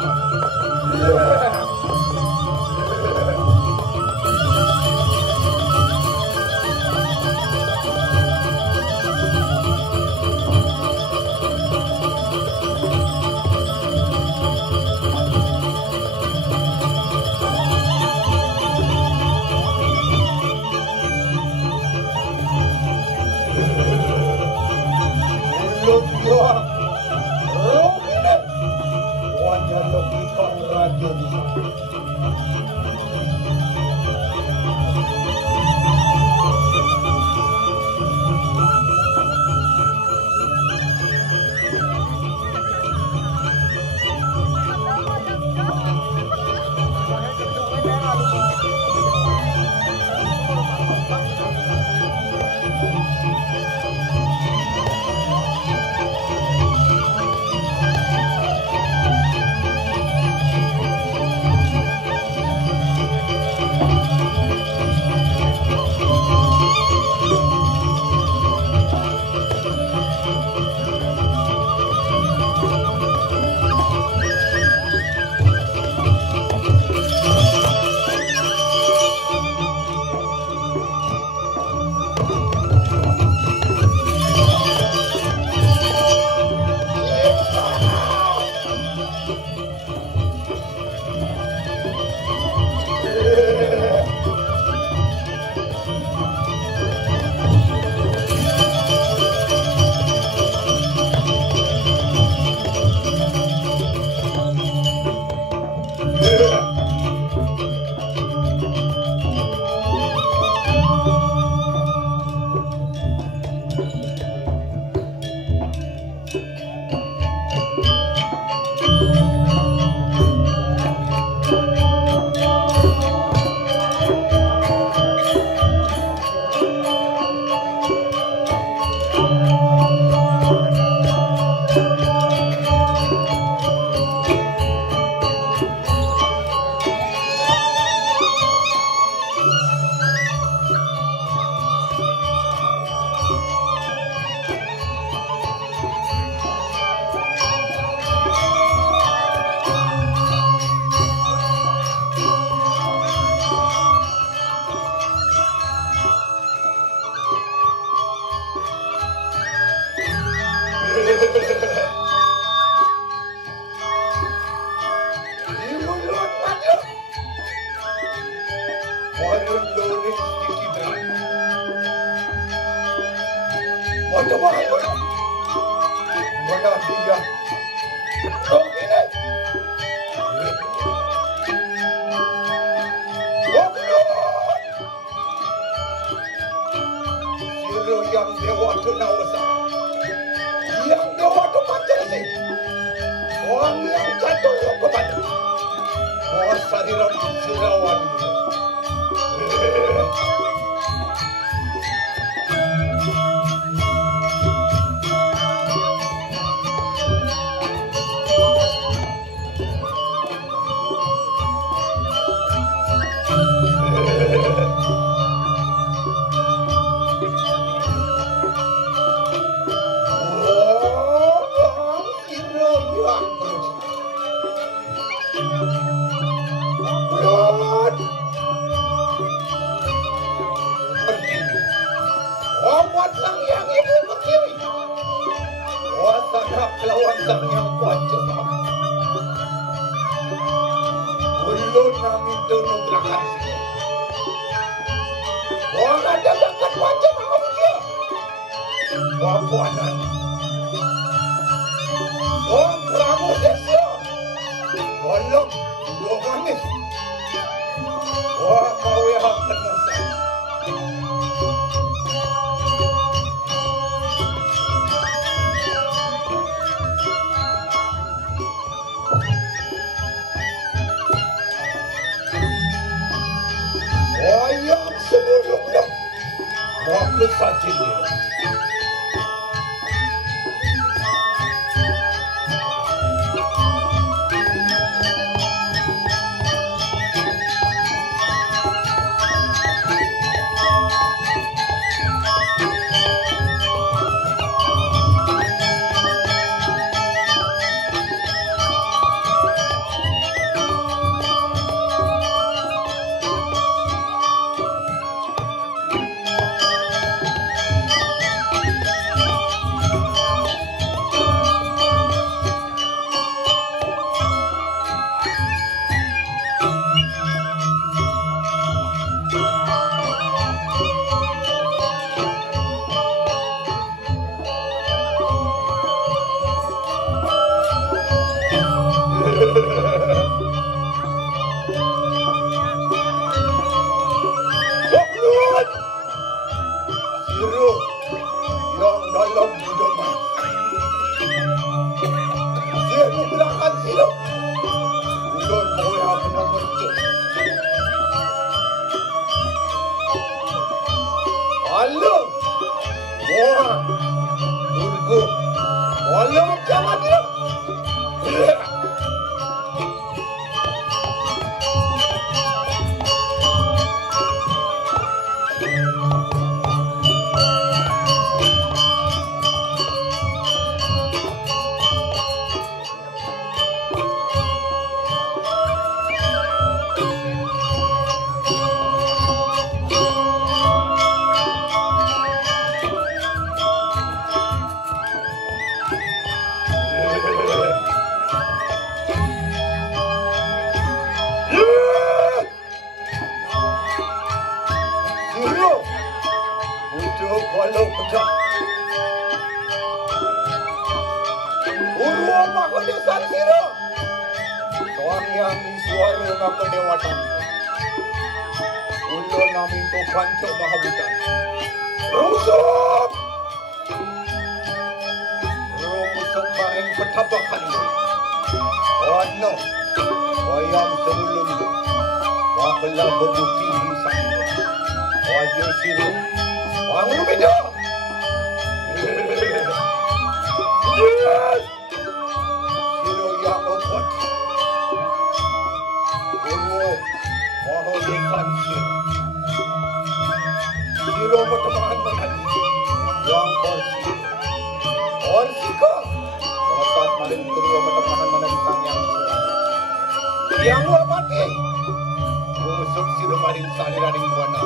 pertapakan ini. Ano, wayang sebelum itu, wakelah berbukti di sana. Wajah siro, wangun beda. Yes! Siro yang obat. Ini mohon dikansi. Siro berteman menadi yang korsi. Korsi kok? Saat malam kedua berteman menadi sang yang surat. Yang wabati. Musuh siro maring saliraning buana.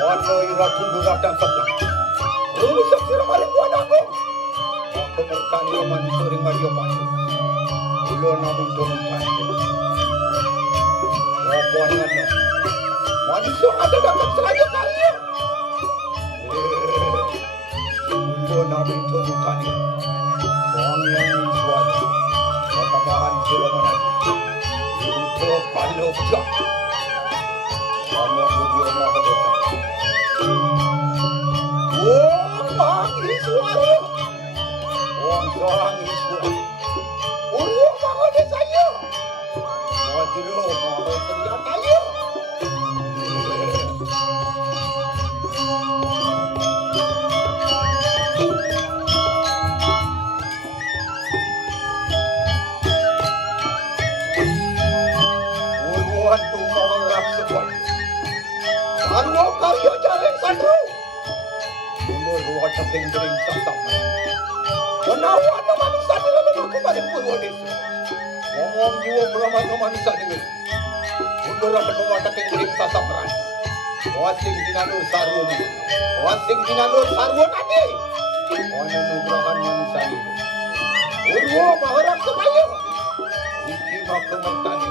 Wano iratu durah dan sebelah. Musuh siro maring buana aku. Aku bertani roman sering Mario Pandu. Ulo namun turun tani. Wapuan ngano. Manusia ada dapat selaya kalian. Ulo namun turun tani. Orang yang suara. Tambahan sila menadi. Untuk palau jak. Kamu berdua mahadota. Wah, ini suara. Wah, seorang ini suara. Uruh mahadota saya. Wajiro mahadota saya. Arwah karya jalan sandro. Mundur ruwat saping dering sasam. Menawan no manusia dengan aku balik Purwodeso. Ngomong jiwa beraman no manusia dengan. Mundur ada ruwat saping dering sasam ran. Wasing dinanur sarwoni. Wasing dinanur sarwon ade. Wanu nugrahan manusia ini. Urwo maharap semaya. Iki maku mertani.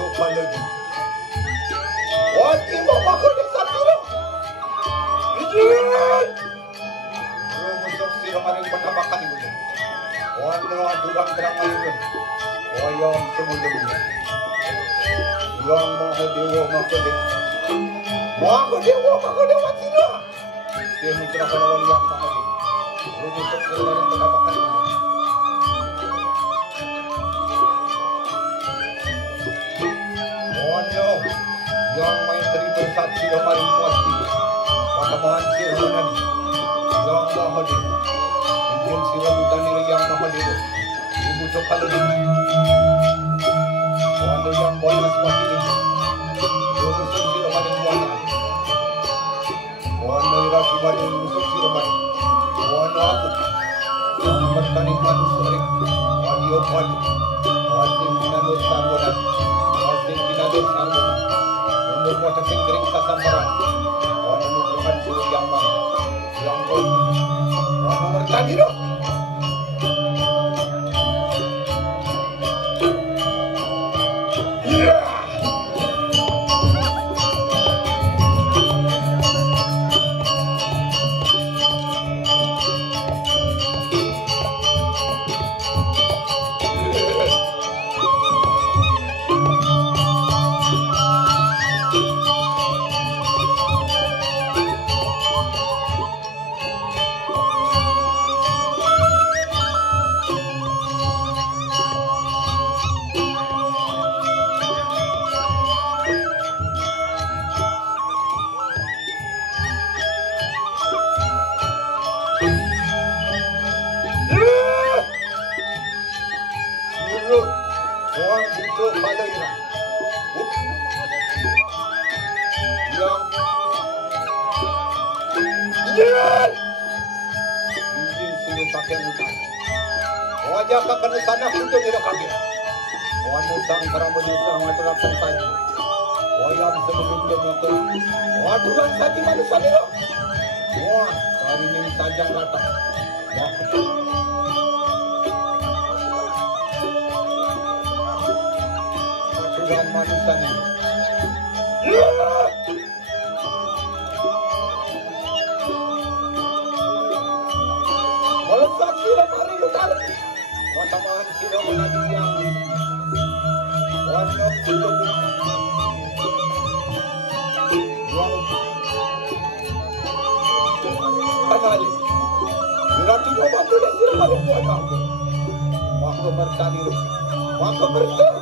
Untuk lagi. Wati mama ko di satiro. Ijin. Rumusok sila maring pagkabakan mo. Wano adurang terang ngayon. Wayang semulong. Yang mga dewa makode. Mga dewa makode watino. Dia mitra kalawan yang makode. Rumusok sila maring pagkabakan mo. Wano yang main terima saksi yang paling kuat itu. Patamaan sila nani. Yang makode. Ingin sila utani yang makode. Ibu cokal ini. Wano yang boleh seperti ini. Rusuk sila maring wana. Wano iraki maring rusuk sila maring. Wano aku. Yang bertani manusia. Wadio padi. Wasin pinanus sabonan. Wasin pinanus sabonan. Untuk wajah kering sasambaran. Wano nubuhan sila yang mana. Yang boleh. Wano bertani dong. Wajah kakak sana kunjung ira kami. Wanu sang karamudi sang aturan pentanyi. Wayam sebelum dia makan. Waduran sati manusia diro. Wah, hari ini tajam rata. Waduran manusia diro. Melesat sila mari lutar. Matamaan sila menadi yang warna kutuk. Tangali. Berarti kau bantu dan sila mari buat aku. Waktu bertani. Waktu bersih.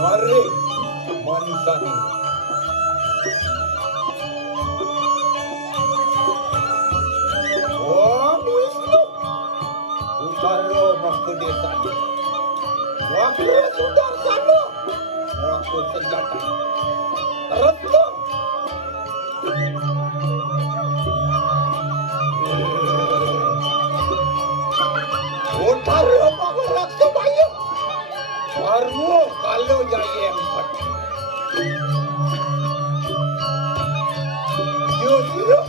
Mari manusia ini. Utara waktu desa, waktu sudah sana, waktu senjata, terus utara panggilan kebayang, baru kalau jaya empat, jujur.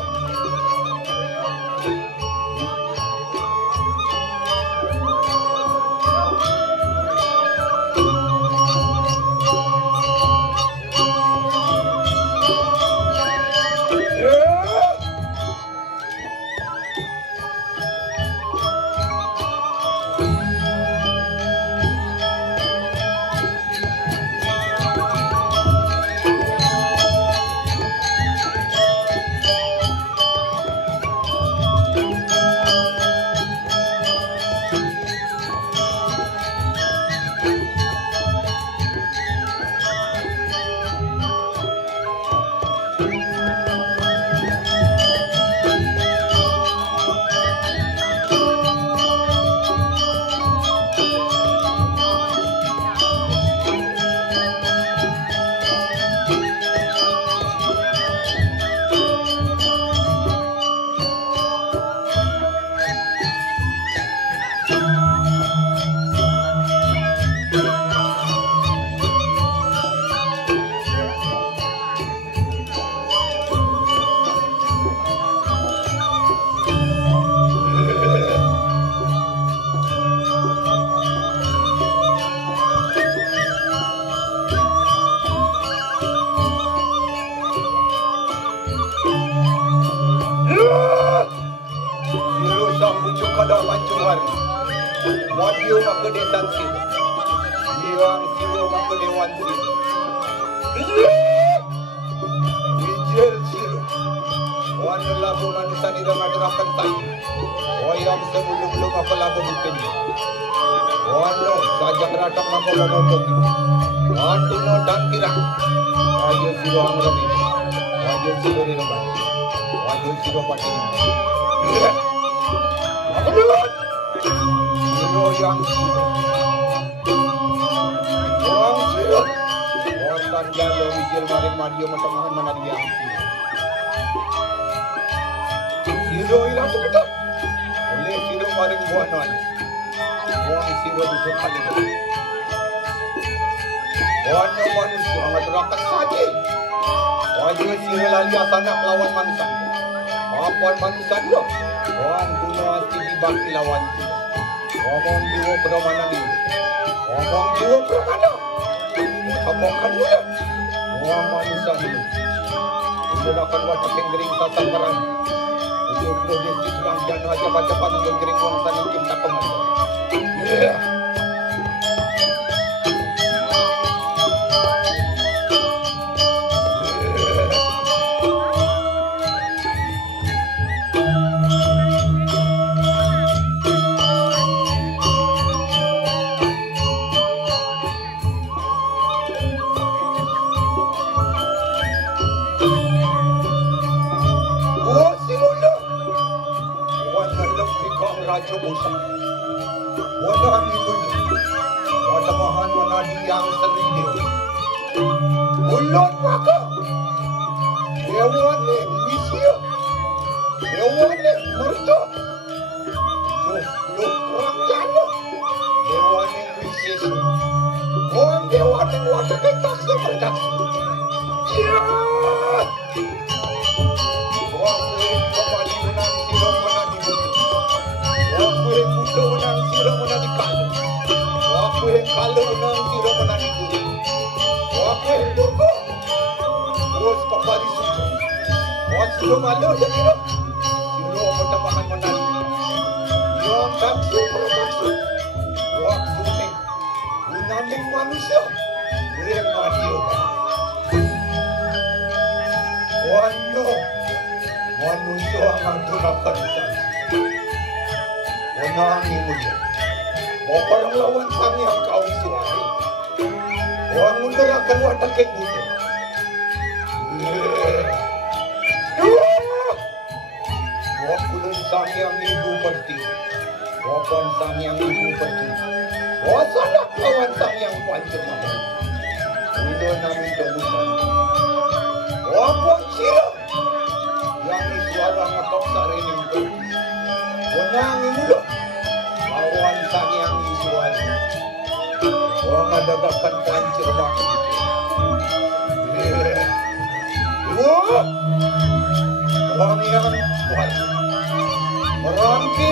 maka desan siro. Yang siro maka dewan siro. Wijel siro. Wan lagu manusia ni dengan gerakan tadi. Yang sebelum-belum apa lagu mungkin. Wan lo saja gerakkan maka menonton. Wan tuno dan kira. Wajah siro anggapi. Wajah siro di rumah. Wajah siro pati. Siro yang siro. Orang siro. Orang jalo wijil maring madio matamahan manadi yang siro. Siro ilang tu betul. Oleh siro maring buah nani. Orang siro itu kali. Orang manusia amat rakat saja. Wajib siro lali asanak lawan manusia. Apaan manusia dia? Orang kuno hati dibagi lawan siro. Ngomong jiwa bermana ni? Ngomong jiwa bermana? Ngomongkan dia. Orang manusia ini. Udah akan wajib penggering sasang barang. Udah desi terang janu aja baca-baca penggering uang sana kita kemana? Raja Musa, wadah ibu, wadah mahan wanadi yang serius. Mulut maka, dewan ni misia, dewan ni merta, lo perang jano, dewan ni misia, dewan ni wadah kita semerta. Ya, waktu kembali menang siro menadi. Aku yang muda menang siro menang kalu. Aku yang kalu menang siro menang guru. Aku yang duku. Terus kembali suku. Aku siro malu ya siro. Siro pertambahan menang. Yang taksu bermaksu. Waktu ni menanding manusia. Yang madio. Wano manusia akan tunakan sana. Menangi mulia. Mau orang lawan sang yang kau isuari. Orang mundur akan wadah kek mulia. Wakulun sang yang ibu berti. Wapan sang yang ibu berti. Wasanak lawan sang yang pancur nama. Udah nami domusan. Wapan siro. Yang isuara ngakau sari yang berti. Menangi mulia. Lawan sang yang isuari. Orang ada bahkan pancur makan. Orang yang kuat. Merangki.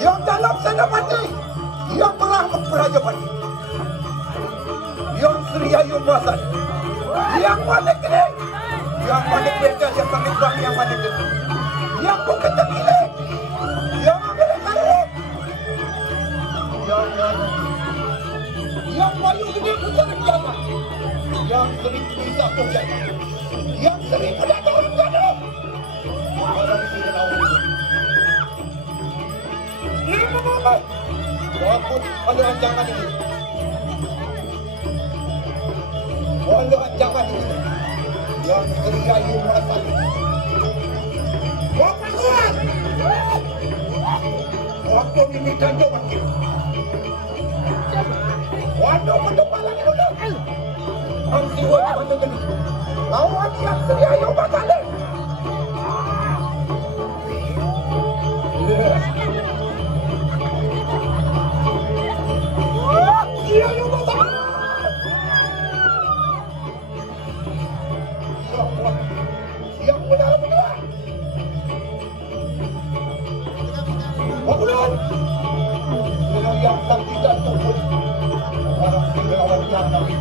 Yang dalam sana Senapati yang telah memperajapati yang Sri Ayu Masan yang panik ini yang panik beda yang panik bang yang panik ini yang bukan terkini yang ambil tarik yang bayu gede punya rencana yang sering bisa punya yang sering mendatang rencana orang sini tahu ini mama waktu ada ancaman ini ada ancaman ini yang sering kayu merasa waktu ini kanjo makin waduh mendepan lagi betul ang siwa di bandung gini lawan yang Sri Ayu Masan Sri Ayu Masan yang benar-benar bangunan yang tak tidak turun orang lawan yang nabi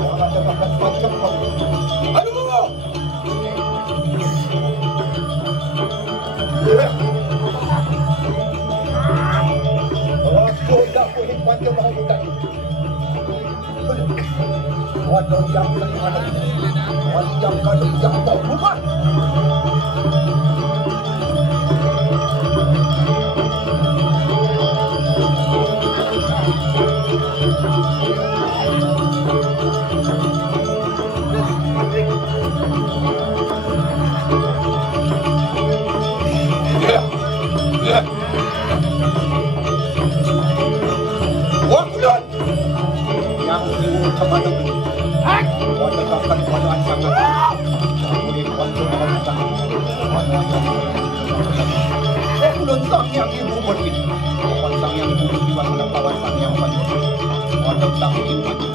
orang dapat macam aduh orang sudah boleh panjang mau buka waduh yang sering ada waduh yang kali yang tahu rumah Wakilon yang diurut sama negeri menegakkan pada ancaman boleh kontrol dengan utang Wakilon sang yang ibu berdiri sang yang ibu berdiri pada kawasan yang paling pada tak ingin mati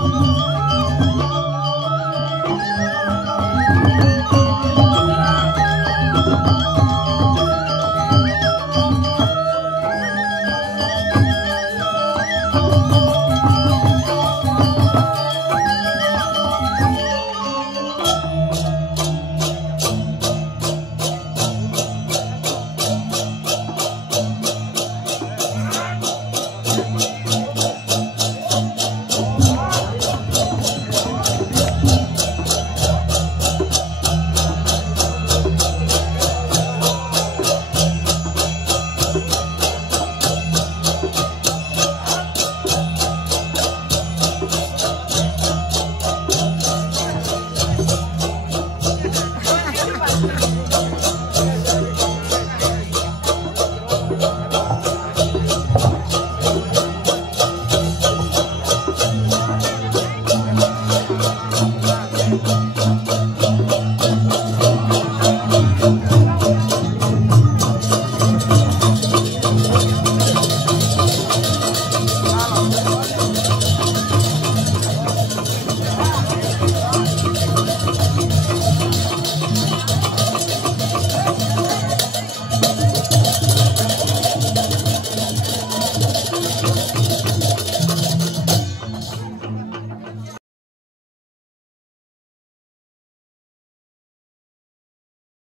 Thank you.